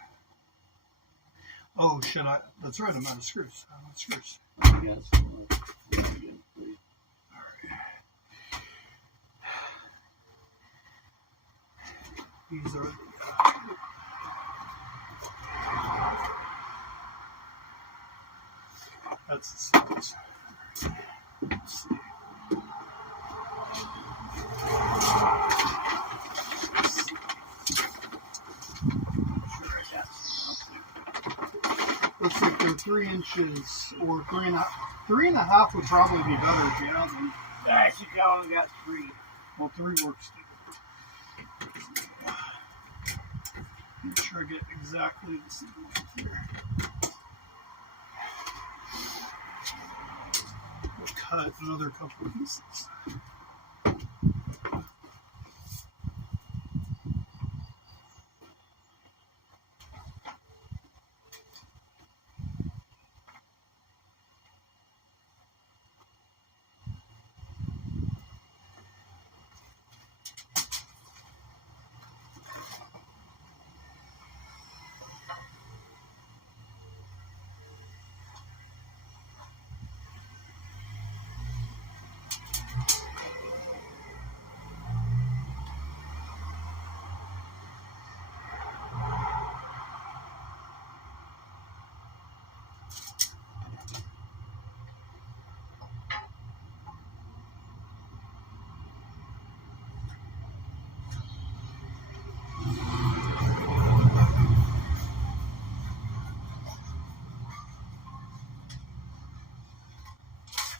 Oh shit! That's right. I'm out of screws. I'm out of screws. These are. That's the size. Let's see. Looks like they're 3 inches or 3.5 would probably be better if you have them. I think I only got 3. Well, 3 works too. Make sure I get exactly the same length here. We'll cut another couple of pieces.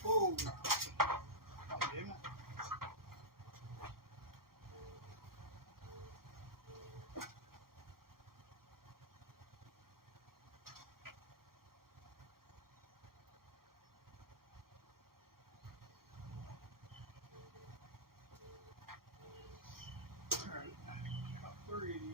Oh, damn it. Alright, got 3 of these.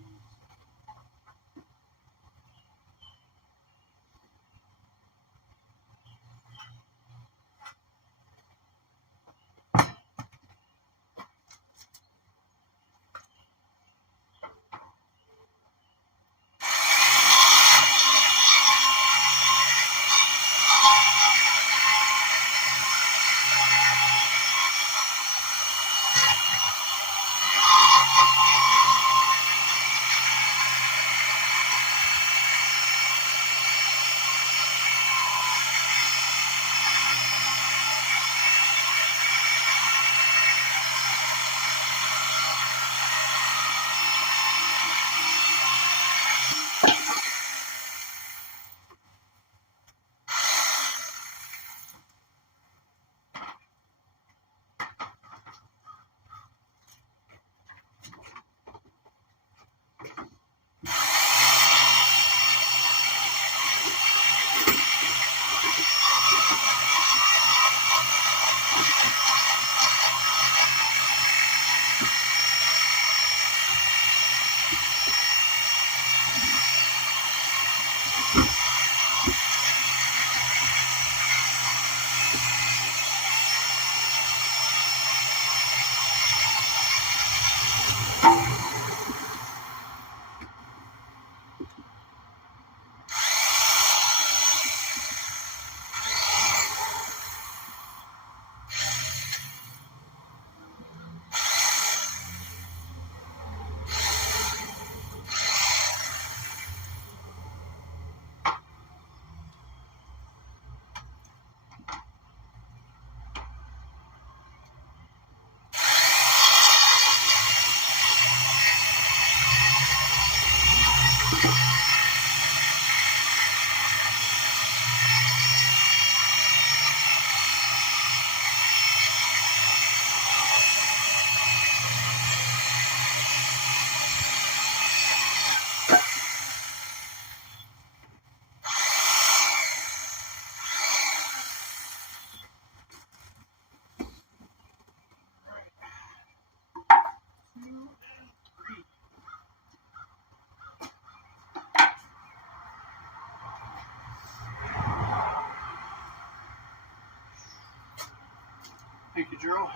Thank you, Gerald.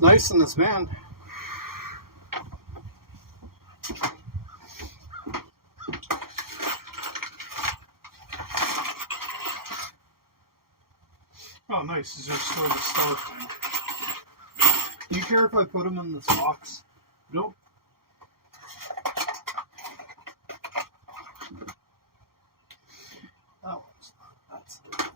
It's nice in this van. Oh, nice. Is there still the star thing? Do you care if I put them in this box? Nope. That one's not. That's the good one.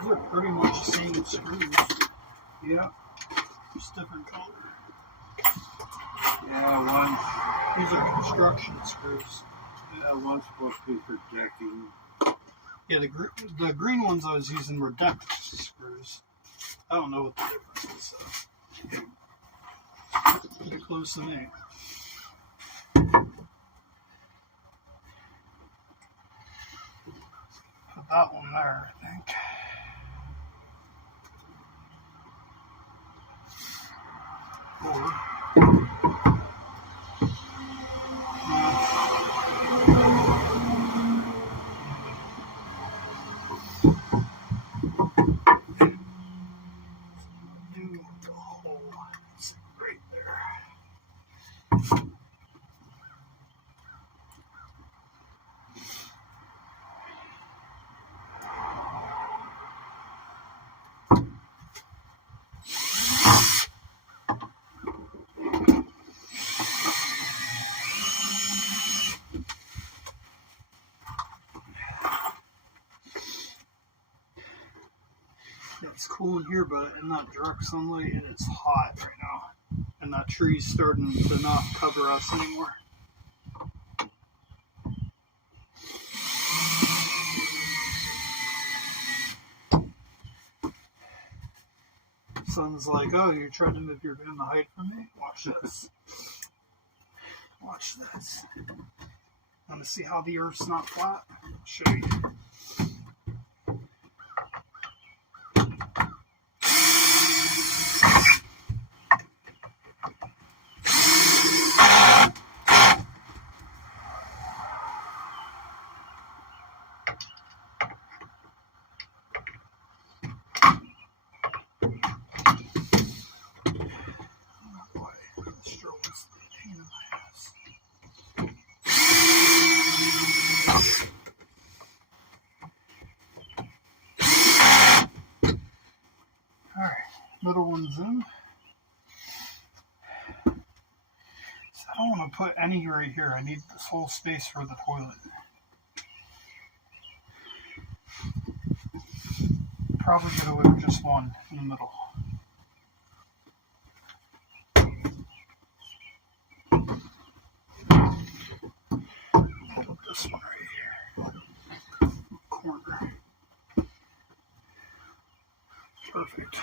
These are pretty much the same screws. Yeah. Just different color. Yeah, These are construction screws. one's supposed to be for decking. Yeah, the green ones I was using were deck screws. I don't know what the difference is. Pretty close to me. Put that one there, I think. Or do the hole. It's right there. Yeah, it's cool in here, but in that direct sunlight, it is hot right now. And that tree's starting to not cover us anymore. Sun's like, oh, you're trying to move your van to hide from me? Watch this. Watch this. Want to see how the Earth's not flat? I'll show you. Little one's in. So I don't want to put any right here. I need this whole space for the toilet. Probably get away with just one in the middle. Pull up this one right here. Corner. Perfect.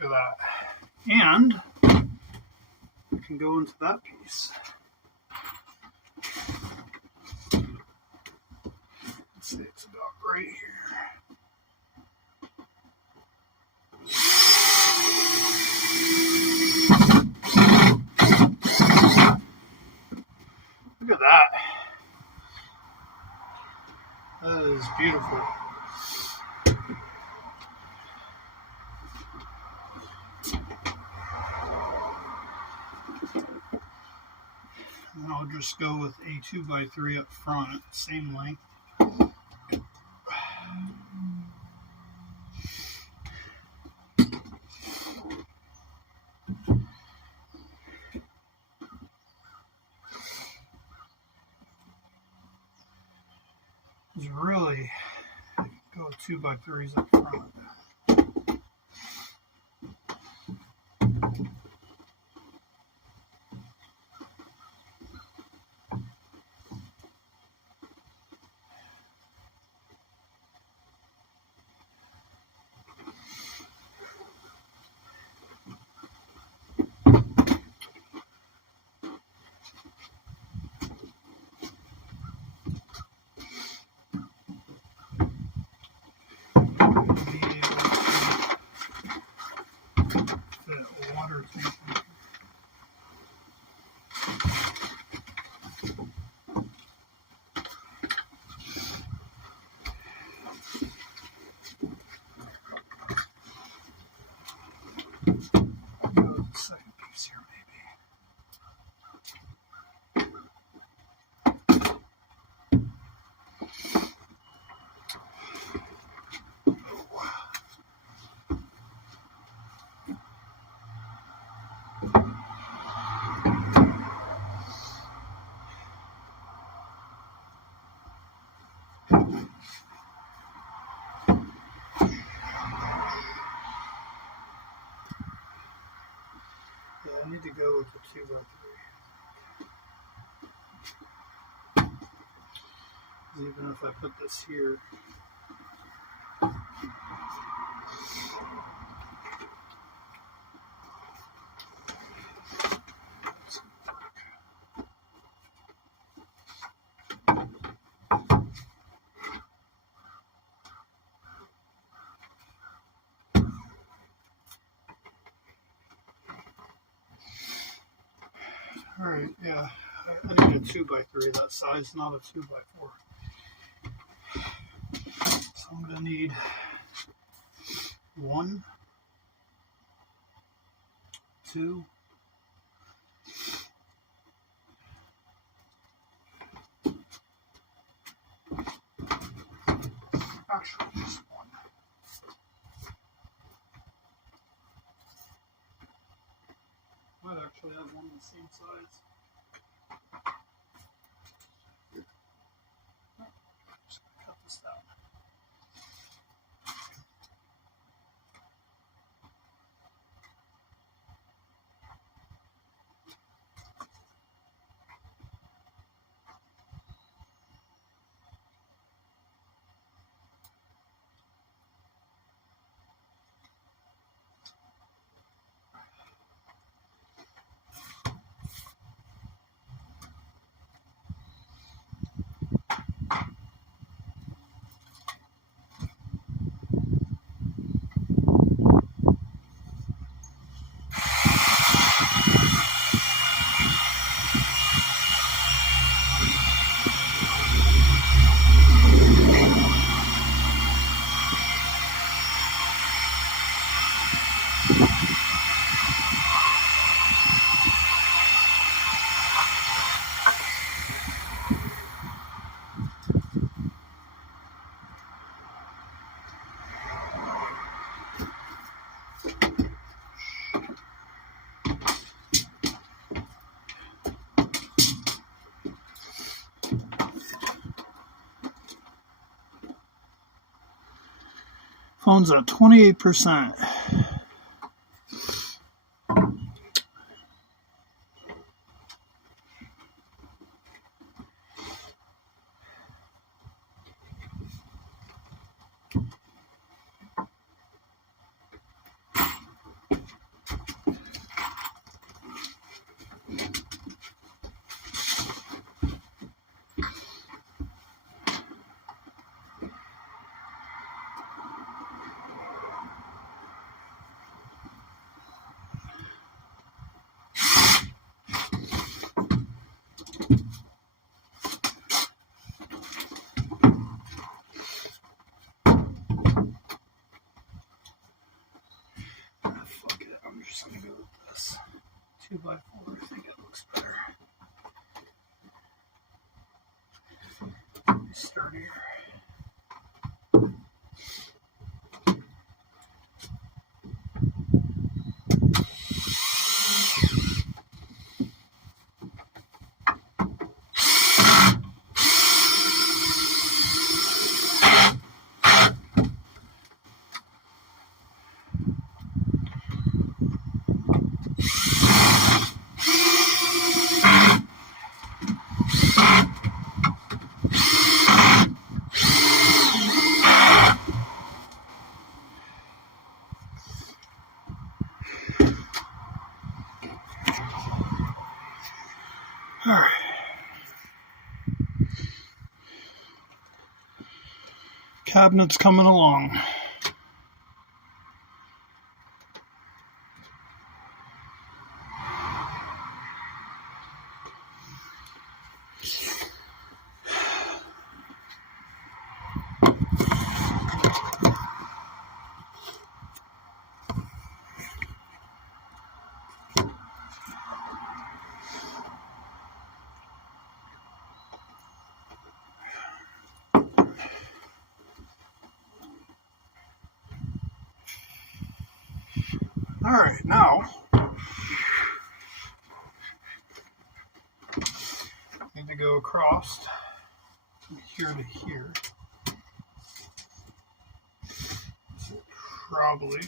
Look at that. And we can go into that piece. Let's see, it's about right here. Look at that. That is beautiful. And I'll just go with a 2x3 up front, same length. Is really go with 2x3s up front. Water tank. Go with the second piece here, maybe. Yeah, I need to go with the 2x3. Even if I put this here. Alright, yeah. I need a 2x3 that size, not a 2x4. So I'm going to need 1, 2, actually just 1. Might actually have one the same size. Just gonna cut this down. Phone's at 28%. Fuck it, I'm just gonna go with this 2x4. I think it looks better. be sturdier. Alright. Cabinet's coming along. Alright, now need to go across from here to here. So probably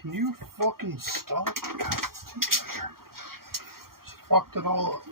can you fucking stop? God, just fucked it all up.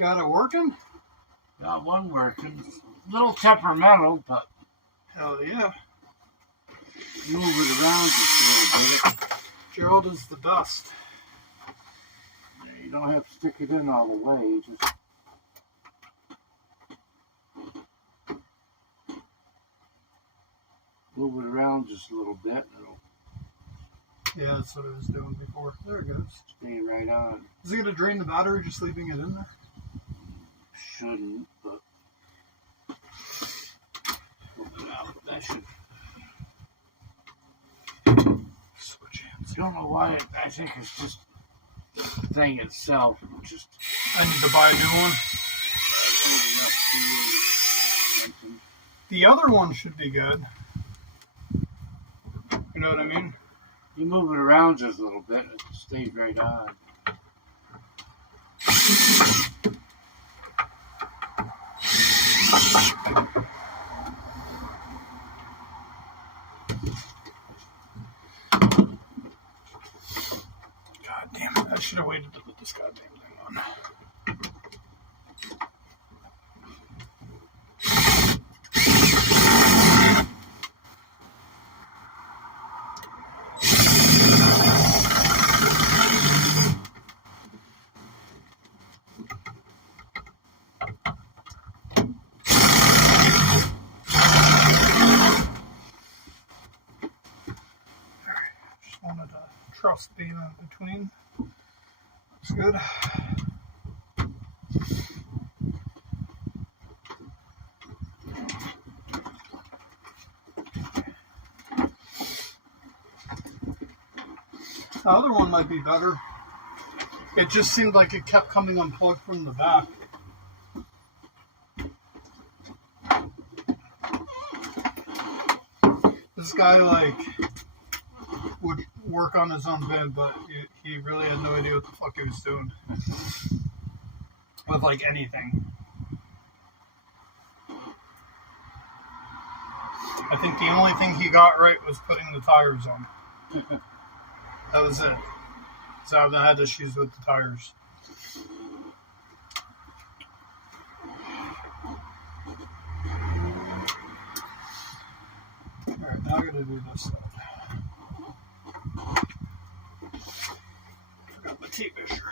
Got it working? Got one working. A little temperamental, but Hell yeah. move it around just a little bit. Gerald is the best. Yeah, you don't have to stick it in all the way. You just move it around just a little bit, and it'll Yeah, that's what I was doing before. There it goes. stay right on. Is it going to drain the battery just leaving it in there? Shouldn't, but that should. Switch hands. Don't know why. I think it's just the thing itself. Just I need to buy a new one. a little rusty or something. The other one should be good. You know what I mean? You move it around just a little bit, it stays right on. God damn it. I should have waited to put this goddamn thing on. Just wanted to trust being in between. Looks good. The other one might be better. It just seemed like it kept coming unplugged from the back. This guy, like, would work on his own bed, but he really had no idea what the fuck he was doing. With, like, anything. I think the only thing he got right was putting the tires on. That was it. So I had issues with the tires. Alright, now I gotta do this side. Forgot my tape measure.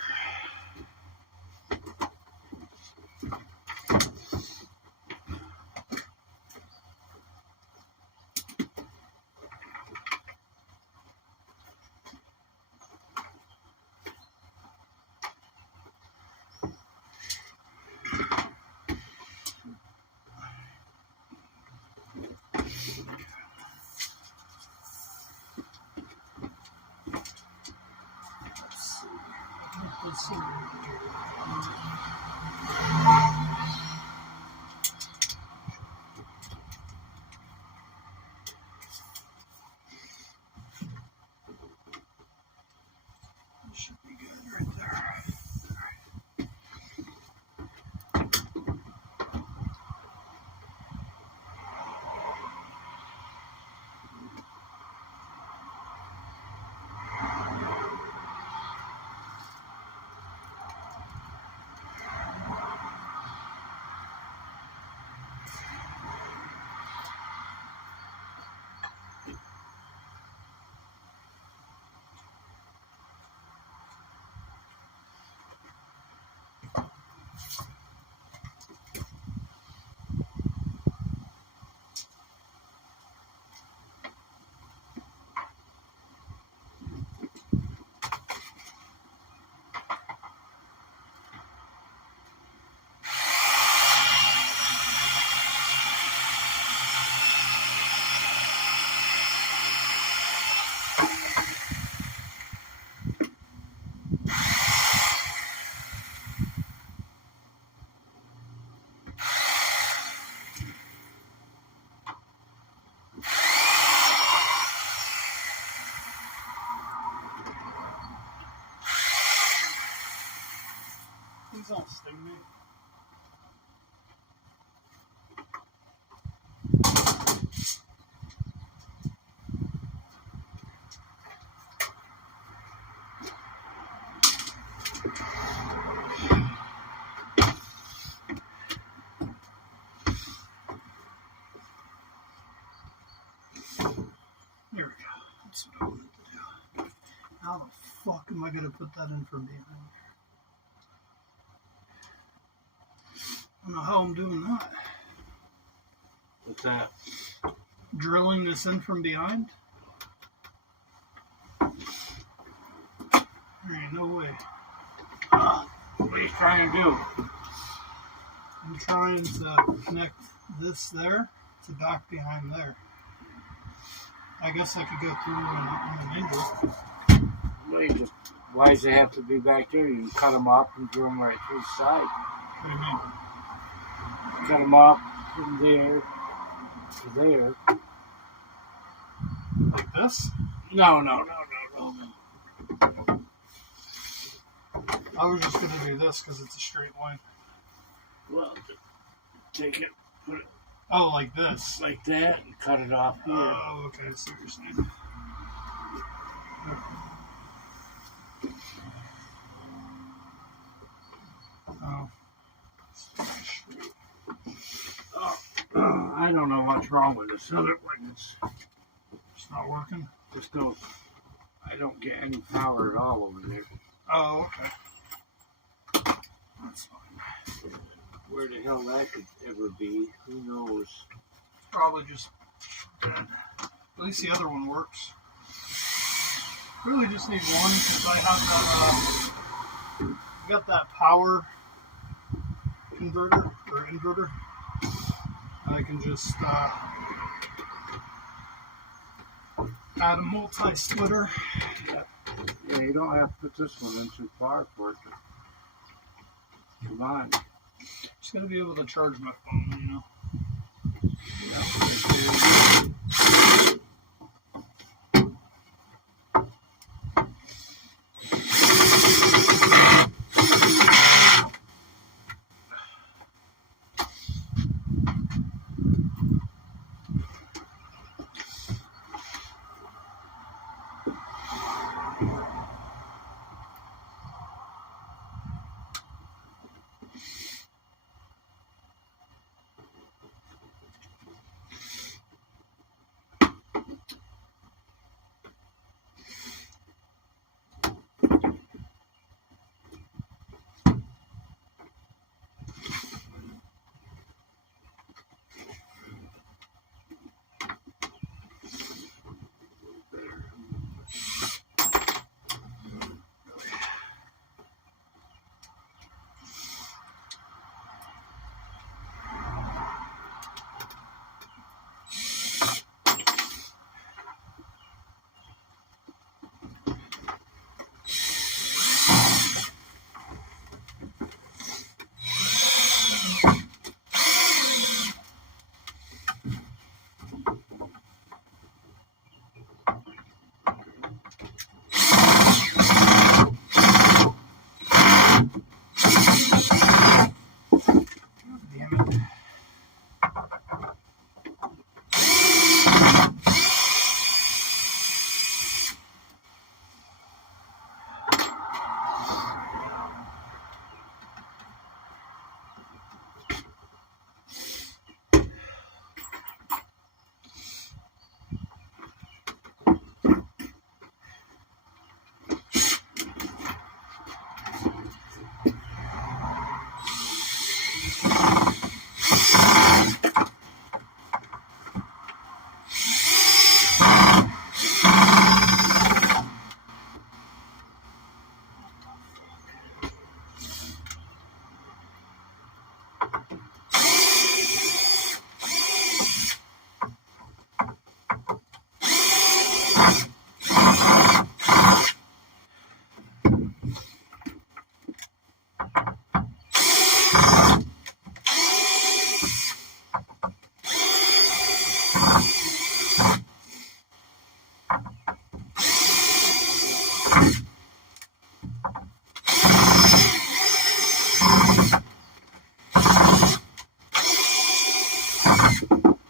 Let's see. Should be good right there. Please don't sting me. That's what I wanted to do. How the fuck am I gonna put that in from behind here? I don't know how I'm doing that. What's that? Drilling this in from behind? There ain't no way. What are you trying to do? I'm trying to connect this there to back behind there. I guess I could go through on an angle. Well, you just, why does it have to be back there? You can cut them off and drill them right through the side. What do you mean? Cut them off from there to there. Like this? No. I was just going to do this because it's a straight line. Well, take it, put it Oh, like this? like that, and cut it off here. Oh, okay. I see what you're saying. Oh. I don't know what's wrong with this other one. It's It's not working? just no. I don't get any power at all over there. Oh, okay. That's fine. Where the hell that could ever be? Who knows? Probably just dead. At least the other one works. Really just need one because I have that, I got that power converter or inverter. I can just add a multi-splitter. Yeah, you don't have to put this one in too far for it to come on. Just gotta be able to charge my phone, you know.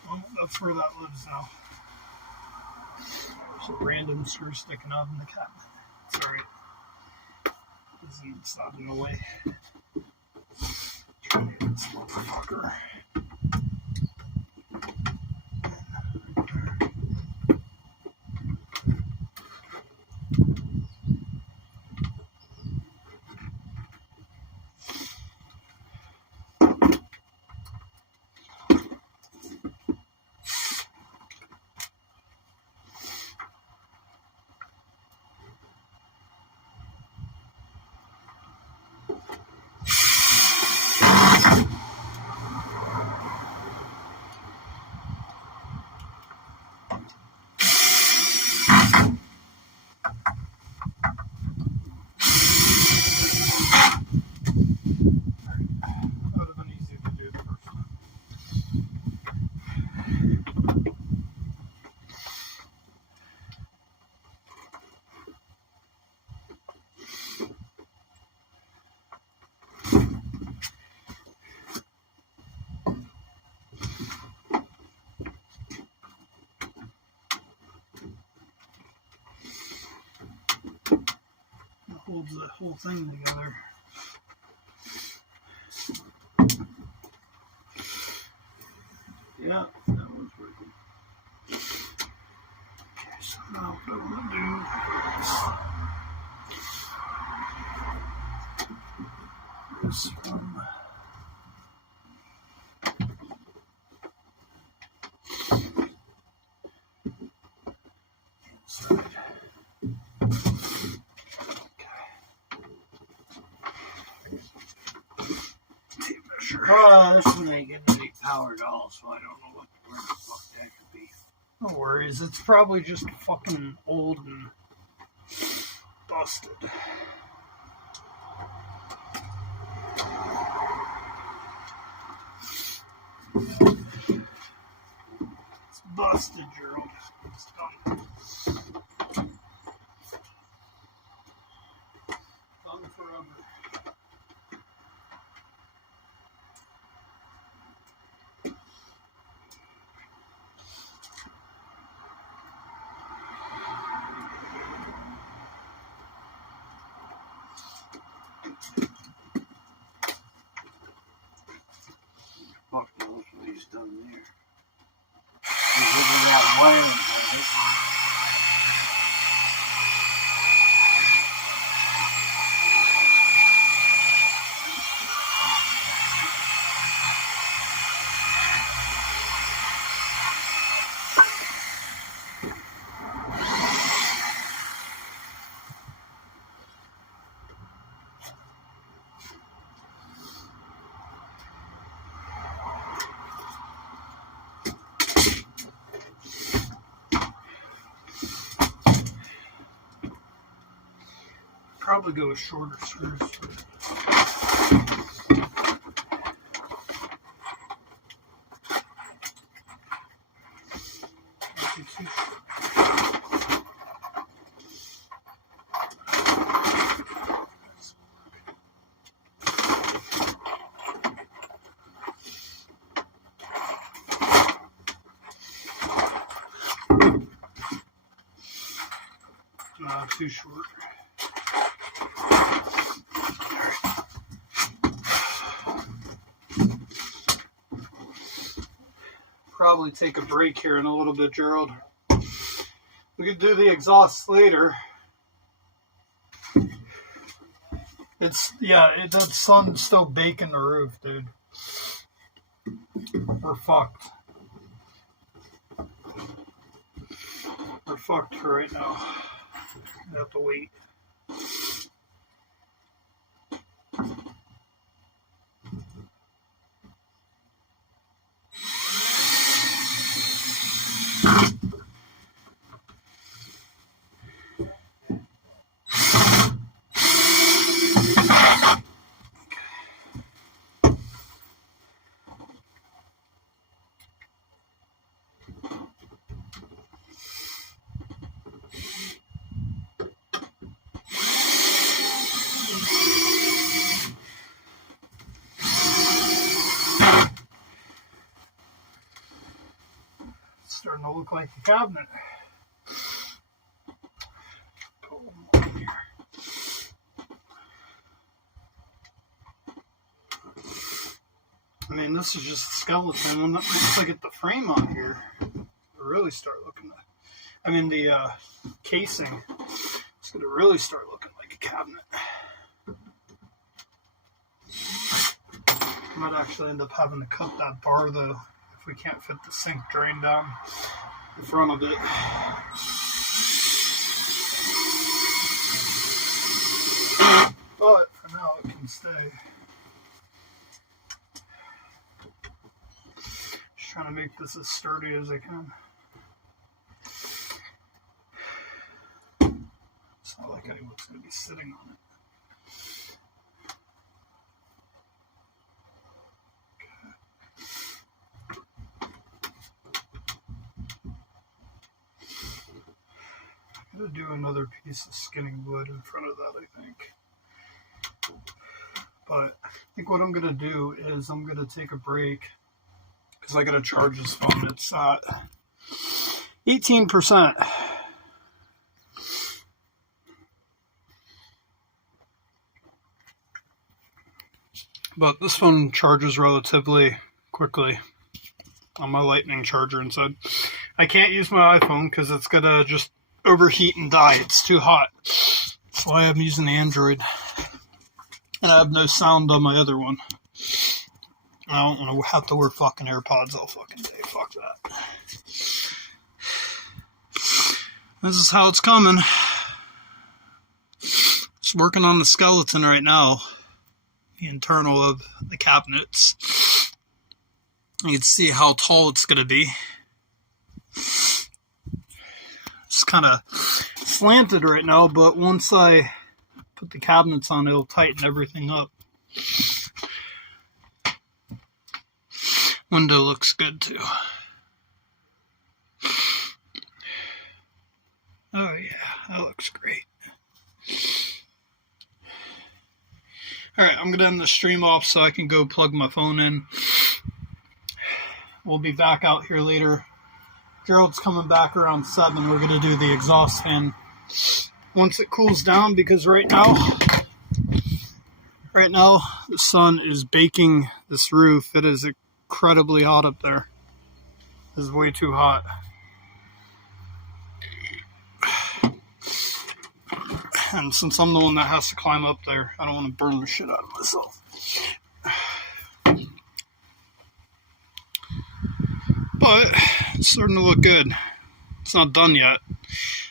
Well, that's where that lives now. There's a random screw sticking out in the cabinet. Sorry. It's not in the way. Try to get this motherfucker. holds the whole thing together. Yeah, that one's working. Okay, so now what I'm gonna do is from inside. Tape measure. This one ain't getting any power at all, so I don't know where the fuck that could be. No worries, it's probably just fucking old and busted. It's busted, Gerald. It's done. Done forever. Fuck knows what he's done there. He's looking at wiring for it. Probably go with shorter screws. Too short. Probably take a break here in a little bit, Gerald. We could do the exhaust later. That sun's still baking the roof, dude. We're fucked. We're fucked for right now. We have to wait. Starting to look like a cabinet. Put one more in here. I mean, this is just a skeleton. Once I get the frame on here, I really start looking at. I mean, the casing. It's going to really start looking like a cabinet. I might actually end up having to cut that bar though. We can't fit the sink drain down in front of it. But for now it can stay. Just trying to make this as sturdy as I can. It's not like anyone's going to be sitting on it. I'm going to do another piece of skinning wood in front of that, I think. But I think what I'm going to do is I'm going to take a break because I got to charge this phone. It's at 18%. But this phone charges relatively quickly on my Lightning charger inside. I can't use my iPhone because it's gonna just overheat and die. It's too hot. That's why I'm using the Android. And I have no sound on my other one. I don't want to have to wear fucking AirPods all fucking day. Fuck that. This is how it's coming. Just working on the skeleton right now. The internal of the cabinets. You can see how tall it's going to be. It's kind of slanted right now, but once I put the cabinets on, it'll tighten everything up. Window looks good too. Oh yeah, that looks great. Alright, I'm going to end the stream off so I can go plug my phone in. We'll be back out here later. Gerald's coming back around 7. We're going to do the exhaust fan once it cools down, because right now the sun is baking this roof. It is incredibly hot up there. It is way too hot. And since I'm the one that has to climb up there, I don't want to burn the shit out of myself. But it's starting to look good. It's not done yet.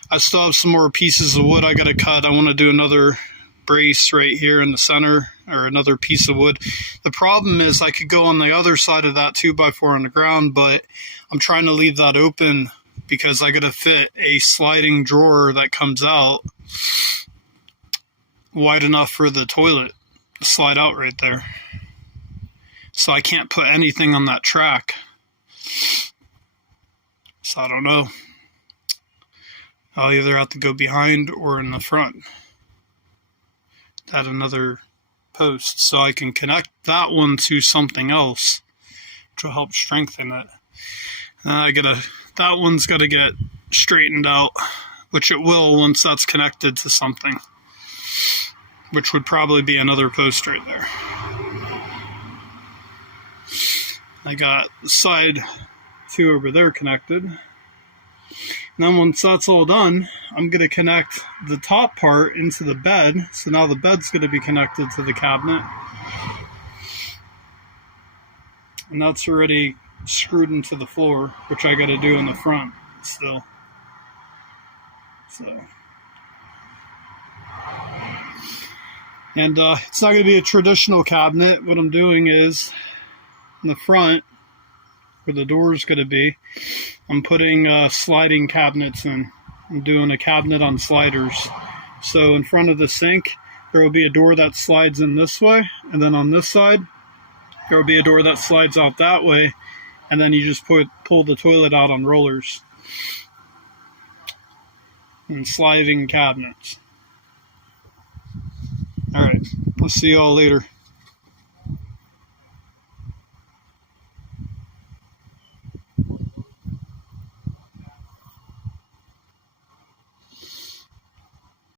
I still have some more pieces of wood I gotta cut. I want to do another brace right here in the center, or another piece of wood. The problem is I could go on the other side of that 2x4 on the ground, but I'm trying to leave that open because I gotta fit a sliding drawer that comes out wide enough for the toilet to slide out right there. So I can't put anything on that track. So I don't know. I'll either have to go behind or in the front. Add another post so I can connect that one to something else, which will help strengthen it. That one's got to get straightened out, which it will once that's connected to something, which would probably be another post right there. I got the side 2 over there connected. And then once that's all done, I'm going to connect the top part into the bed. So now the bed's going to be connected to the cabinet. And that's already screwed into the floor, which I got to do in the front still. So. And it's not going to be a traditional cabinet. What I'm doing is, in the front, where the door is going to be, I'm putting sliding cabinets in. I'm doing a cabinet on sliders. So in front of the sink, there will be a door that slides in this way, and then on this side, there will be a door that slides out that way, and then you just pull the toilet out on rollers. And sliding cabinets. Alright, I'll see you all later.